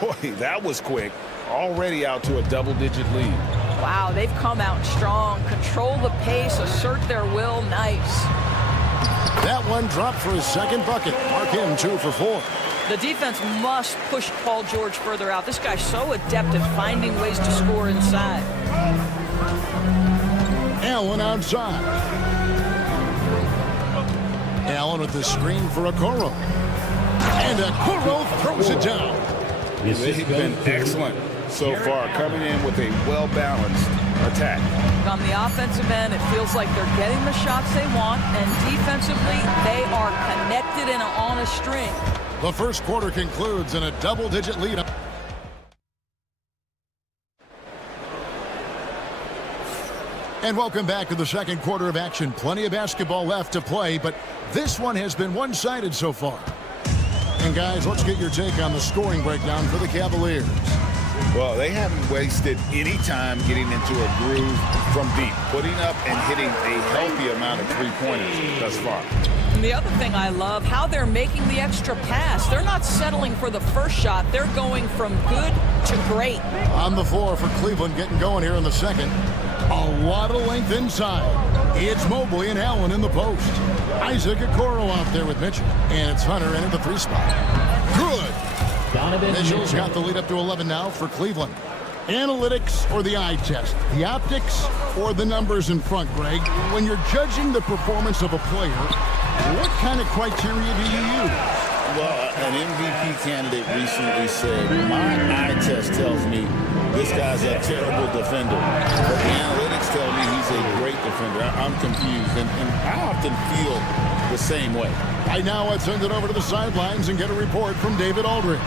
Boy, that was quick. Already out to a double-digit lead. Wow, they've come out strong. Control the pace, assert their will. Nice. That one dropped for his second bucket. Mark him 2 for 4. The defense must push Paul George further out. This guy's so adept at finding ways to score inside. Allen outside. Allen with the screen for Okoro. And Okoro throws it down. They've been excellent so far, coming in with a well-balanced attack. On the offensive end, it feels like they're getting the shots they want, and defensively, they are connected and on a string. The first quarter concludes in a double-digit lead. And welcome back to the second quarter of action. Plenty of basketball left to play, but this one has been one-sided so far. And guys, let's get your take on the scoring breakdown for the Cavaliers. Well, they haven't wasted any time getting into a groove from deep, putting up and hitting a healthy amount of three-pointers thus far. And the other thing I love, how they're making the extra pass. They're not settling for the first shot. They're going from good to great. On the floor for Cleveland, getting going here in the second. A lot of length inside. It's Mobley and Allen in the post. Isaac Okoro out there with Mitchell. And it's Hunter in at the 3 spot. Good. Mitchell's got the lead up to 11 now for Cleveland. Analytics or the eye test? The optics or the numbers in front, Greg? When you're judging the performance of a player, what kind of criteria do you use? Well, an MVP candidate recently said, my eye test tells me this guy's a terrible defender. But the analytics tell me he's a great defender. I'm confused, and I often feel the same way. Right now, let's send it over to the sidelines and get a report from David Aldridge.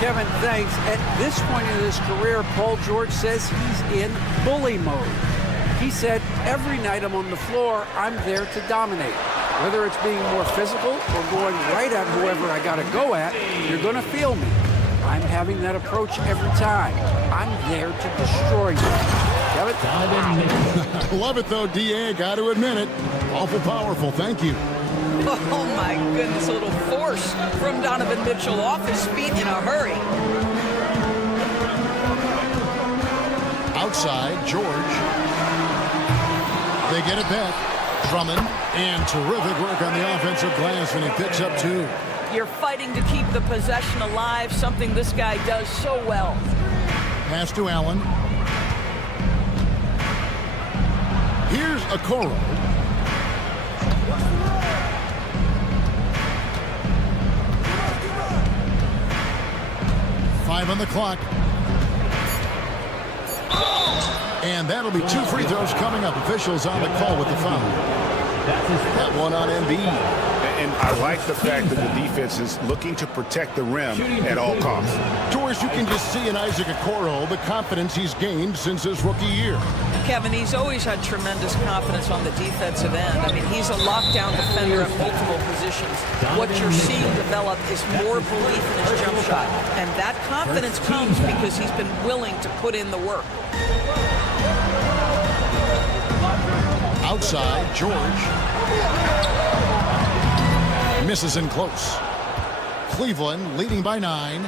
Kevin, thanks. At this point in his career, Paul George says he's in bully mode. He said, every night I'm on the floor, I'm there to dominate. Whether it's being more physical or going right at whoever I got to go at, you're going to feel me. I'm having that approach every time. I'm there to destroy you. Kevin? Love it, though, D.A. Got to admit it. Awful powerful. Thank you. Oh, my goodness, a little force from Donovan Mitchell off his feet in a hurry. Outside, George. They get it back. Drummond, and terrific work on the offensive glass, and he picks up 2. You're fighting to keep the possession alive, something this guy does so well. Pass to Allen. Here's Okoro. Five on the clock. And that'll be 2 free throws coming up. Officials on the call with the foul. That one on Embiid. And I like the fact that the defense is looking to protect the rim at all costs. George, you can just see in Isaac Okoro the confidence he's gained since his rookie year. Kevin, he's always had tremendous confidence on the defensive end. I mean, he's a lockdown defender at multiple positions. What you're seeing develop is more belief in his jump shot. And that confidence comes because he's been willing to put in the work. Outside, George. Misses in close. Cleveland leading by 9.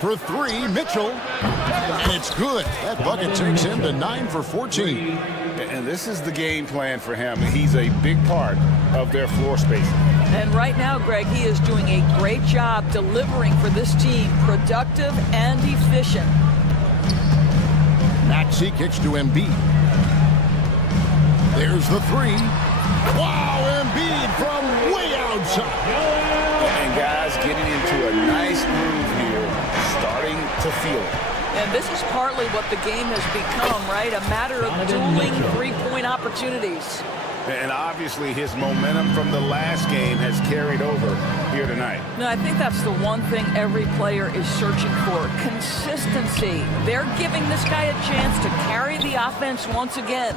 For 3, Mitchell. And it's good. That bucket takes him to 9 for 14. And this is the game plan for him. He's a big part of their floor spacing. And right now, Greg, he is doing a great job delivering for this team. Productive and efficient. Maxey kicks to Embiid. There's the 3. Wow, Embiid from way outside. And guys getting into a nice groove here, starting to feel it. And this is partly what the game has become, right? A matter of dueling three-point opportunities. And obviously his momentum from the last game has carried over here tonight. No, I think that's the one thing every player is searching for. Consistency. They're giving this guy a chance to carry the offense once again.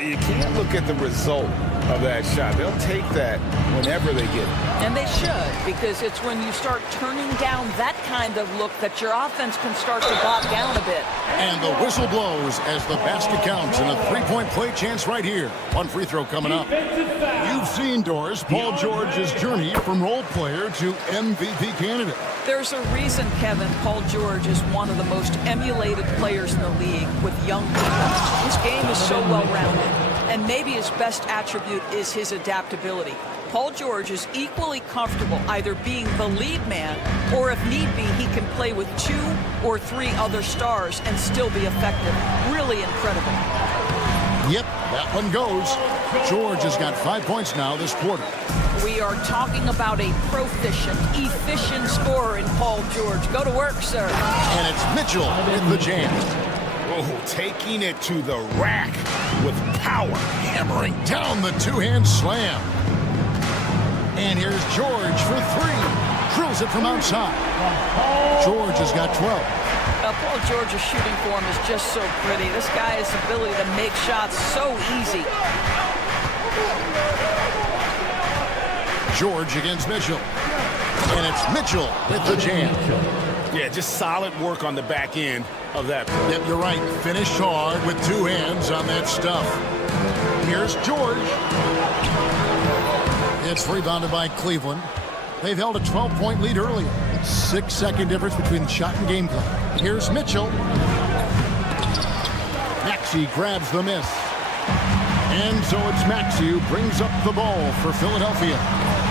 You can't look at the result of that shot. They'll take that whenever they get it. And they should, because it's when you start turning down that kind of look that your offense can start to bog down a bit. And the whistle blows as the basket counts, and a three-point play chance right here. One free throw coming up. You've seen, Doris, Paul George's journey from role player to MVP candidate. There's a reason, Kevin, Paul George is one of the most emulated players in the league with young people. His game is so well-rounded, and maybe his best attribute is his adaptability. Paul George is equally comfortable either being the lead man, or if need be, he can play with 2 or 3 other stars and still be effective. Really incredible. Yep, that one goes. George has got 5 points now this quarter. We are talking about a proficient, efficient scorer in Paul George. Go to work, sir. And it's Mitchell with the jam. Oh, taking it to the rack with power. Hammering down the two-hand slam. And here's George for 3. Drills it from outside. George has got 12. Paul George's shooting form is just so pretty. This guy has the ability to make shots so easy. George against Mitchell. And it's Mitchell with the jam. Yeah, just solid work on the back end of that play. Yep, you're right. Finished hard with 2 hands on that stuff. Here's George. It's rebounded by Cleveland. They've held a 12-point lead earlier. 6-second difference between shot and game play. Here's Mitchell. Maxey grabs the miss. And so it's Maxey who brings up the ball for Philadelphia.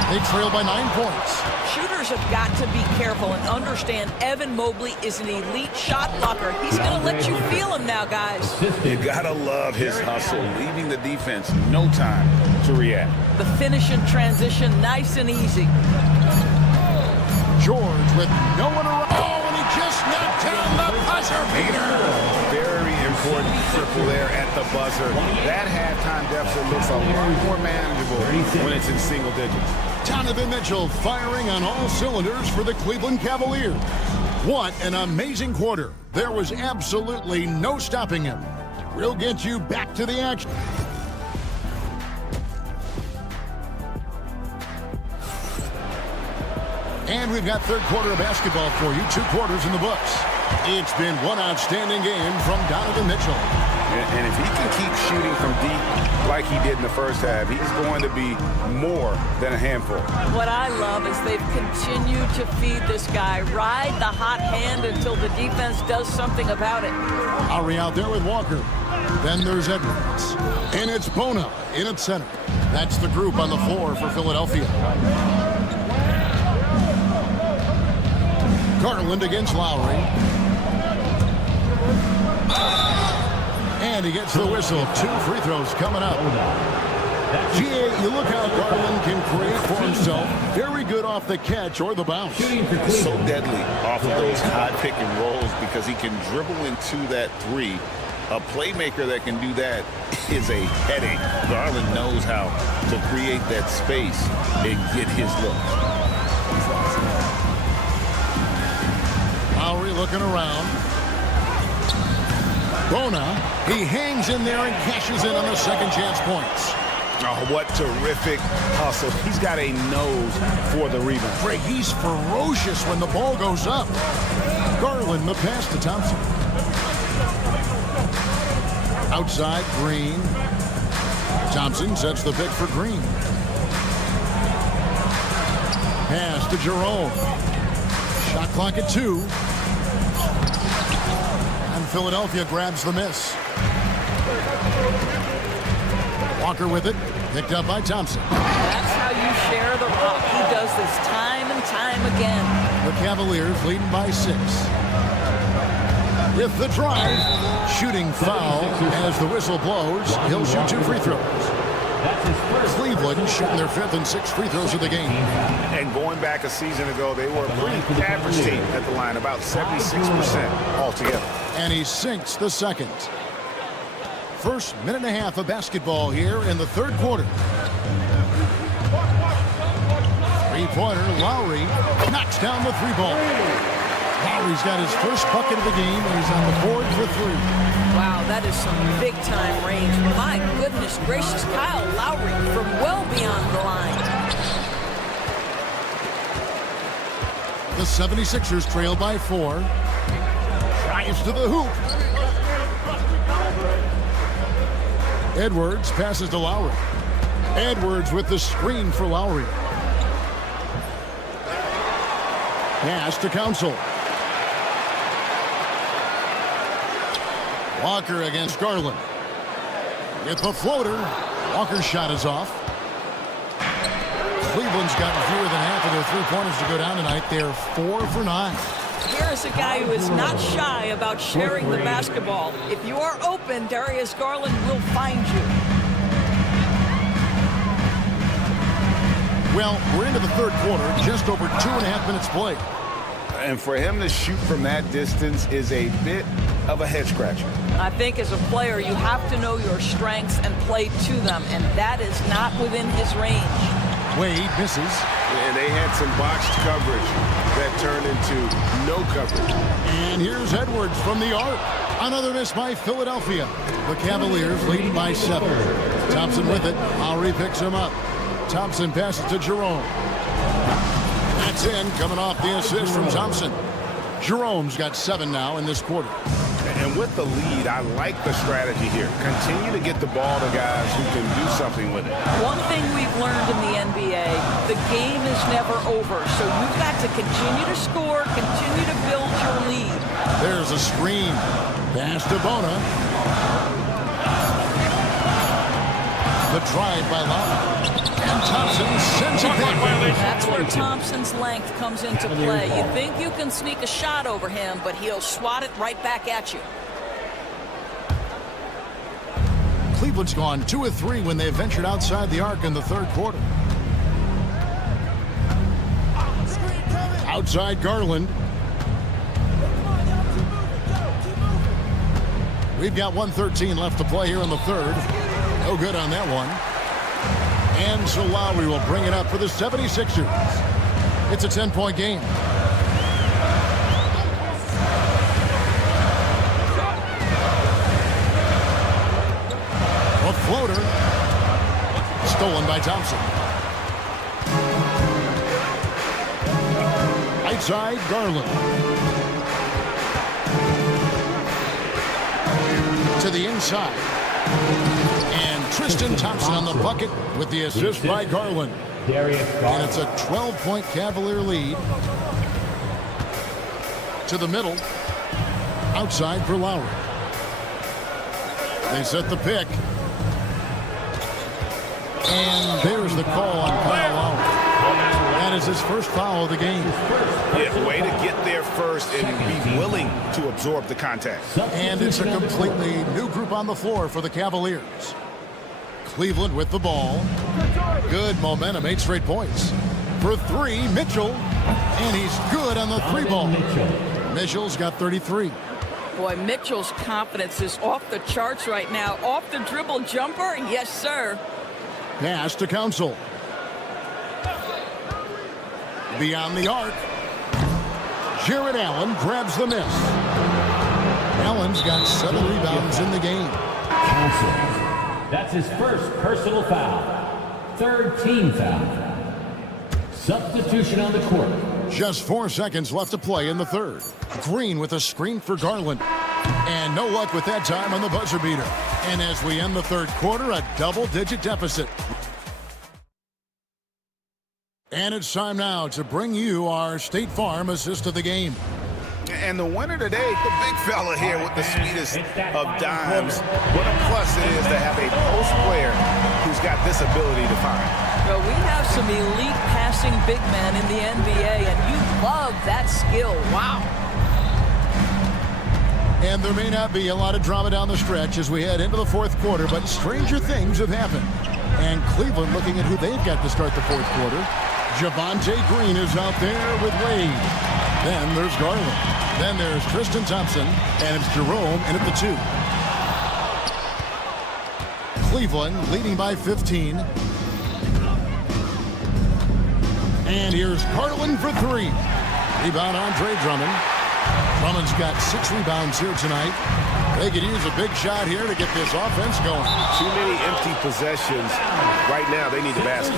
They trail by 9 points. Shooters have got to be careful and understand Evan Mobley is an elite shot blocker. He's going to let you feel him now, guys. You gotta love his hustle, leaving the defense no time to react. The finish in transition, nice and easy. George with no one around. Oh, and he just knocked down the buzzer beater. Very important triple there at the buzzer. That halftime deficit looks a lot more manageable when it's in single digits. Donovan Mitchell firing on all cylinders for the Cleveland Cavaliers. What an amazing quarter. There was absolutely no stopping him. We'll get you back to the action. And we've got third quarter of basketball for you. 2 quarters in the books. It's been one outstanding game from Donovan Mitchell. And if he can keep shooting from deep like he did in the first half, he's going to be more than a handful. What I love is they've continued to feed this guy. Ride the hot hand until the defense does something about it. Lowry out there with Walker. Then there's Edwards. And it's Bona in at center. That's the group on the floor for Philadelphia. Garland against Lowry. And he gets the whistle. 2 free throws coming up. G.A., you look how Garland can create for himself. Very good off the catch or the bounce. So deadly off of those high pick and rolls because he can dribble into that 3. A playmaker that can do that is a headache. Garland knows how to create that space and get his look. Lowry looking around. Bona, he hangs in there and cashes in on the second chance points. Oh, what terrific hustle. He's got a nose for the rebound. Greg, he's ferocious when the ball goes up. Garland, the pass to Thompson. Outside, Green. Thompson sets the pick for Green. Pass to Jerome. Shot clock at 2. And Philadelphia grabs the miss. Walker with it. Picked up by Thompson. That's how you share the rock. He does this time and time again. The Cavaliers leading by 6. With the drive, shooting foul as the whistle blows. He'll shoot 2 free throws. Cleveland shooting their 5th and 6th free throws of the game. And going back a season ago, they were a pretty average team at the line, about 76% altogether. And he sinks the second. First minute and a half of basketball here in the third quarter. Three-pointer, Lowry knocks down the three ball. Lowry's got his first bucket of the game, and he's on the board for three. Wow, that is some big-time range. My goodness gracious, Kyle Lowry from well beyond the line. The 76ers trail by 4. Drives to the hoop. Edwards passes to Lowry. Edwards with the screen for Lowry. Pass to Council. Walker against Garland. With the floater. Walker's shot is off. Cleveland's gotten fewer than half of their three-pointers to go down tonight. They're 4 for 9. Here is a guy who is not shy about sharing the basketball. If you are open, Darius Garland will find you. Well, we're into the third quarter, just over 2.5 minutes played. And for him to shoot from that distance is a bit of a head-scratcher. I think as a player, you have to know your strengths and play to them, and that is not within his range. Wade misses. And they had some botched coverage that turned into no coverage. And here's Edwards from the arc. Another miss by Philadelphia. The Cavaliers lead by 7. Thompson with it. Lowry picks him up. Thompson passes to Jerome. That's in, coming off the assist from Thompson. Jerome's got 7 now in this quarter. And with the lead, I like the strategy here. Continue to get the ball to guys who can do something with it. One thing we've learned in the NBA, the game is never over. So you've got to continue to score, continue to build your lead. There's a screen. Pass to Bona. The drive by Lowry. And Thompson sends it back. That's where Thompson's length comes into play. You think you can sneak a shot over him, but he'll swat it right back at you. Cleveland's gone 2 of 3 when they ventured outside the arc in the third quarter. Outside Garland. We've got 1:13 left to play here in the third. No good on that one. And so Lowry will bring it up for the 76ers. It's a 10-point game. A floater. Stolen by Thompson. Outside Garland. To the inside. And Tristan Thompson on the bucket with the assist by Garland. And it's a 12-point Cavalier lead. To the middle. Outside for Lowry. They set the pick. And there's the call on Kyle Lowry. That is his first foul of the game. Yeah, way to get there first and be willing to absorb the contact. And it's a completely new group on the floor for the Cavaliers. Cleveland with the ball. Good momentum, 8 straight points. For 3, Mitchell. And he's good on the 3 ball. Mitchell's got 33. Boy, Mitchell's confidence is off the charts right now. Off the dribble jumper, yes, sir. Pass to Council. Beyond the arc. Jared Allen grabs the miss. Allen's got 7 rebounds in the game. That's his first personal foul. 3rd team foul. Substitution on the court. Just 4 seconds left to play in the third. Green with a screen for Garland. And no luck with that time on the buzzer beater. And as we end the third quarter, a double-digit deficit. And it's time now to bring you our State Farm assist of the game. And the winner today, the big fella here with the sweetest of dimes. What a plus it is to have a post player who's got this ability to find. Well, we have some elite passing big men in the NBA, and you love that skill. Wow. And there may not be a lot of drama down the stretch as we head into the fourth quarter, but stranger things have happened. And Cleveland looking at who they've got to start the fourth quarter. Javonte Green is out there with Wade. Then there's Garland. Then there's Tristan Thompson. And it's Jerome in at the 2. Cleveland leading by 15. And here's Garland for 3. Rebound Andre Drummond. Drummond's got 6 rebounds here tonight. They could use a big shot here to get this offense going. Too many empty possessions. Right now, they need the basket.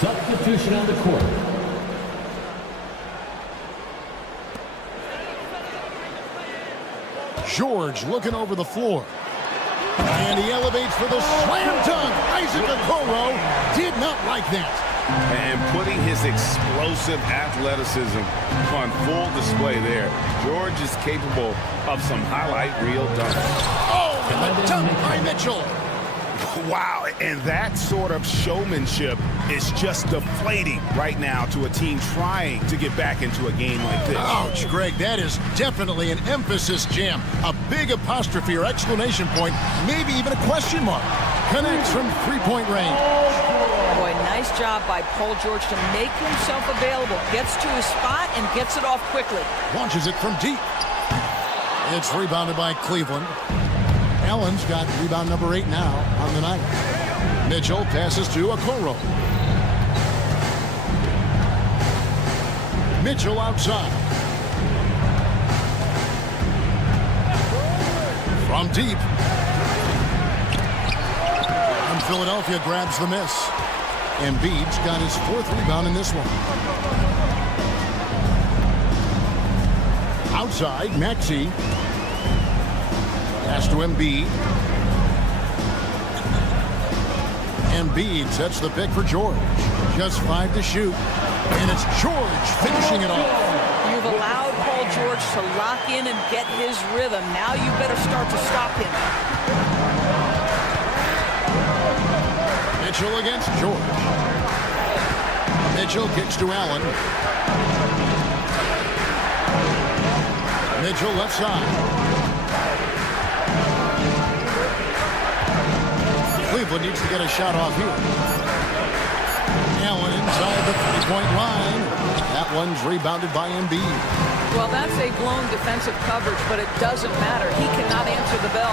Substitution on the court. George looking over the floor. And he elevates for the slam dunk. Isaac Okoro did not like that. And putting his explosive athleticism on full display there. George is capable of some highlight reel dunks. Oh, and the dunk by Mitchell. Wow, and that sort of showmanship is just deflating right now to a team trying to get back into a game like this. Ouch, Greg, that is definitely an emphasis jam. A big apostrophe or exclamation point, maybe even a question mark. Connects from three-point range. Boy, nice job by Paul George to make himself available. Gets to his spot and gets it off quickly. Launches it from deep. It's rebounded by Cleveland. Allen's got rebound number 8 now on the night. Mitchell passes to Okoro. Mitchell outside. From deep. And Philadelphia grabs the miss. Embiid's got his 4th rebound in this one. Outside, Maxey. Pass to Embiid. Embiid sets the pick for George. Just 5 to shoot. And it's George finishing it off. You've allowed Paul George to lock in and get his rhythm. Now you better start to stop him. Mitchell against George. Mitchell kicks to Allen. Mitchell left side. Cleveland needs to get a shot off here. Allen inside the three-point line. That one's rebounded by Embiid. Well, that's a blown defensive coverage, but it doesn't matter. He cannot answer the bell.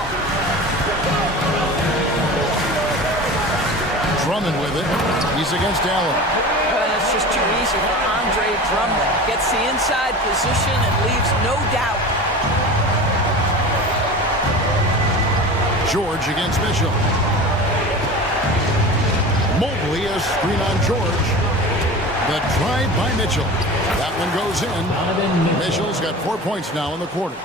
Drummond with it. He's against Allen. Well, it's just too easy for Andre Drummond. Gets the inside position and leaves no doubt. George against Mitchell. Mobley a screen on George. The drive by Mitchell. That one goes in. Mitchell's got 4 points now in the quarter.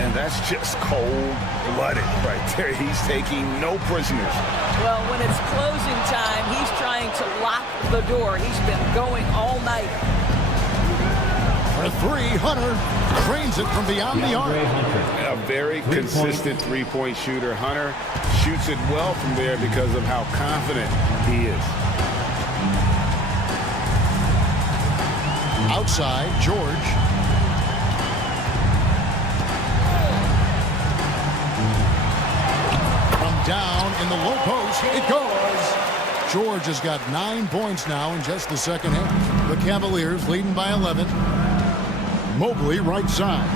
And that's just cold-blooded right there. He's taking no prisoners. Well, when it's closing time, he's trying to lock the door. He's been going all night. For 3, Hunter drains it from beyond the arc. A very consistent three-point shooter. Hunter shoots it well from there because of how confident he is. Outside, George. From down in the low post, it goes. George has got 9 points now in just the second half. The Cavaliers leading by 11. Mobley right side.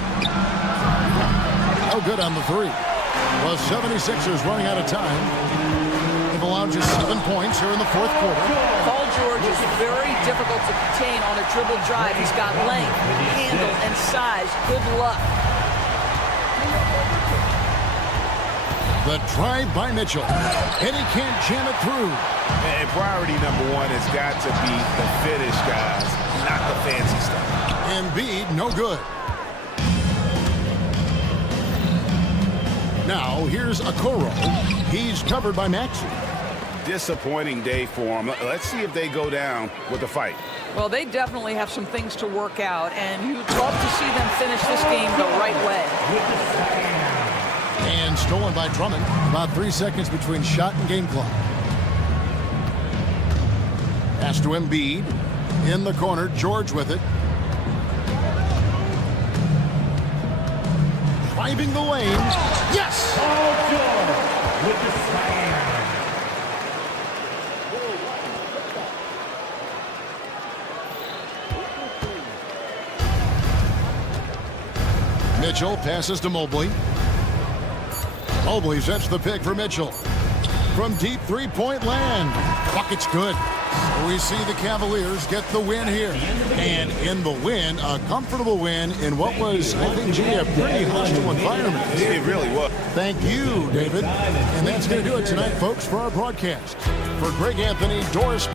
No good on the 3. The 76ers running out of time. They've allowed just 7 points here in the 4th quarter. Paul George is very difficult to contain on a dribble drive. He's got length, handle, and size. Good luck. The drive by Mitchell. And he can't jam it through. And priority number 1 has got to be the finish, guys, not the fancy stuff. Embiid, no good. Now, here's Okoro. He's covered by Maxey. Disappointing day for him. Let's see if they go down with a fight. Well, they definitely have some things to work out, and you'd love to see them finish this game the right way. And stolen by Drummond. About 3 seconds between shot and game clock. Pass to Embiid. In the corner, George with it. Driving the lane. Yes! Paul George with the slam. Mitchell passes to Mobley. Mobley sets the pick for Mitchell. From deep three-point land. Bucket's good. We see the Cavaliers get the win here. And in the win, a comfortable win in what was, I think, G, a pretty hostile environment. It really was. Thank you, David. And that's going to do it tonight, folks, for our broadcast. For Greg Anthony, Doris.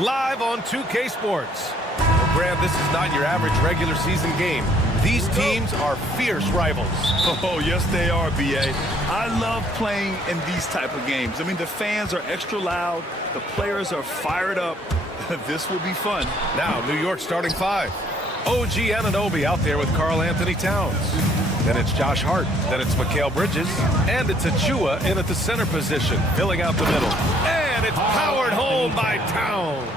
live on 2K Sports. Well, Grant, this is not your average regular season game. These teams are fierce rivals. Oh, yes, they are, B.A. I love playing in these type of games. I mean, the fans are extra loud. The players are fired up. This will be fun. Now, New York starting 5. OG Anunoby out there with Karl Anthony Towns. Then it's Josh Hart. Then it's Mikal Bridges. And it's Achua in at the center position, filling out the middle. And it's powered home by Towns.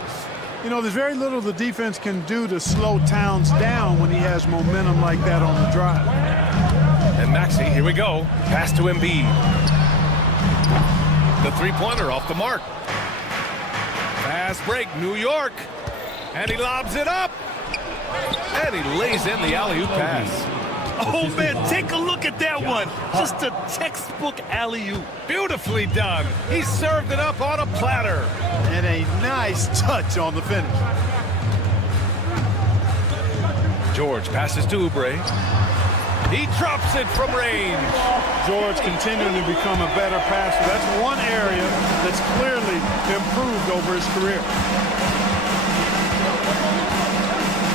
You know, there's very little the defense can do to slow Towns down when he has momentum like that on the drive. And Maxey, here we go. Pass to Embiid. The three-pointer off the mark. Fast break, New York. And he lobs it up. And he lays in the alley-oop pass. Oh, man, take a look at that one. Just a textbook alley-oop. Beautifully done. He served it up on a platter. And a nice touch on the finish. George passes to Oubre. He drops it from range. George continuing to become a better passer. That's one area that's clearly improved over his career.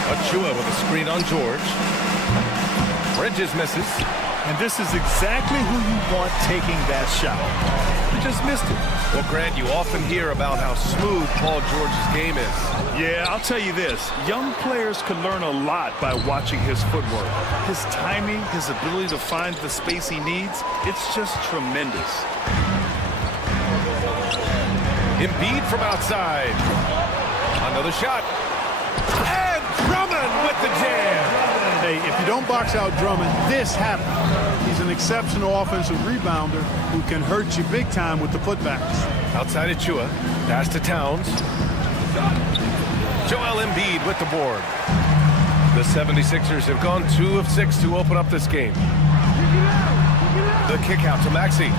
Achua with a screen on George. Bridges misses. And this is exactly who you want taking that shot. He just missed it. Well, Grant, you often hear about how smooth Paul George's game is. Yeah, I'll tell you this. Young players can learn a lot by watching his footwork. His timing, his ability to find the space he needs, it's just tremendous. Embiid from outside. Another shot. And Drummond with the jam. Hey, if you don't box out Drummond, this happens. He's an exceptional offensive rebounder who can hurt you big time with the putbacks. Outside Achua. Pass to Towns. Joel Embiid with the board. The 76ers have gone 2 of 6 to open up this game. The kick out to Maxey.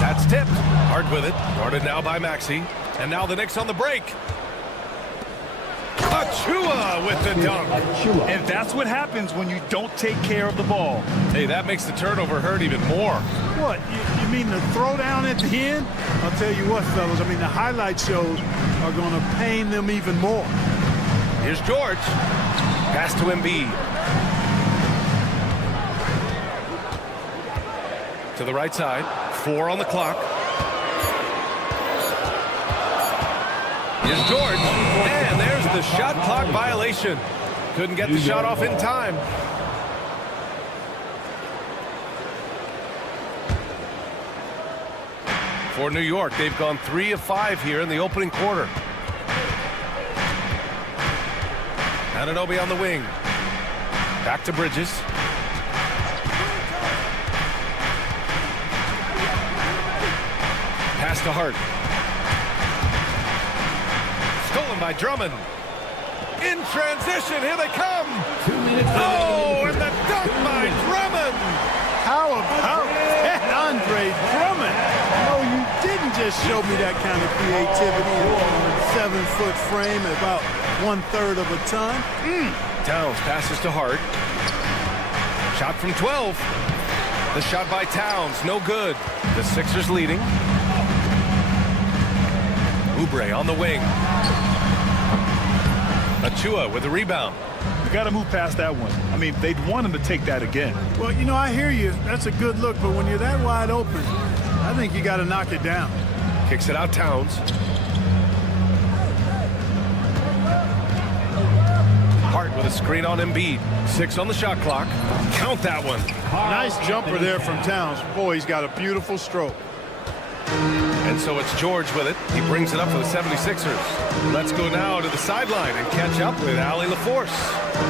That's tipped. Hard with it. Guarded now by Maxey. And now the Knicks on the break. Achua with the dunk. And that's what happens when you don't take care of the ball. Hey, that makes the turnover hurt even more. What, you mean the throwdown at the end? I'll tell you what, fellas, I mean, the highlight shows are going to pain them even more. Here's George. Pass to Embiid. To the right side. 4 on the clock. Here's George. And there's the shot clock violation. Couldn't get the shot off in time. For New York, they've gone 3 of 5 here in the opening quarter. Anunoby on the wing. Back to Bridges. Pass to Hart. Stolen by Drummond. In transition, here they come. Oh, and the dunk by Drummond. How about that, Andre Drummond? No, you didn't just show me that kind of creativity in a 7-foot frame, about 1/3 of a ton. Towns passes to Hart. Shot from 12. The shot by Towns, no good. The Sixers leading. Oubre on the wing. Achua with the rebound. You got to move past that one. I mean, they'd want him to take that again. Well, you know, I hear you. That's a good look, but when you're that wide open, I think you got to knock it down. Kicks it out, Towns. Hart with a screen on Embiid. 6 on the shot clock. Count that one. Nice jumper there from Towns. Boy, he's got a beautiful stroke. And so it's George with it. He brings it up for the 76ers. Let's go now to the sideline and catch up with Allie LaForce.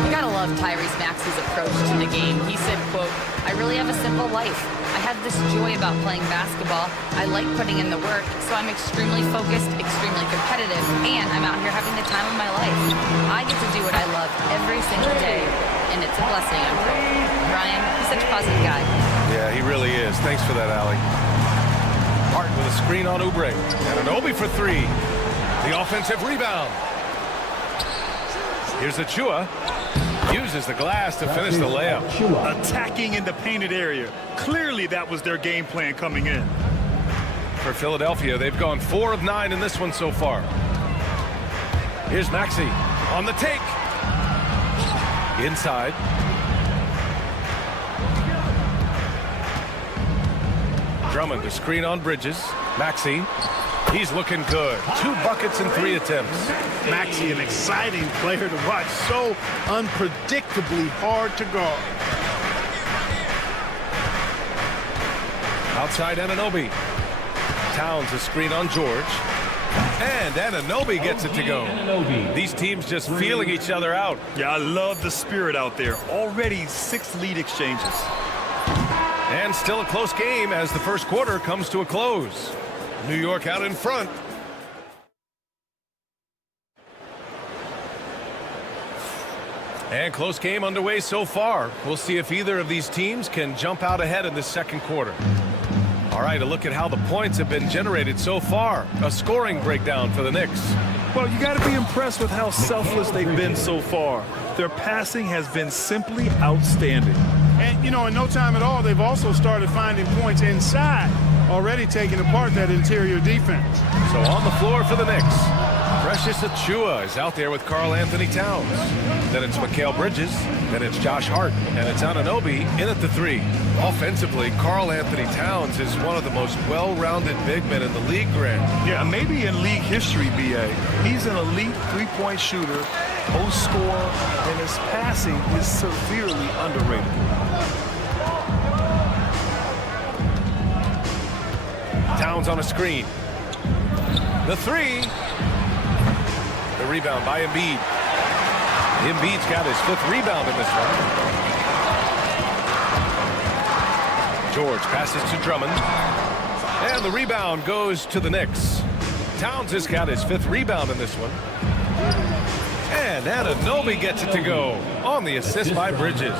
You gotta love Tyrese Maxey's approach to the game. He said, quote, "I really have a simple life. I have this joy about playing basketball. I like putting in the work, so I'm extremely focused, extremely competitive, and I'm out here having the time of my life. I get to do what I love every single day, and it's a blessing, I'm told." Ryan, he's such a positive guy. Yeah, he really is. Thanks for that, Allie. Hart with a screen on Oubre. Anunoby for 3. The offensive rebound. Here's Achua. Uses the glass to finish the layup. Attacking in the painted area. Clearly that was their game plan coming in. For Philadelphia, they've gone 4 of 9 in this one so far. Here's Maxey on the take. Inside. Drummond to screen on Bridges. Maxey. He's looking good. 2 buckets in 3 attempts. Maxey, an exciting player to watch. So unpredictably hard to guard. Outside Anunoby. Towns a screen on George. And Anunoby gets it to go. These teams just feeling each other out. Yeah, I love the spirit out there. Already 6 lead exchanges. And still a close game as the first quarter comes to a close. New York out in front. And close game underway so far. We'll see if either of these teams can jump out ahead in the second quarter. All right, a look at how the points have been generated so far. A scoring breakdown for the Knicks. Well, you got to be impressed with how selfless they've been so far. Their passing has been simply outstanding. And, you know, in no time at all, they've also started finding points inside, already taking apart that interior defense. So on the floor for the Knicks, Precious Achiuwa is out there with Karl Anthony Towns. Then it's Mikal Bridges. Then it's Josh Hart. And it's Anunoby in at the 3. Offensively, Karl Anthony Towns is one of the most well-rounded big men in the league, Grant. Yeah, maybe in league history, B.A. He's an elite 3-point shooter, post scorer, and his passing is severely underrated. Towns on a screen. The 3. The rebound by Embiid. Embiid's got his 5th rebound in this one. George passes to Drummond. And the rebound goes to the Knicks. Towns has got his 5th rebound in this one. And Anunoby gets it to go on the assist by Bridges.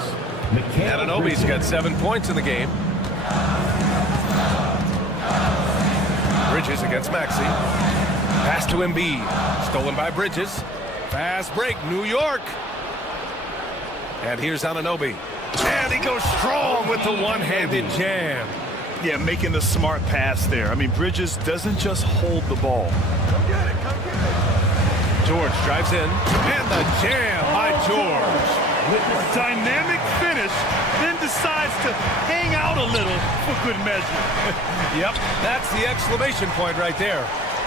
Anunoby's got 7 points in the game. Bridges against Maxey. Pass to Embiid. Stolen by Bridges. Fast break, New York. And here's Anunoby. And he goes strong with the one-handed jam. Yeah, making the smart pass there. I mean, Bridges doesn't just hold the ball. George drives in. And the jam by George. With a dynamic finish, then decides to hang out a little for good measure. Yep, that's the exclamation point right there.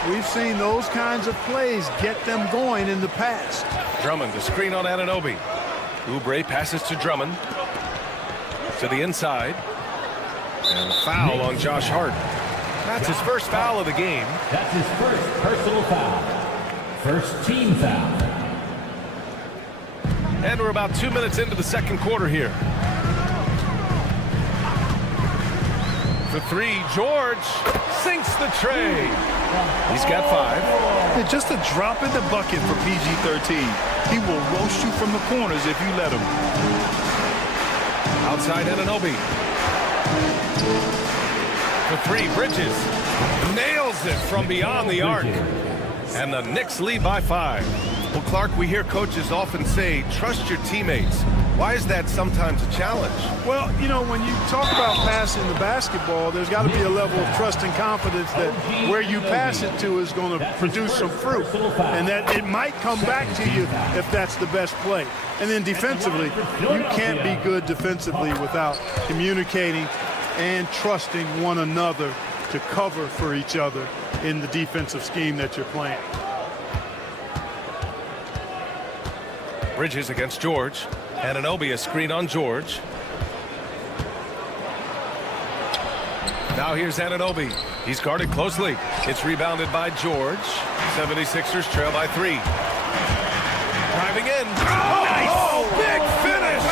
We've seen those kinds of plays get them going in the past. Drummond to screen on Anunoby. Oubre passes to Drummond. To the inside. And a foul on Josh Hart. That's his first foul of the game. That's his first personal foul. First team foul. And we're about 2 minutes into the second quarter here. For 3, George sinks the tray. He's got 5. Yeah, just a drop in the bucket for PG-13. He will roast you from the corners if you let him. Outside Anunoby. For 3, Bridges nails it from beyond the arc. And the Knicks lead by 5. Well, Clark, we hear coaches often say, trust your teammates. Why is that sometimes a challenge? Well, you know, when you talk about passing the basketball, there's got to be a level of trust and confidence that where you pass it to is going to produce some fruit, and that it might come back to you if that's the best play. And then defensively, you can't be good defensively without communicating and trusting one another to cover for each other in the defensive scheme that you're playing. Bridges against George. Anunoby a screen on George. Now here's Anunoby. He's guarded closely. It's rebounded by George. 76ers trail by 3. Driving in. Oh, nice. Oh, big finish.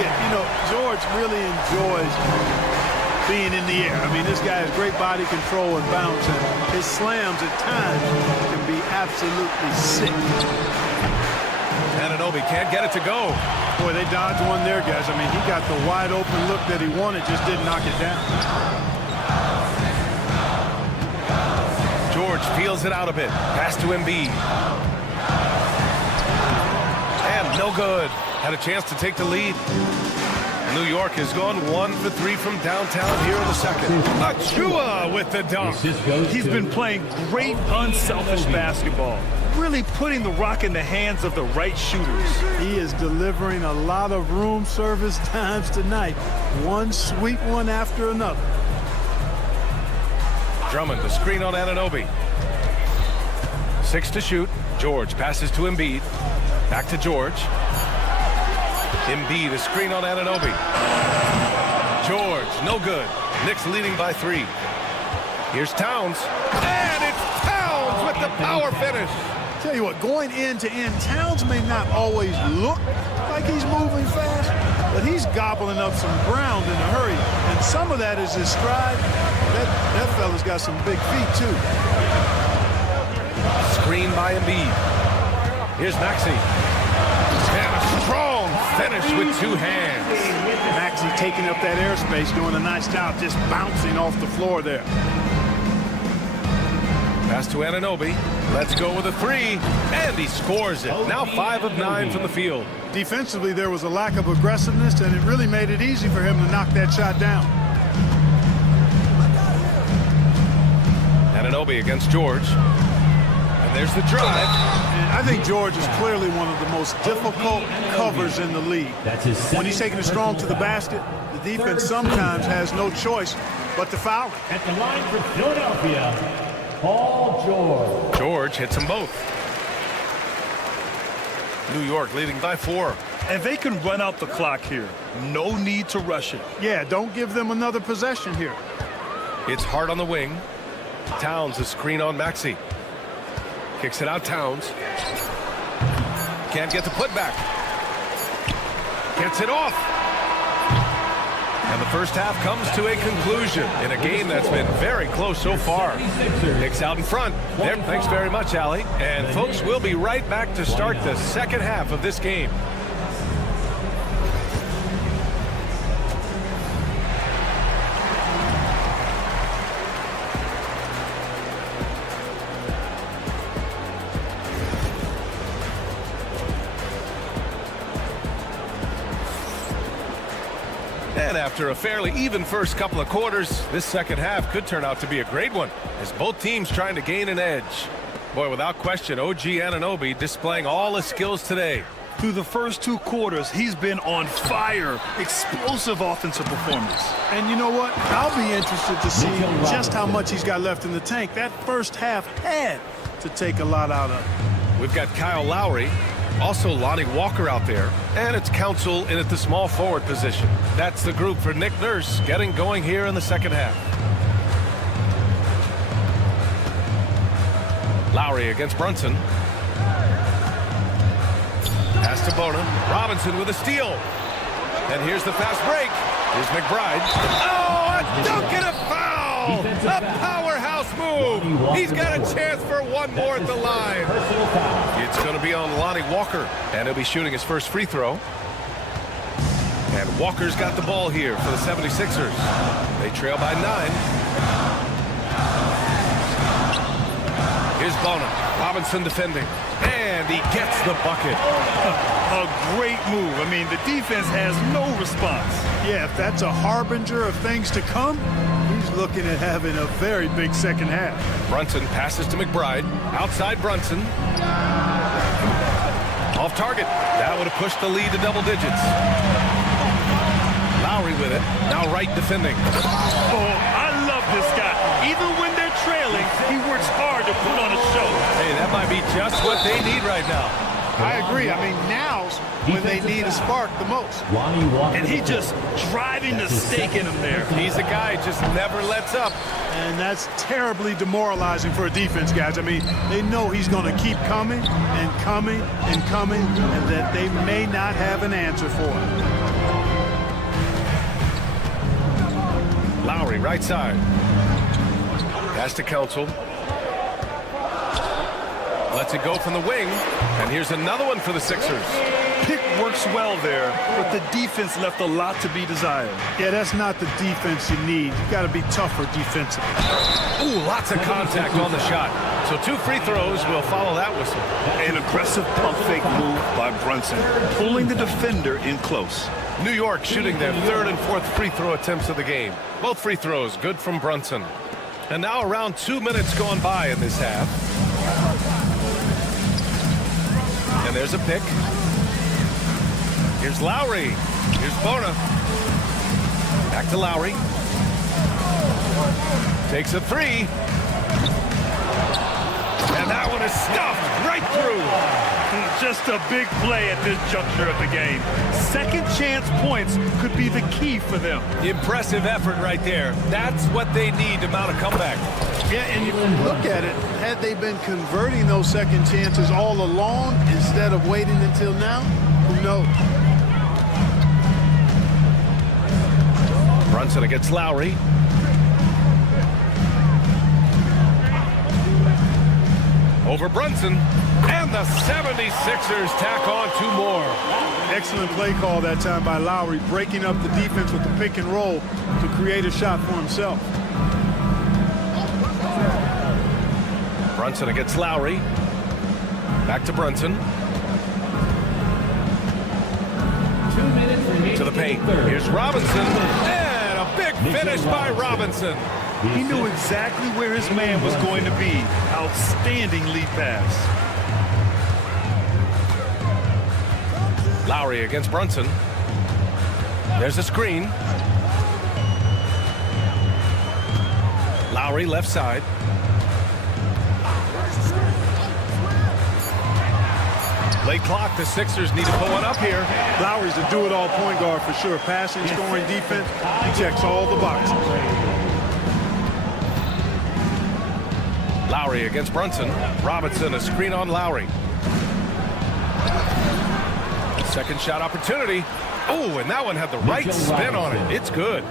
Yeah, you know, George really enjoys being in the air. I mean, this guy has great body control and bounce, and his slams at times can be absolutely sick. Anunoby can't get it to go. Boy, they dodged one there, guys. I mean, he got the wide open look that he wanted, just didn't knock it down. George feels it out a bit. Pass to Embiid. And no good. Had a chance to take the lead. New York has gone 1 for 3 from downtown here in the second. Achiuwa with the dunk. He's been playing great unselfish basketball. really putting the rock in the hands of the right shooters. He is delivering a lot of room service times tonight. One sweet one after another. Drummond, the screen on Anunoby. 6 to shoot. George passes to Embiid. Back to George. Embiid, a screen on Anunoby. George, no good. Knicks leading by 3. Here's Towns. And it's Towns with the power finish. Tell you what, going end to end, Towns may not always look like he's moving fast, but he's gobbling up some ground in a hurry. And some of that is his stride. That fella's got some big feet, too. Screen by Embiid. Here's Maxey. And a strong finish with 2 hands. Maxey taking up that airspace, doing a nice job just bouncing off the floor there. Pass to Anunoby. Let's go with a 3. And he scores it. Now 5 of 9 from the field. Defensively, there was a lack of aggressiveness, and it really made it easy for him to knock that shot down. Anunoby against George. And there's the drive. And I think George is clearly one of the most difficult covers in the league. When he's taking it strong to the basket, the defense sometimes has no choice but to foul. At the line for Philadelphia, Paul George. George hits them both. New York leading by 4. And they can run out the clock here. No need to rush it. Yeah, don't give them another possession here. It's Hart on the wing. Towns, a screen on Maxey. Kicks it out, Towns. Can't get the putback. Gets it off. And the first half comes to a conclusion in a game that's been very close so far. Knicks out in front. There, thanks very much, Allie. And folks, we'll be right back to start the second half of this game. And after a fairly even first couple of quarters, this second half could turn out to be a great one, as both teams trying to gain an edge. Boy, without question, OG Anunoby displaying all his skills today. Through the first 2 quarters, he's been on fire. Explosive offensive performance. And you know what? I'll be interested to see just how much he's got left in the tank. That first half had to take a lot out of it. We've got Kyle Lowry, also Lonnie Walker out there, and it's Council in at the small forward position. That's the group for Nick Nurse getting going here in the second half. Lowry against Brunson. Pass to Bona. Robinson with a steal. And here's the fast break. Here's McBride. Oh, a dunk and a foul! A powerhouse move. He's got a chance for one more at the line. It's going to be on Lonnie Walker, and he'll be shooting his first free throw. And Walker's got the ball here for the 76ers. They trail by 9. Here's Bona. Robinson defending. And he gets the bucket. A great move. I mean, the defense has no response. Yeah, if that's a harbinger of things to come, he's looking at having a very big second half. Brunson passes to McBride. Outside Brunson. Off target. That would have pushed the lead to double digits. Lowry with it. Now Wright defending. Oh, I love this guy. Even when they're trailing, he works hard to put on a show. Hey, that might be just what they need right now. I agree. I mean, now's when they need a spark the most. And he just driving the stake in him there. He's a guy just never lets up. And that's terribly demoralizing for a defense, guys. I mean, they know he's going to keep coming and coming and coming, and that they may not have an answer for him. Lowry, right side. Pass to Council. Lets it go from the wing. And here's another one for the Sixers. Pick works well there, but the defense left a lot to be desired. Yeah, that's not the defense you need. You got to be tougher defensively. Ooh, lots of contact on the shot. So 2 free throws will follow that whistle. An aggressive pump fake move by Brunson, pulling the defender in close. New York shooting their 3rd and 4th free throw attempts of the game. Both free throws good from Brunson. And now around 2 minutes gone by in this half. And there's a pick. Here's Lowry. Here's Bona. Back to Lowry. Takes a three. And that one is stuffed right through. Just a big play at this juncture of the game. Second chance points could be the key for them. Impressive effort right there. That's what they need to mount a comeback. Yeah, and if you look at it, had they been converting those second chances all along instead of waiting until now, who knows? Brunson against Lowry. Over Brunson, and the 76ers tack on 2 more. Excellent play call that time by Lowry, breaking up the defense with the pick and roll to create a shot for himself. Brunson against Lowry. Back to Brunson. To the paint. Here's Robinson, and a big finish by Robinson. He knew exactly where his man was going to be. Outstanding lead pass. Lowry against Brunson. There's a screen. Lowry left side. Late clock, the Sixers need to pull one up here. Lowry's a do-it-all point guard for sure. Passing, scoring, defense, he checks all the boxes. Lowry against Brunson. Robinson, a screen on Lowry. Second shot opportunity. Oh, and that one had the right spin on it. It's good.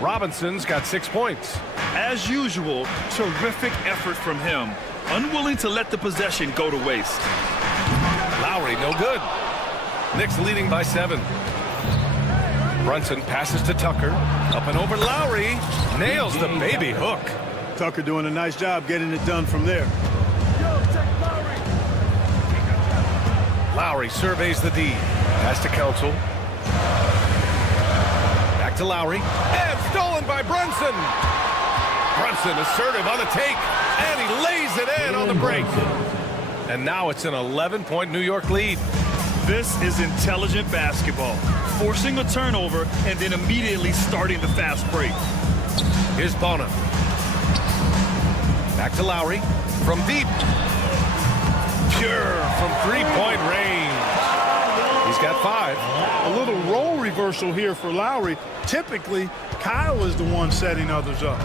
Robinson's got 6 points. As usual, terrific effort from him. Unwilling to let the possession go to waste. Lowry, no good. Knicks leading by 7. Brunson passes to Tucker. Up and over Lowry. Nails the baby hook. Tucker doing a nice job getting it done from there. Lowry surveys the D. Pass to Council. Back to Lowry. And stolen by Brunson. Brunson assertive on the take. And he lays it in on the break. And now it's an 11-point New York lead. This is intelligent basketball. Forcing a turnover and then immediately starting the fast break. Here's Bona. Back to Lowry. From deep. Pure from 3-point range. He's got 5. A little role reversal here for Lowry. Typically, Kyle is the one setting others up.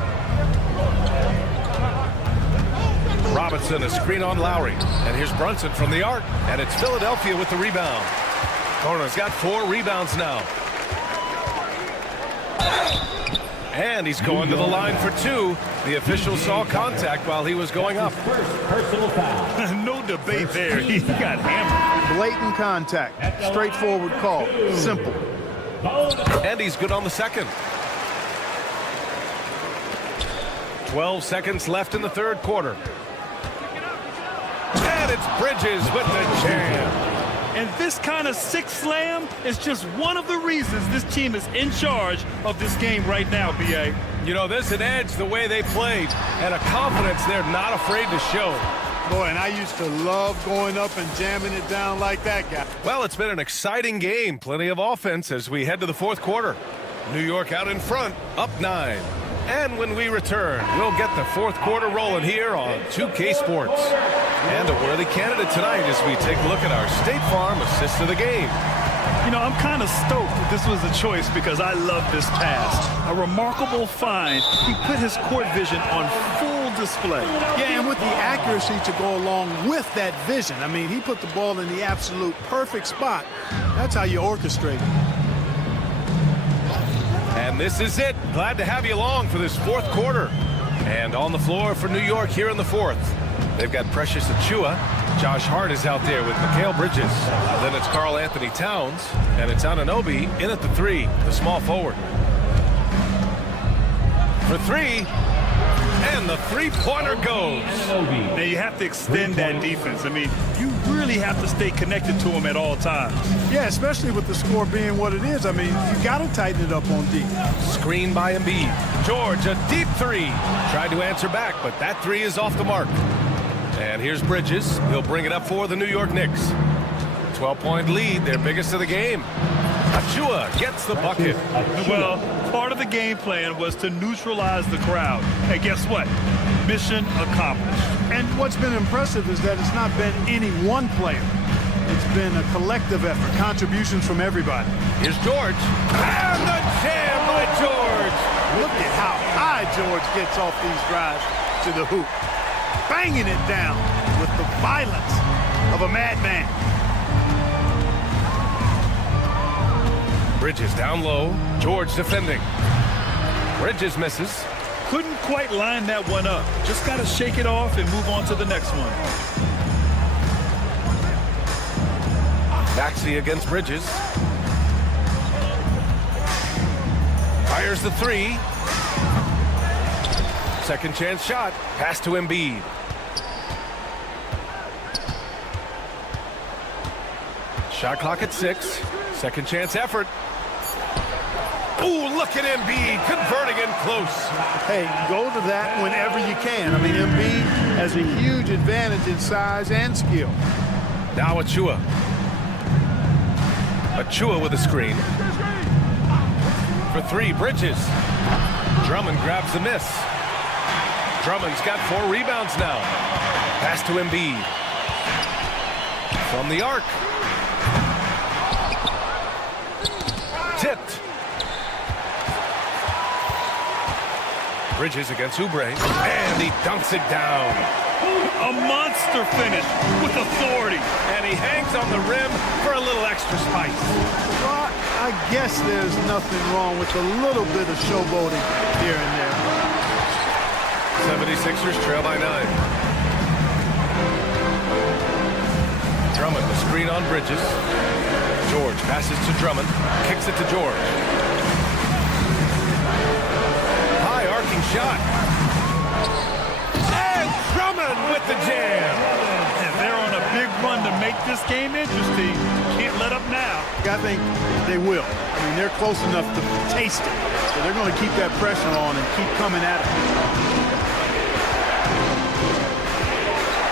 Robinson, a screen on Lowry. And here's Brunson from the arc. And it's Philadelphia with the rebound. Bona's got 4 rebounds now. And he's going to the line for 2. The official saw contact while he was going up. Personal foul. No debate there. He got hammered. Blatant contact. Straightforward call. Simple. And he's good on the second. 12 seconds left in the third quarter. And it's Bridges with the jam. And this kind of sick slam is just one of the reasons this team is in charge of this game right now, B.A. You know, there's an edge the way they played and a confidence they're not afraid to show. Boy, and I used to love going up and jamming it down like that guy. Well, it's been an exciting game. Plenty of offense as we head to the fourth quarter. New York out in front, up 9. And when we return, we'll get the fourth quarter rolling here on 2K Sports. And a worthy candidate tonight as we take a look at our State Farm assist of the game. You know, I'm kind of stoked that this was a choice because I love this pass. A remarkable find. He put his court vision on full display. Yeah, and with the accuracy to go along with that vision. I mean, he put the ball in the absolute perfect spot. That's how you orchestrate it. And this is it. Glad to have you along for this fourth quarter. And on the floor for New York here in the fourth. They've got Precious Achiuwa. Josh Hart is out there with Mikal Bridges. Then it's Karl Anthony Towns. And it's Anunoby in at the 3, the small forward. For 3. And the three-pointer goes. Now you have to extend that defense. I mean, you really have to stay connected to him at all times. Yeah, especially with the score being what it is. I mean, you got to tighten it up on deep. Screen by Embiid. George, a deep 3. Tried to answer back, but that 3 is off the mark. And here's Bridges. He'll bring it up for the New York Knicks. 12-point lead, their biggest of the game. Achua gets the bucket. Well, part of the game plan was to neutralize the crowd. And guess what? Mission accomplished. And what's been impressive is that it's not been any one player. It's been a collective effort, contributions from everybody. Here's George. And the jam by George. Look at how high George gets off these drives to the hoop. Banging it down with the violence of a madman. Bridges down low. George defending. Bridges misses. Couldn't quite line that one up. Just got to shake it off and move on to the next one. Maxey against Bridges. Fires the three. Second chance shot. Pass to Embiid. Shot clock at 6. Second chance effort. Ooh, look at Embiid converting in close. Hey, go to that whenever you can. I mean, Embiid has a huge advantage in size and skill. Now Achua. Achua with a screen. For 3, Bridges. Drummond grabs the miss. Drummond's got 4 rebounds now. Pass to Embiid. From the arc. Tipped. Bridges against Oubre. And he dunks it down. A monster finish with authority. And he hangs on the rim for a little extra spice. Well, I guess there's nothing wrong with a little bit of showboating here and there. 76ers trail by 9. Drummond, the screen on Bridges. George passes to Drummond. Kicks it to George. High arcing shot. And Drummond with the jam. And they're on a big run to make this game interesting. Can't let up now. I think they will. I mean, they're close enough to taste it. So they're going to keep that pressure on and keep coming at it.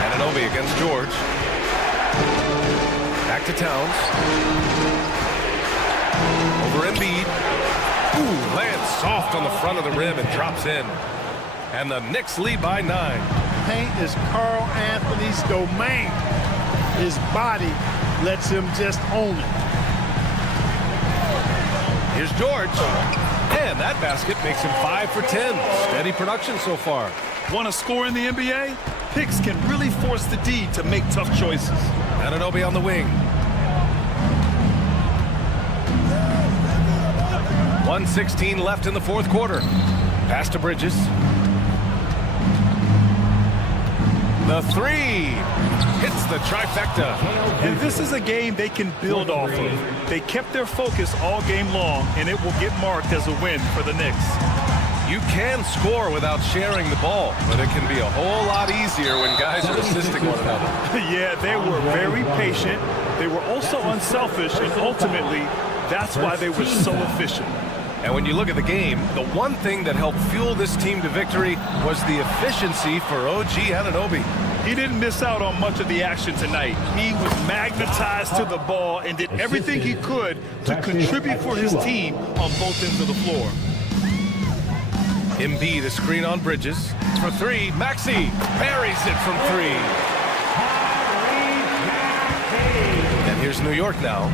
Anunoby against George. Back to Towns. Over Embiid. Ooh, lands soft on the front of the rim and drops in. And the Knicks lead by 9. Paint is Carl Anthony's domain. His body lets him just own it. Here's George. And that basket makes him 5 for 10. Steady production so far. Want to score in the NBA? Picks can really force the D to make tough choices. Anunoby on the wing. 1:16 left in the fourth quarter. Pass to Bridges. The 3 hits the trifecta. And this is a game they can build off of. They kept their focus all game long, and it will get marked as a win for the Knicks. You can score without sharing the ball, but it can be a whole lot easier when guys are assisting one another. Yeah, they were very patient. They were also unselfish, and ultimately, that's why they were so efficient. And when you look at the game, the one thing that helped fuel this team to victory was the efficiency for OG Anunoby. He didn't miss out on much of the action tonight. He was magnetized to the ball and did everything he could to contribute for his team on both ends of the floor. Embiid, a screen on Bridges. For 3, Maxey parries it from 3. And here's New York now.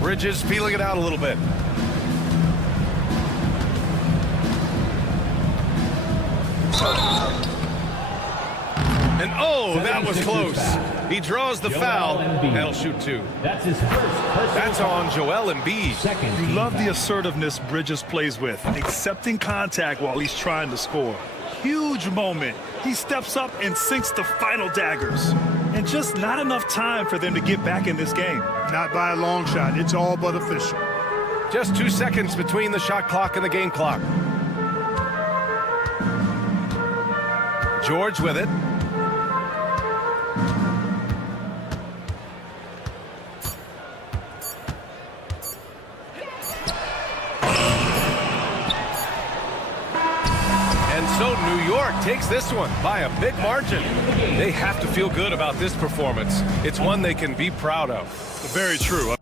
Bridges feeling it out a little bit. And oh, that was close. He draws the foul, and he'll shoot 2. That's on Joel Embiid. You love the assertiveness Bridges plays with, accepting contact while he's trying to score. Huge moment. He steps up and sinks the final daggers. And just not enough time for them to get back in this game. Not by a long shot. It's all but official. Just 2 seconds between the shot clock and the game clock. George with it. so New York takes this one by a big margin. They have to feel good about this performance. It's one they can be proud of. Very true.